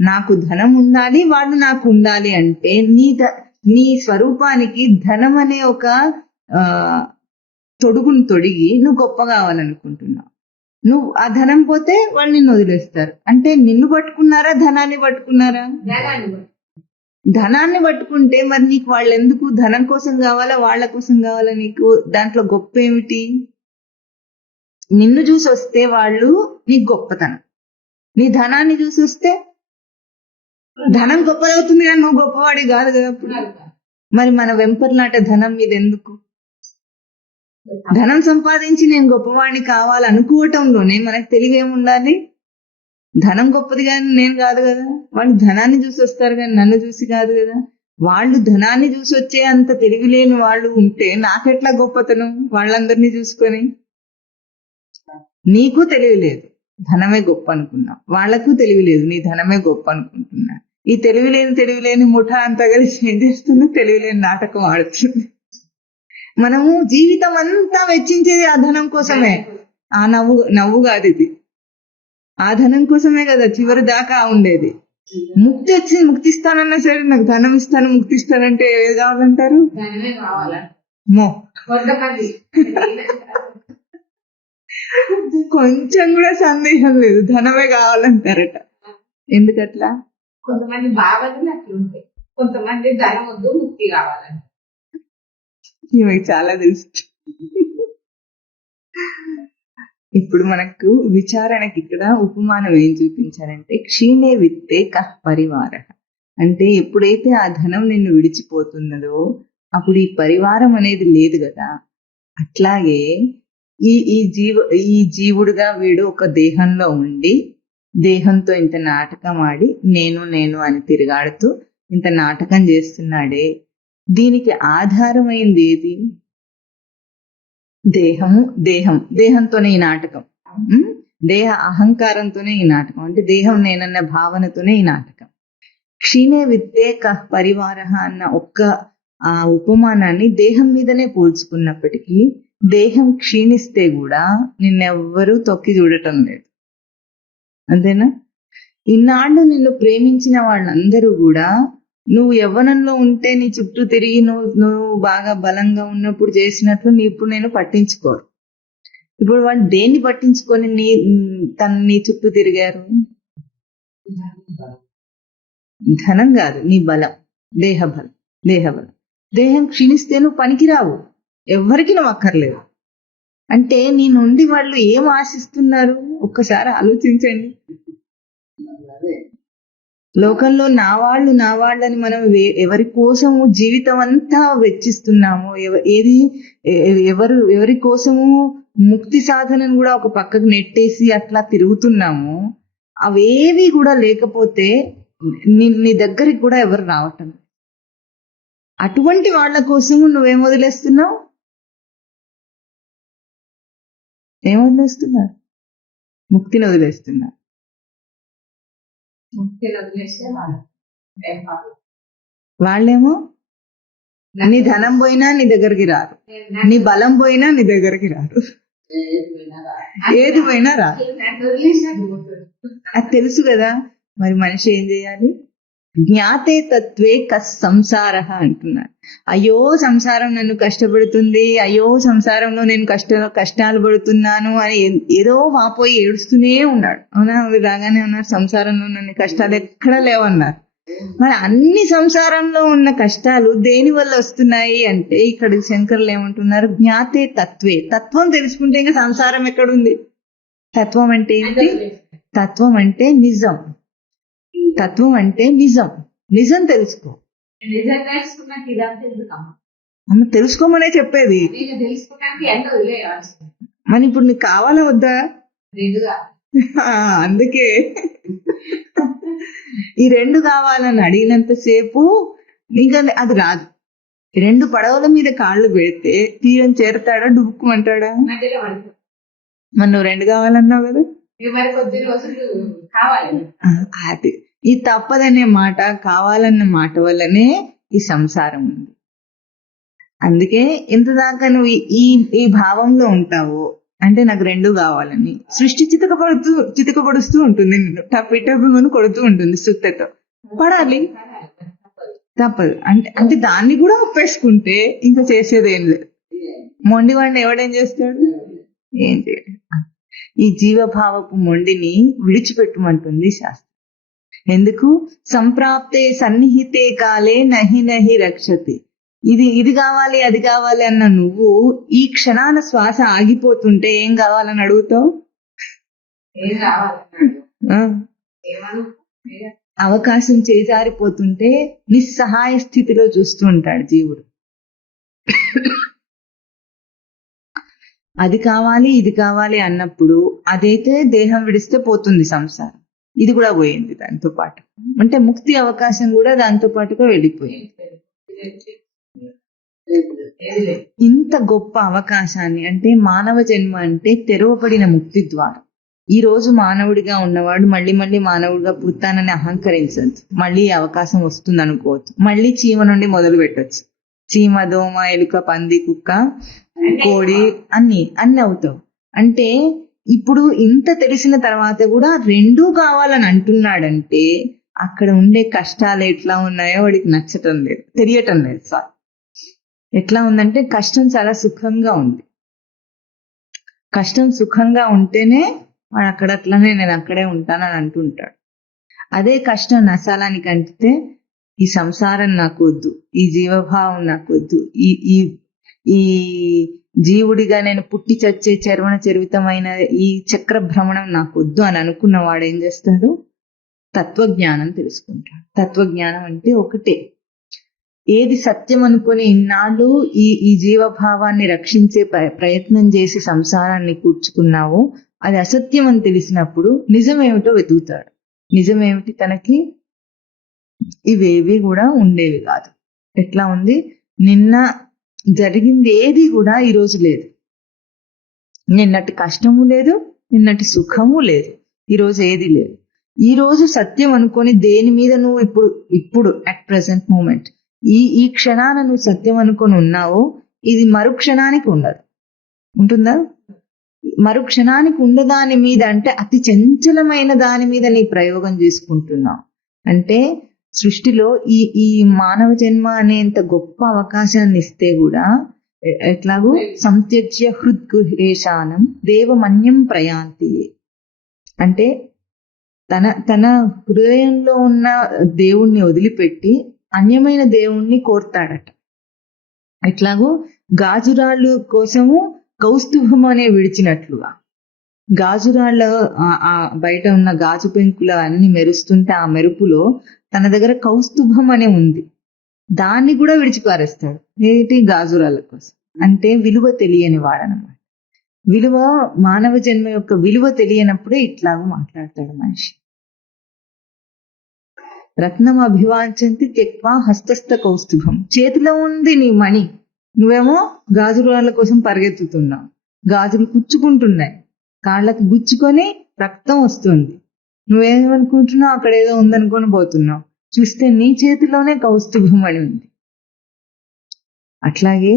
నాకు ధనం ఉండాలి, వాడు నాకు ఉండాలి అంటే నీ స్వరూపానికి ధనం అనే ఒక తొడుగును తొడిగి నువ్వు గొప్ప కావాలనుకుంటున్నావు. నువ్వు ఆ ధనం పోతే వాళ్ళు నిన్ను వదిలేస్తారు. అంటే నిన్ను పట్టుకున్నారా, ధనాన్ని పట్టుకున్నారా? ధనాన్ని పట్టుకుంటే మరి నీకు వాళ్ళు ఎందుకు? ధనం కోసం కావాలా, వాళ్ళ కోసం కావాలా? నీకు దాంట్లో గొప్ప ఏమిటి? నిన్ను చూసి వస్తే వాళ్ళు నీకు గొప్పతనం, నీ ధనాన్ని చూసి వస్తే ధనం గొప్పదవుతుంది కానీ నువ్వు గొప్పవాడి కాదు కదా. అప్పుడు మరి మన వెంపర్లాట ధనం మీద ఎందుకు? ధనం సంపాదించి నేను గొప్పవాడిని కావాలనుకోవటంలోనే మనకు తెలివి ఏముండాలి? ధనం గొప్పది కానీ నేను కాదు కదా. వాళ్ళు ధనాన్ని చూసి వస్తారు కానీ నన్ను చూసి కాదు కదా. వాళ్ళు ధనాన్ని చూసి వచ్చే అంత తెలివి లేని వాళ్ళు ఉంటే నాకెట్లా గొప్పతనం వాళ్ళందరినీ చూసుకొని? నీకు తెలివి లేదు, ధనమే గొప్ప అనుకున్నావు. వాళ్లకు తెలివి లేదు, నీ ధనమే గొప్ప అనుకుంటున్నా. ఈ తెలివి లేని ముఠా అంతా కలిసి ఏం చేస్తుంది? తెలివి లేని నాటకం ఆడుతుంది. మనము జీవితం అంతా వెచ్చించేది ఆ ధనం కోసమే. ఆ నవ్వు కాదు ఇది. ఆ ధనం కోసమే కదా చివరి దాకా ఉండేది. ముక్తి వచ్చింది, ముక్తి ఇస్తానన్నా సరే నాకు ధనం ఇస్తాను ముక్తి ఇస్తానంటే ఏది కావాలంటారు? ధనమే కావాలా? మో కొంతమంది కొంచెం కూడా సందేహం లేదు, ధనమే కావాలంటారట. ఎందుకట్లా? కొంతమంది భావనలు అట్లుంటాయి. కొంతమంది ధనం వద్దు ముక్తి కావాలని. ఇవి చాలా తెలుసు. ఇప్పుడు మనకు విచారణకి ఇక్కడ ఉపమానం ఏం చూపించారంటే, క్షీణే విత్తే కః పరివార. అంటే ఎప్పుడైతే ఆ ధనం నిన్ను విడిచిపోతున్నదో అప్పుడు ఈ పరివారం అనేది లేదు కదా. అట్లాగే ఈ జీవుడుగా వీడు ఒక దేహంలో ఉండి దేహంతో ఇంత నాటకం ఆడి నేను అని తిరుగాడుతూ ఇంత నాటకం చేస్తున్నాడే, దీనికి ఆధారమైంది ఏది? దేహంతోనే ఈ నాటకం. దేహ అహంకారంతోనే ఈ నాటకం. అంటే దేహం నేనన్న భావనతోనే ఈ నాటకం. క్షీణే విత్తే కః పరివార అన్న ఒక్క ఆ ఉపమానాన్ని దేహం మీదనే పోల్చుకున్నప్పటికీ దేహం క్షీణిస్తే కూడా నిన్నెవ్వరూ తొక్కి చూడటం లేదు. అంతేనా? ఇన్నాళ్ళు నిన్ను ప్రేమించిన వాళ్ళందరూ కూడా నువ్వు యవ్వనంలో ఉంటే నీ చుట్టూ తిరిగి నువ్వు బాగా బలంగా ఉన్నప్పుడు చేసినట్లు ఇప్పుడు నేను పట్టించుకోరు. ఇప్పుడు వాళ్ళు దేన్ని పట్టించుకొని నీ చుట్టూ తిరిగారు? ధనం కాదు, నీ బలం, దేహబలం. దేహం క్షీణిస్తే నువ్వు పనికిరావు, ఎవ్వరికి నువ్వు అక్కర్లేదు. అంటే నీ నుండి వాళ్ళు ఏం ఆశిస్తున్నారు ఒక్కసారి ఆలోచించండి. లోకంలో నా వాళ్ళని మనం ఎవరి కోసము జీవితం అంతా వెచ్చిస్తున్నాము, ఎవరి కోసము ముక్తి సాధనను కూడా ఒక పక్కకు నెట్టేసి అట్లా తిరుగుతున్నాము. అవేవి కూడా లేకపోతే నీ దగ్గరికి కూడా ఎవరు రావటం. అటువంటి వాళ్ళ కోసము నువ్వేం వదిలేస్తున్నావు? ఏం వదిలేస్తున్నారు? ముక్తిని వదిలేస్తున్నారు. వాళ్ళేమో నీ ధనం పోయినా నీ దగ్గరికి రారు, నీ బలం పోయినా నీ దగ్గరికి రారు, ఏది పోయినా రారు. అది తెలుసు కదా. మరి మనిషి ఏం చేయాలి? జ్ఞాతే తత్వే సంసార అంటున్నారు. అయ్యో సంసారం నన్ను కష్టపెడుతుంది, అయ్యో సంసారంలో నేను కష్టాలు పడుతున్నాను అని ఏదో వాపోయి ఏడుస్తూనే ఉన్నాడు. అవునా? రాగానే ఉన్నారు సంసారంలో నన్ను కష్టాలు ఎక్కడా లేవన్నారు. మరి అన్ని సంసారంలో ఉన్న కష్టాలు దేని వల్ల వస్తున్నాయి అంటే ఇక్కడ శంకర్లు ఏమంటున్నారు? జ్ఞాతే తత్వే. తత్వం తెలుసుకుంటే ఇంకా సంసారం ఎక్కడుంది? తత్వం అంటే ఏంటి? తత్వం అంటే నిజం. తత్వం అంటే నిజం తెలుసుకో. అమ్మ తెలుసుకోమనే చెప్పేది. మరి ఇప్పుడు నీకు కావాలా వద్దా? అందుకే ఈ రెండు కావాలని అడిగినంతసేపు ఇంకా అది రాదు. రెండు పడవల మీద కాళ్ళు పెడితే తీరం చేరతాడా, డుబ్బుకుమంటాడా? మరి నువ్వు రెండు కావాలన్నావు కదా. అది ఈ తప్పదనే మాట, కావాలన్న మాట వల్లనే ఈ సంసారం ఉంది. అందుకే ఇంతదాకా నువ్వు ఈ భావంలో ఉంటావు అంటే నాకు రెండు కావాలని సృష్టి చితకపడుస్తూ ఉంటుంది. నిన్ను టప్పిటప్పుని కొడుతూ ఉంటుంది సుత్తతో. పడాలి, తప్పదు. అంటే దాన్ని కూడా ఒప్పేసుకుంటే ఇంకా చేసేది ఏం లేదు. మొండివాడిని ఎవడేం చేస్తాడు? ఏం చేయడు. ఈ జీవభావపు మొండిని విడిచిపెట్టమంటుంది శాస్త్రం. ఎందుకు? సంప్రాప్తే సన్నిహితే కాలే నహి రక్షతి. ఇది కావాలి అది కావాలి అన్న నువ్వు ఈ క్షణాన శ్వాస ఆగిపోతుంటే ఏం కావాలని అడుగుతావు? అవకాశం చేజారిపోతుంటే నిస్సహాయ స్థితిలో చూస్తూ ఉంటాడు జీవుడు. అది కావాలి ఇది కావాలి అన్నప్పుడు అదైతే దేహం విడిస్తే పోతుంది సంసారం, ఇది కూడా పోయింది దాంతో పాటు. అంటే ముక్తి అవకాశం కూడా దాంతో పాటుగా వెళ్ళిపోయింది. ఇంత గొప్ప అవకాశాన్ని, అంటే మానవ జన్మ అంటే తెరవబడిన ముక్తి ద్వారం. ఈ రోజు మానవుడిగా ఉన్నవాడు మళ్ళీ మళ్ళీ మానవుడిగా పుట్టానని అహంకరించద్దు. మళ్ళీ ఈ అవకాశం వస్తుంది అనుకోవద్దు. మళ్ళీ చీమ నుండి మొదలు పెట్టచ్చు. చీమ, దోమ, ఎలుక, పంది, కుక్క, కోడి అన్ని అవుతావు. అంటే ఇప్పుడు ఇంత తెలిసిన తర్వాత కూడా రెండూ కావాలని అంటున్నాడంటే అక్కడ ఉండే కష్టాలు ఎట్లా ఉన్నాయో వాడికి నచ్చటం లేదు, తెలియటం లేదు. సార్ ఎట్లా ఉందంటే కష్టం చాలా సుఖంగా ఉంది. కష్టం సుఖంగా ఉంటేనే వాడు అక్కడ అట్లనే నేను అక్కడే ఉంటానని అంటుంటాడు. అదే కష్టం నశాలానికి అంటితే ఈ సంసారం నాకు వద్దు, ఈ జీవభావం నాకు వద్దు, ఈ ఈ ఈ జీవుడిగా నేను పుట్టి చచ్చే చర్వణ చరివితమైన ఈ చక్ర భ్రమణం నాకు వద్దు అని అనుకున్న వాడు ఏం చేస్తాడు? తత్వజ్ఞానం తెలుసుకుంటాడు. తత్వజ్ఞానం అంటే ఒకటే, ఏది సత్యం అనుకుని ఇన్నాళ్ళు ఈ జీవభావాన్ని రక్షించే ప్రయత్నం చేసి సంసారాన్ని కూర్చుకున్నావో అది అసత్యం అని తెలిసినప్పుడు నిజమేమిటో వెతుకుతాడు. నిజమేమిటి? తనకి ఇవేవి కూడా ఉండేవి కాదు. ఎట్లా ఉంది? నిన్న జరిగింది ఏది కూడా ఈరోజు లేదు. నిన్నటి కష్టము లేదు, నిన్నటి సుఖము లేదు, ఈరోజు ఏది లేదు. ఈ రోజు సత్యం అనుకొని దేని మీద నువ్వు ఇప్పుడు అట్ ప్రెసెంట్ మూమెంట్ ఈ క్షణాన నువ్వు సత్యం అనుకొని ఉన్నావో ఇది మరుక్షణానికి ఉండదు. ఉంటుందా? మరుక్షణానికి ఉండదాని మీద, అంటే అతి చంచలమైన దాని మీద నీ ప్రయోగం చేసుకుంటున్నావు. అంటే సృష్టిలో ఈ మానవ జన్మ అనేంత గొప్ప అవకాశాన్ని ఇస్తే కూడా ఎట్లాగూ సంత్యజ్య హృద్గుహేశానం దేవమన్యం ప్రయాంతి, అంటే తన హృదయంలో ఉన్న దేవుణ్ణి వదిలిపెట్టి అన్యమైన దేవుణ్ణి కోరుతాడట. ఎట్లాగూ గాజురాళ్ళు కోసము కౌస్తుభం అనే విడిచినట్లుగా, గాజురాళ్ళ బయట ఉన్న గాజు పెంకులు అన్ని మెరుస్తుంటే ఆ మెరుపులో తన దగ్గర కౌస్తుభం అనే ఉంది, దాన్ని కూడా విడిచిపారేస్తాడు. ఏంటి? గాజురాళ్ళ కోసం. అంటే విలువ తెలియని వాడనమాట. విలువ, మానవ జన్మ యొక్క విలువ తెలియనప్పుడే ఇట్లాగూ మాట్లాడతాడు మనిషి. రత్నం అభివాంచంతి త్యక్వా హస్తస్థ కౌస్తుభం. చేతిలో ఉంది నీ మణి, నువ్వేమో గాజురాళ్ళ కోసం పరిగెత్తుతున్నావు. గాజులు కుచ్చుకుంటున్నాయి, కాళ్ళకి గుచ్చుకొని రక్తం వస్తుంది. నువ్వేమనుకుంటున్నావు? అక్కడ ఏదో ఉందనుకొని పోతున్నావు. చూస్తే నీ చేతిలోనే కౌస్తుభం అని ఉంది. అట్లాగే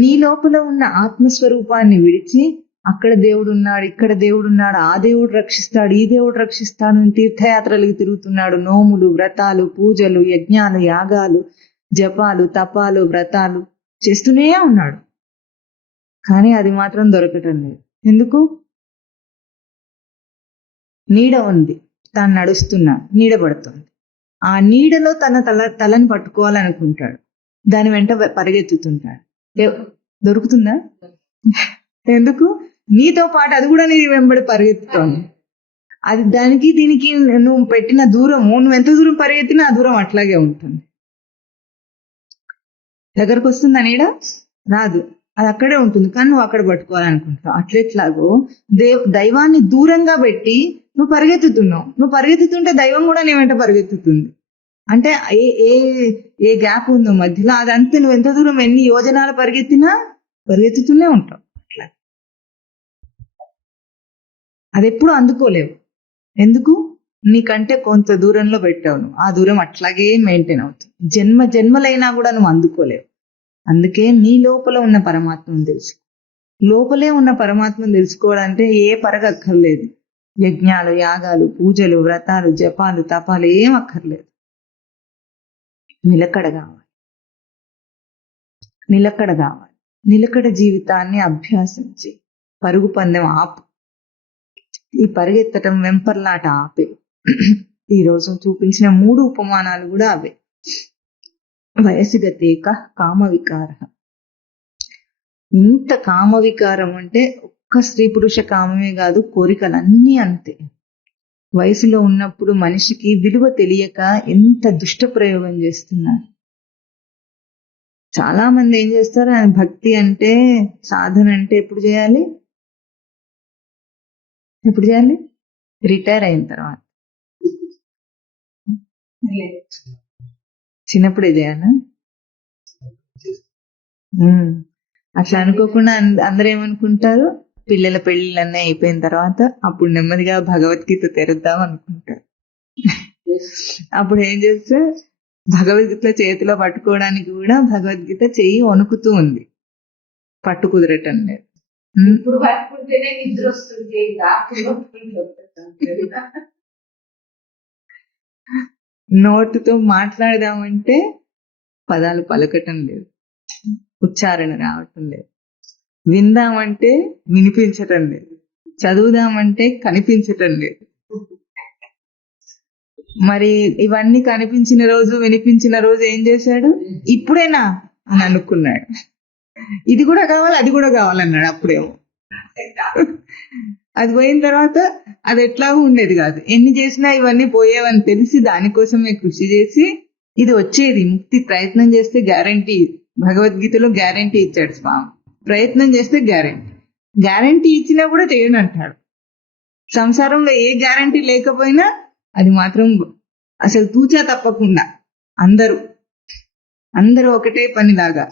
నీ లోపల ఉన్న ఆత్మస్వరూపాన్ని విడిచి అక్కడ దేవుడు ఉన్నాడు, ఇక్కడ దేవుడు ఉన్నాడు, ఆ దేవుడు రక్షిస్తాడు, ఈ దేవుడు రక్షిస్తాడు అని తీర్థయాత్రలకు తిరుగుతున్నాడు. నోములు, వ్రతాలు, పూజలు, యజ్ఞాలు, యాగాలు, జపాలు, తపాలు, వ్రతాలు చేస్తూనే ఉన్నాడు. కానీ అది మాత్రం దొరకటం లేదు. ఎందుకు? నీడ ఉంది, తాను నడుస్తున్నాడు, నీడ పడుతుంది. ఆ నీడలో తన తలని పట్టుకోవాలనుకుంటాడు, దాని వెంట పరిగెత్తుతుంటాడు. దొరుకుతుందా? ఎందుకు? నీతో పాటు అది కూడా నీ వెంబడి పరిగెత్తుతోంది. అది దానికి దీనికి నువ్వు పెట్టిన దూరము, నువ్వు ఎంత దూరం పరిగెత్తినా ఆ దూరం అట్లాగే ఉంటుంది. దగ్గరకు వస్తుందా నీడ? రాదు, అది అక్కడే ఉంటుంది. కానీ నువ్వు అక్కడ పట్టుకోవాలనుకుంటావు. అట్లెట్లాగో దైవాన్ని దూరంగా పెట్టి నువ్వు పరిగెత్తుతున్నావు. నువ్వు పరిగెత్తుతుంటే దైవం కూడా నీ వెంట పరిగెత్తుతుంది. అంటే ఏ గ్యాప్ ఉందో మధ్యలో, అదంతా నువ్వు ఎంత దూరం ఎన్ని యోజనాలు పరిగెత్తినా పరిగెత్తుతూనే ఉంటావు. అట్లా అది ఎప్పుడు అందుకోలేవు. ఎందుకు? నీకంటే కొంత దూరంలో పెట్టావు నువ్వు, ఆ దూరం అట్లాగే మెయింటైన్ అవుతుంది. జన్మలైనా కూడా నువ్వు అందుకోలేవు. అందుకే నీ లోపల ఉన్న పరమాత్మను తెలుసు. లోపలే ఉన్న పరమాత్మను తెలుసుకోవాలంటే ఏ పరగక్కర్లేదు. యజ్ఞాలు, యాగాలు, పూజలు, వ్రతాలు, జపాలు, తపాలు ఏం అక్కర్లేదు. నిలకడ కావాలి. నిలకడ జీవితాన్ని అభ్యాసించి పరుగు పందెం ఆపు. ఈ పరిగెత్తటం, వెంపర్లాట ఆపే. ఈరోజు చూపించిన 3 ఉపమానాలు కూడా అవే. వయసుగతేక కామవికార. ఇంత కామవికారం అంటే ఒక్క స్త్రీ పురుష కామమే కాదు, కోరికలన్నీ అంతే. వయసులో ఉన్నప్పుడు మనిషికి విలువ తెలియక ఎంత దుష్ట ప్రయోగం చేస్తున్నారు. చాలా మంది ఏం చేస్తారు, భక్తి అంటే సాధన అంటే ఎప్పుడు చేయాలి, రిటైర్ అయిన తర్వాత, చిన్నప్పుడే చేయాలా? అట్లా అనుకోకుండా అందరూ ఏమనుకుంటారు, పిల్లల పెళ్ళిళ్ళన్నీ అయిపోయిన తర్వాత అప్పుడు నెమ్మదిగా భగవద్గీత తెరుద్దాం అనుకుంటారు. అప్పుడు ఏం చేస్తే భగవద్గీత చేతిలో పట్టుకోవడానికి కూడా భగవద్గీత చెయ్యి వణుకుతూ ఉంది, పట్టు కుదరటం లేదు. ఇప్పుడు పట్టుకుంటేనే నిద్ర వస్తుంది, నోటుతో మాట్లాడదామంటే పదాలు పలకటం లేదు, ఉచ్చారణ రావటం లేదు, విందామంటే వినిపించటం లేదు, చదువుదామంటే కనిపించటం లేదు. మరి ఇవన్నీ కనిపించిన రోజు వినిపించిన రోజు ఏం చేశాడు, ఇప్పుడేనా అని అనుకున్నాడు. ఇది కూడా కావాలి అది కూడా కావాలన్నాడు. అప్పుడేమో అది పోయిన తర్వాత అది ఎట్లాగూ ఉండేది కాదు. ఎన్ని చేసినా ఇవన్నీ పోయేవని తెలిసి దానికోసమే కృషి చేసి ఇది వచ్చేది. ముక్తి ప్రయత్నం చేస్తే గ్యారంటీ, భగవద్గీతలో గ్యారంటీ ఇచ్చాడు స్వామి. ప్రయత్నం చేస్తే గ్యారంటీ ఇచ్చినా కూడా చేయను అంటాడు. సంసారంలో ఏ గ్యారంటీ లేకపోయినా అది మాత్రం అసలు తూచా తప్పకుండా అందరూ ఒకటే పనిలాగా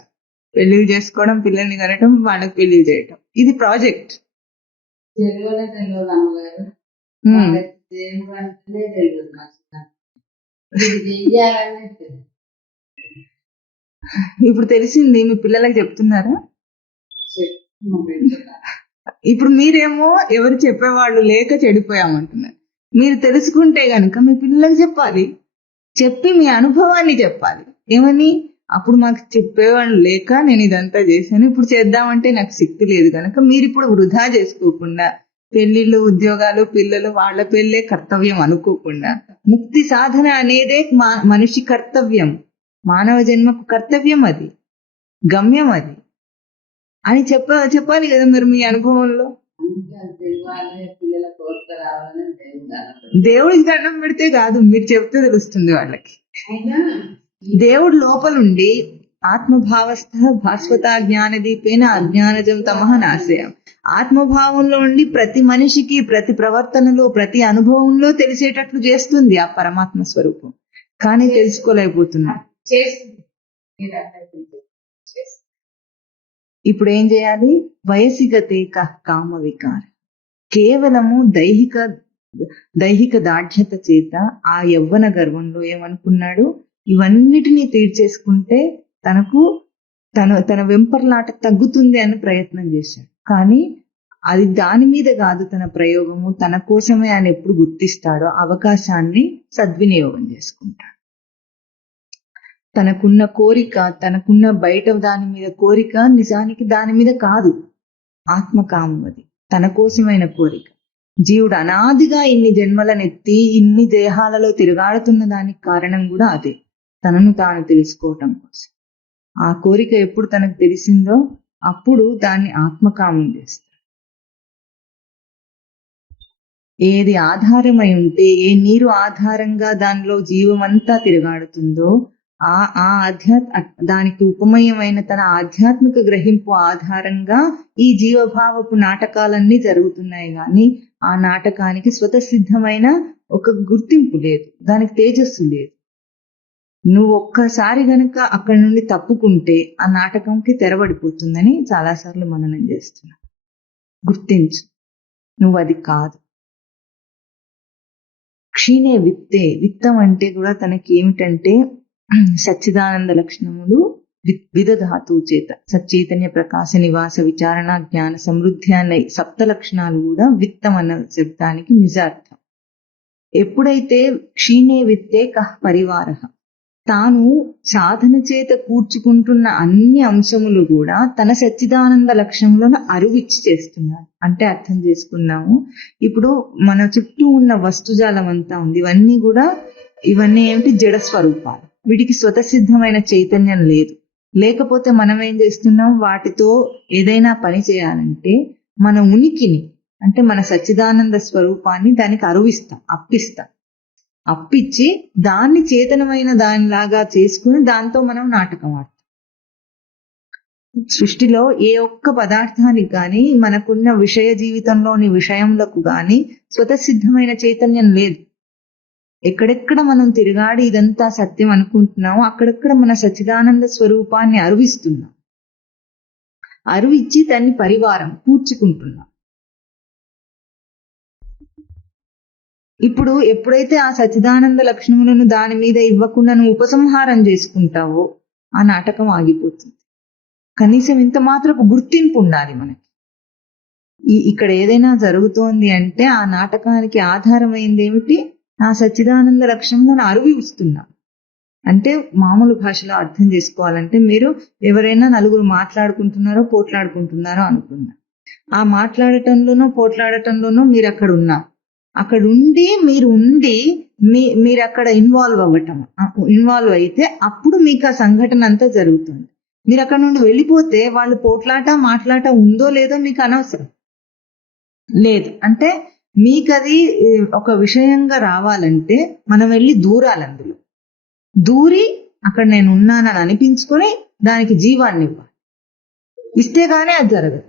పెళ్లిళ్ళు చేసుకోవడం, పిల్లల్ని కనటం, వాళ్ళకి పెళ్లిళ్ళు చేయటం, ఇది ప్రాజెక్ట్. ఇప్పుడు తెలిసింది, మీ పిల్లలకి చెప్తున్నారా? ఇప్పుడు మీరేమో ఎవరు చెప్పేవాళ్ళు లేక చెడిపోయామంటున్నారు. మీరు తెలుసుకుంటే గనుక మీ పిల్లలకు చెప్పాలి, చెప్పి మీ అనుభవాన్ని చెప్పాలి. ఏమని, అప్పుడు మాకు చెప్పేవాళ్ళు లేక నేను ఇదంతా చేశాను, ఇప్పుడు చేద్దామంటే నాకు శక్తి లేదు కనుక మీరు ఇప్పుడు వృధా చేసుకోకుండా పెళ్లిళ్ళు, ఉద్యోగాలు, పిల్లలు, వాళ్ళ పెళ్ళే కర్తవ్యం అనుకోకుండా, ముక్తి సాధన అనేదే మనిషి కర్తవ్యం, మానవ జన్మకు కర్తవ్యం, అది గమ్యం, అది అని చెప్పాలి కదా మరి మీ అనుభవంలో. దేవుడికి దండం పెడితే కాదు, మీరు చెప్తే తెలుస్తుంది వాళ్ళకి. దేవుడు లోపలుండి ఆత్మభావస్థ భాస్వత జ్ఞానదీపేన అజ్ఞానజం తమః నాశయం. ఆత్మభావంలో ఉండి ప్రతి మనిషికి ప్రతి ప్రవర్తనలో ప్రతి అనుభవంలో తెలిసేటట్లు చేస్తుంది ఆ పరమాత్మ స్వరూపం. కానీ తెలుసుకోలేకపోతున్నారు. ఇప్పుడు ఏం చేయాలి, వయసిగతే కామ వికార, కేవలము దైహిక దాఢ్యత చేత ఆ యవ్వన గర్వంలో ఏమనుకున్నాడు, ఇవన్నిటినీ తీర్చేసుకుంటే తన వెంపర్లాట తగ్గుతుంది అని ప్రయత్నం చేశాడు. కానీ అది దాని మీద కాదు తన ప్రయోగము, తన కోసమే ఆయన ఎప్పుడు గుర్తిస్తాడో అవకాశాన్ని సద్వినియోగం చేసుకుంటాడు. తనకున్న కోరిక, తనకున్న బయట దాని మీద కోరిక నిజానికి దాని మీద కాదు, ఆత్మకామం, అది తన కోసమైన కోరిక. జీవుడు అనాదిగా ఇన్ని జన్మలనెత్తి ఇన్ని దేహాలలో తిరగాడుతున్న దానికి కారణం కూడా అదే, తనను తాను తెలుసుకోవటం కోసం. ఆ కోరిక ఎప్పుడు తనకు తెలిసిందో అప్పుడు దాన్ని ఆత్మకామం చేస్తాడు. ఏది ఆధారమై ఉంటే, ఏ నీరు ఆధారంగా దానిలో జీవమంతా తిరగాడుతుందో దానికి ఉపమయమైన తన ఆధ్యాత్మిక గ్రహింపు ఆధారంగా ఈ జీవభావపు నాటకాలన్నీ జరుగుతున్నాయి. కానీ ఆ నాటకానికి స్వతసిద్ధమైన ఒక గుర్తింపు లేదు, దానికి తేజస్సు లేదు. నువ్వు ఒక్కసారి గనక అక్కడి నుండి తప్పుకుంటే ఆ నాటకంకి తెరబడిపోతుందని చాలాసార్లు మననం చేస్తున్నా. గుర్తించు, నువ్వు అది కాదు. క్షీణే విత్తం అంటే కూడా తనకి ఏమిటంటే సచ్చిదానంద లక్షణములు విదధాతు చేత, సచ్చైతన్య ప్రకాశ నివాస విచారణ జ్ఞాన సమృద్ధి అనే సప్త లక్షణాలు కూడా విత్తం అన్న శబ్దానికి నిజార్థం. ఎప్పుడైతే క్షీణే విత్తే కః పరివారః, తాను సాధన చేత కూర్చుకుంటున్న అన్ని అంశములు కూడా తన సచ్చిదానంద లక్ష్యంలో అరువిచ్చి చేస్తున్నాడు. అంటే అర్థం చేసుకున్నాము, ఇప్పుడు మన చుట్టూ ఉన్న వస్తుజాలం అంతా ఉంది, ఇవన్నీ ఏమిటి, జడ స్వరూపాలు. వీటికి స్వతసిద్ధమైన చైతన్యం లేదు. లేకపోతే మనం ఏం చేస్తున్నాం, వాటితో ఏదైనా పని చేయాలంటే మన ఉనికిని, అంటే మన సచ్చిదానంద స్వరూపాన్ని దానికి అప్పిచ్చి దాన్ని చేతనమైన దానిలాగా చేసుకుని దాంతో మనం నాటకం ఆడతాం. సృష్టిలో ఏ ఒక్క పదార్థానికి గాని మనకున్న విషయ జీవితంలోని విషయములకు గాని స్వతసిద్ధమైన చైతన్యం లేదు. ఎక్కడెక్కడ మనం తిరగాడి ఇదంతా సత్యం అనుకుంటున్నామో అక్కడెక్కడ మన సచ్చిదానంద స్వరూపాన్ని అరువిస్తున్నాం. అరువిచ్చి దాన్ని పరివారం కూర్చుకుంటున్నాం. ఇప్పుడు ఎప్పుడైతే ఆ సచ్చిదానంద లక్షణములను దాని మీద ఇవ్వకుండా నువ్వు ఉపసంహారం చేసుకుంటావో ఆ నాటకం ఆగిపోతుంది. కనీసం ఇంత మాత్రపు గుర్తింపు ఉండాలి మనకి. ఇక్కడ ఏదైనా జరుగుతోంది అంటే ఆ నాటకానికి ఆధారమైంది ఏమిటి? ఆ సచ్చిదానంద లక్షణములను అరువి ఇస్తున్నాం. అంటే మామూలు భాషలో అర్థం చేసుకోవాలంటే, మీరు ఎవరైనా నలుగురు మాట్లాడుకుంటున్నారో పోట్లాడుకుంటున్నారో అనుకున్నా, ఆ మాట్లాడటంలోనో పోట్లాడటంలోనో మీరు అక్కడ ఉన్నారు. అక్కడ ఉండి మీరు అక్కడ ఇన్వాల్వ్ అయితే అప్పుడు మీకు ఆ సంఘటన అంతా జరుగుతుంది. మీరు అక్కడ నుండి వెళ్ళిపోతే వాళ్ళు మాట్లాట ఉందో లేదో మీకు అనవసరం లేదు. అంటే మీకు అది ఒక విషయంగా రావాలంటే మనం వెళ్ళి దూరాలి. అందులో దూరి అక్కడ నేను ఉన్నానని అనిపించుకొని దానికి జీవాన్ని ఇస్తే గానీ అది జరగదు.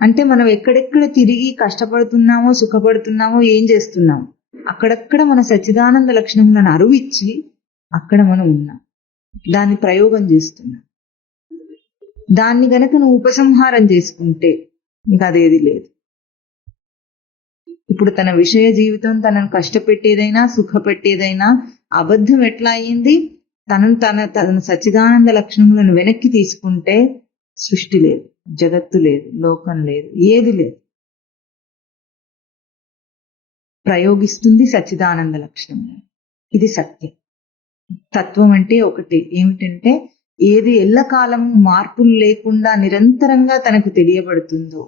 అంటే మనం ఎక్కడెక్కడ తిరిగి కష్టపడుతున్నామో సుఖపడుతున్నామో ఏం చేస్తున్నామో అక్కడక్కడ మన సచ్చిదానంద లక్షణములను అరువిచ్చి అక్కడ మనం ఉన్నాం, దాన్ని ప్రయోగం చేస్తున్నాం. దాన్ని గనక నువ్వు ఉపసంహారం చేసుకుంటే ఇంకా అదేది లేదు. ఇప్పుడు తన విషయ జీవితం తనను కష్టపెట్టేదైనా సుఖపెట్టేదైనా అబద్ధం ఎట్లా అయ్యింది? తన సచ్చిదానంద లక్షణములను వెనక్కి తీసుకుంటే సృష్టి లేదు, జగత్తు లేదు, లోకం లేదు, ఏది లేదు. ప్రయోగిస్తుంది సచ్చిదానంద లక్షణములను. ఇది సత్యం. తత్వం అంటే ఒకటి ఏమిటంటే, ఏది ఎల్లకాలము మార్పులు లేకుండా నిరంతరంగా తనకు తెలియబడుతుందో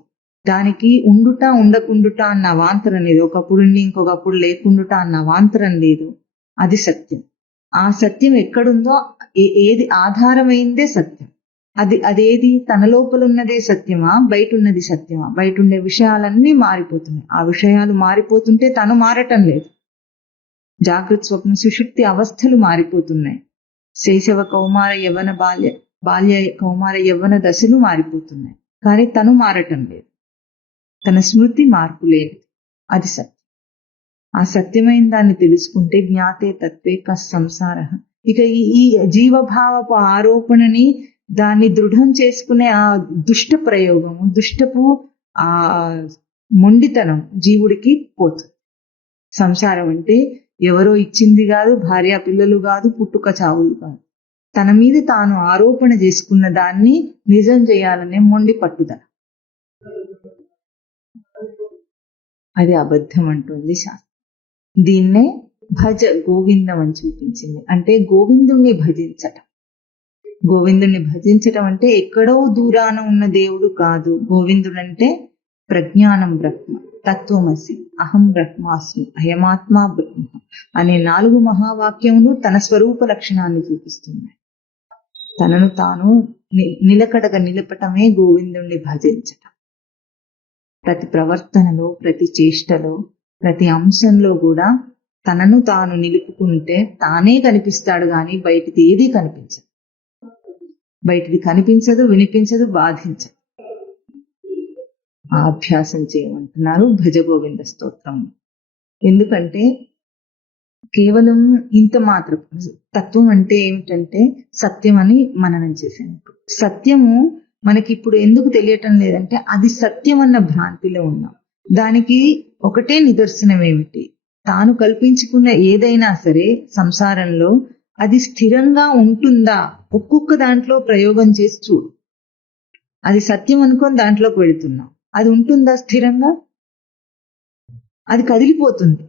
దానికి ఉండుట ఉండకుండుట అన్న అవాంతరం లేదు. ఒకప్పుడు ఇంకొకప్పుడు లేకుండుట అన్న అవాంతరం లేదు. అది సత్యం. ఆ సత్యం ఎక్కడుందో ఏది ఆధారమైందే సత్యం. అదేది తన లోపల ఉన్నదే సత్యమా, బయట ఉన్నది సత్యమా? బయట ఉండే విషయాలన్నీ మారిపోతున్నాయి. ఆ విషయాలు మారిపోతుంటే తను మారటం లేదు. జాగృత స్వప్న సుషుప్తి అవస్థలు మారిపోతున్నాయి. శైశవ కౌమార యవ్వన బాల్య కౌమార యవ్వన దశలు మారిపోతున్నాయి. కానీ తను మారటం లేదు. తన స్మృతి మార్పు లేదు. అది సత్యం. ఆ సత్యమైన దాన్ని తెలుసుకుంటే జ్ఞాతే తత్వే సంసార. ఇక ఈ జీవభావపు ఆరోపణని దాన్ని దృఢం చేసుకునే ఆ దుష్ట ప్రయోగము, దుష్టపు ఆ మొండితనం జీవుడికి పోతుంది. సంసారం అంటే ఎవరో ఇచ్చింది కాదు, భార్య పిల్లలు కాదు, పుట్టుక చావులు కాదు. తన మీద తాను ఆరోపణ చేసుకున్న దాన్ని నిజం చేయాలనే మొండి పట్టుదల. అది అబద్ధం అంటుంది శాస్త్రం. దీన్నే భజ గోవిందం అని చూపించింది. అంటే గోవిందుణ్ణి భజించటం. గోవిందుణ్ణి భజించటం అంటే ఎక్కడో దూరాన ఉన్న దేవుడు కాదు. గోవిందుడంటే ప్రజ్ఞానం బ్రహ్మ, తత్వమసి, అహం బ్రహ్మాస్మి, అయమాత్మా బ్రహ్మ అనే 4 మహావాక్యములు తన స్వరూప లక్షణాన్ని చూపిస్తున్నాయి. తనను తాను నిలకడగా నిలపటమే గోవిందుణ్ణి భజించటం. ప్రతి ప్రవర్తనలో, ప్రతి చేష్టలో, ప్రతి అంశంలో కూడా తనను తాను నిలుపుకుంటే తానే కనిపిస్తాడు గాని బయటిది ఏదీ కనిపించదు. బయటిది కనిపించదు, వినిపించదు, బాధించదు. ఆ అభ్యాసం చేయమంటున్నారు భజ గోవింద స్తోత్రం. ఎందుకంటే కేవలం ఇంత మాత్రం తత్వం అంటే ఏమిటంటే సత్యం అని మననం చేశాను. సత్యము మనకి ఇప్పుడు ఎందుకు తెలియటం లేదంటే అది సత్యం అన్న భ్రాంతిలో ఉన్నాం. దానికి ఒకటే నిదర్శనం ఏమిటి? తాను కల్పించుకున్న ఏదైనా సరే సంసారంలో అది స్థిరంగా ఉంటుందా? ఒక్కొక్క దాంట్లో ప్రయోగం చేసి చూడు. అది సత్యం అనుకొని దాంట్లోకి వెళుతున్నాం. అది ఉంటుందా స్థిరంగా? అది కదిలిపోతుంది.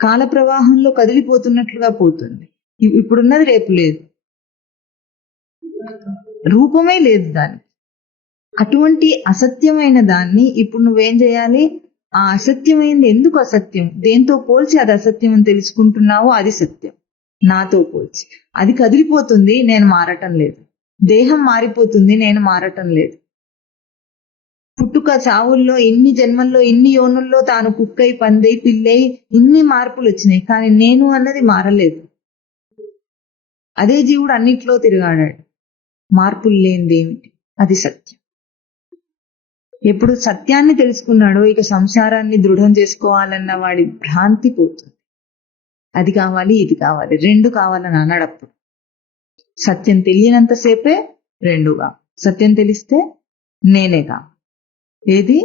కాల ప్రవాహంలో కదిలిపోతున్నట్లుగా పోతుంది. ఇప్పుడున్నది రేపు లేదు, రూపమే లేదు దానికి. అటువంటి అసత్యమైన దాన్ని ఇప్పుడు నువ్వేం చేయాలి? ఆ అసత్యమైంది ఎందుకు అసత్యం, దేంతో పోల్చి అది అసత్యం అని తెలుసుకుంటున్నావో అది సత్యం. నాతో పోల్చి అది కదిలిపోతుంది, నేను మారటం లేదు. దేహం మారిపోతుంది, నేను మారటం లేదు. పుట్టుక చావుల్లో ఇన్ని జన్మల్లో ఇన్ని యోనుల్లో తాను కుక్కై పందై పిల్లై ఇన్ని మార్పులు వచ్చినాయి, కానీ నేను అన్నది మారలేదు. అదే జీవుడు అన్నిట్లో తిరగాడాడు. మార్పులు లేనిదేమిటి? అది సత్యం. ఎప్పుడు సత్యాన్ని తెలుసుకున్నాడో ఇక సంసారాన్ని దృఢం చేసుకోవాలన్న వాడి భ్రాంతి పోతుంది. అది కావాలి, ఇది కావాలి, రెండు కావాలని అన్నాడప్పుడు. సత్యం తెలియనంతసేపే రెండుగా. సత్యం తెలిస్తే నేనేగా. ఏది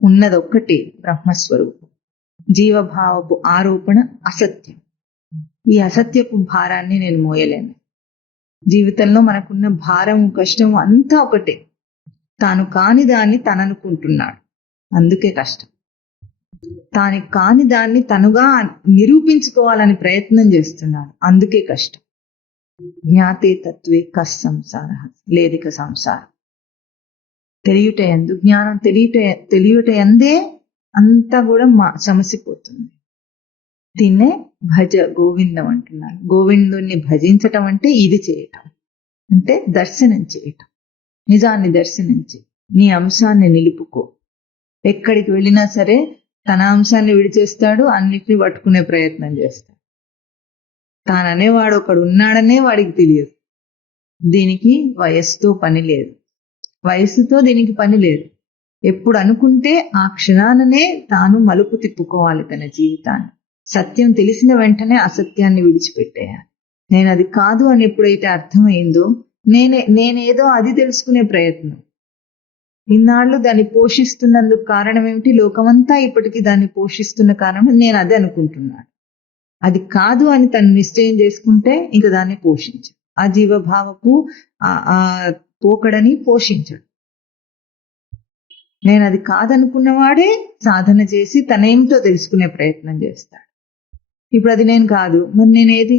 ఉన్నదొక్కటి బ్రహ్మస్వరూపం. జీవభావపు ఆరోపణ అసత్యం. ఈ అసత్యపు భారాన్ని నేను మోయలేను. జీవితంలో మనకున్న భారం, కష్టం అంతా ఒకటే. తాను కాని దాన్ని తననుకుంటున్నాడు, అందుకే కష్టం. తాను కాని దాన్ని తనుగా నిరూపించుకోవాలని ప్రయత్నం చేస్తున్నాడు, అందుకే కష్టం. జ్ఞాతే తత్వే కస్ సంసార, లేదిక సంసారం. తెలియుట ఎందు, జ్ఞానం తెలియుట ఎందే అంతా కూడా సమసిపోతుంది. దీన్నే భజ గోవిందం అంటున్నారు. గోవిందుణ్ణి భజించటం అంటే ఇది చేయటం, అంటే దర్శనం చేయటం. నిజాన్ని దర్శనించి నీ అంశాన్ని నిలుపుకో. ఎక్కడికి వెళ్ళినా సరే తన అంశాన్ని విడిచేస్తాడు, అన్నిటిని పట్టుకునే ప్రయత్నం చేస్తాడు. తాననేవాడు ఒకడు ఉన్నాడనే వాడికి తెలియదు. దీనికి వయస్సుతో పని లేదు, వయస్సుతో దీనికి పని లేదు. ఎప్పుడు అనుకుంటే ఆ క్షణాననే తాను మలుపు తిప్పుకోవాలి తన జీవితాన్ని. సత్యం తెలిసిన వెంటనే అసత్యాన్ని విడిచిపెట్టేయాలి. నేను అది కాదు అని ఎప్పుడైతే అర్థమైందో, నేనేదో అది తెలుసుకునే ప్రయత్నం. ఇన్నాళ్ళు దాన్ని పోషిస్తున్నందుకు కారణం ఏమిటి? లోకమంతా ఇప్పటికీ దాన్ని పోషిస్తున్న కారణం నేను అదే అనుకుంటున్నాను. అది కాదు అని తను నిశ్చయం చేసుకుంటే ఇంక దాన్ని పోషించు. ఆ జీవభావపు ఆ పోకడని పోషించడు. నేను అది కాదనుకున్నవాడే సాధన చేసి తనేమిటో తెలుసుకునే ప్రయత్నం చేస్తాడు. ఇప్పుడు అది నేను కాదు, మరి నేనేది?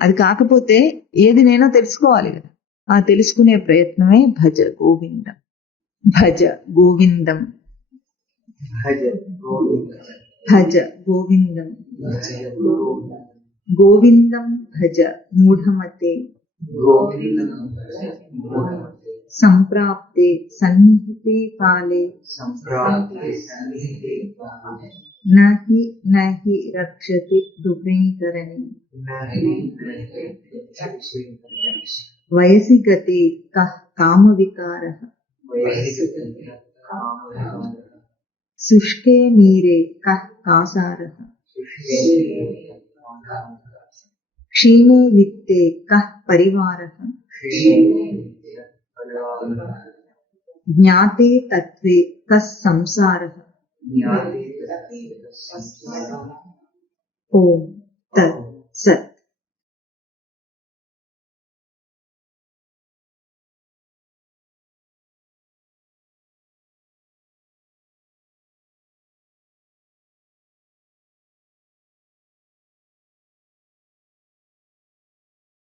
అది కాకపోతే ఏది నేనో తెలుసుకోవాలి కదా. ఆ తెలుసుకునే ప్రయత్నమే భజ గోవిందం. భజ గోవిందం, భజ గోవిందం, గోవిందం భజ మూఢమతే, సంప్రాప్తే సన్నిహితే కాలే, నహి నహి రక్షతి దుఃఖీకరణి, వయసి గతే కః కామ వికారః, శుష్కే నీరే కః కాసారః, క్షీణే విత్తే కః పరివారః, జ్ఞాతే తత్వే కస్ సంసారః. ఓం తత్ సత్.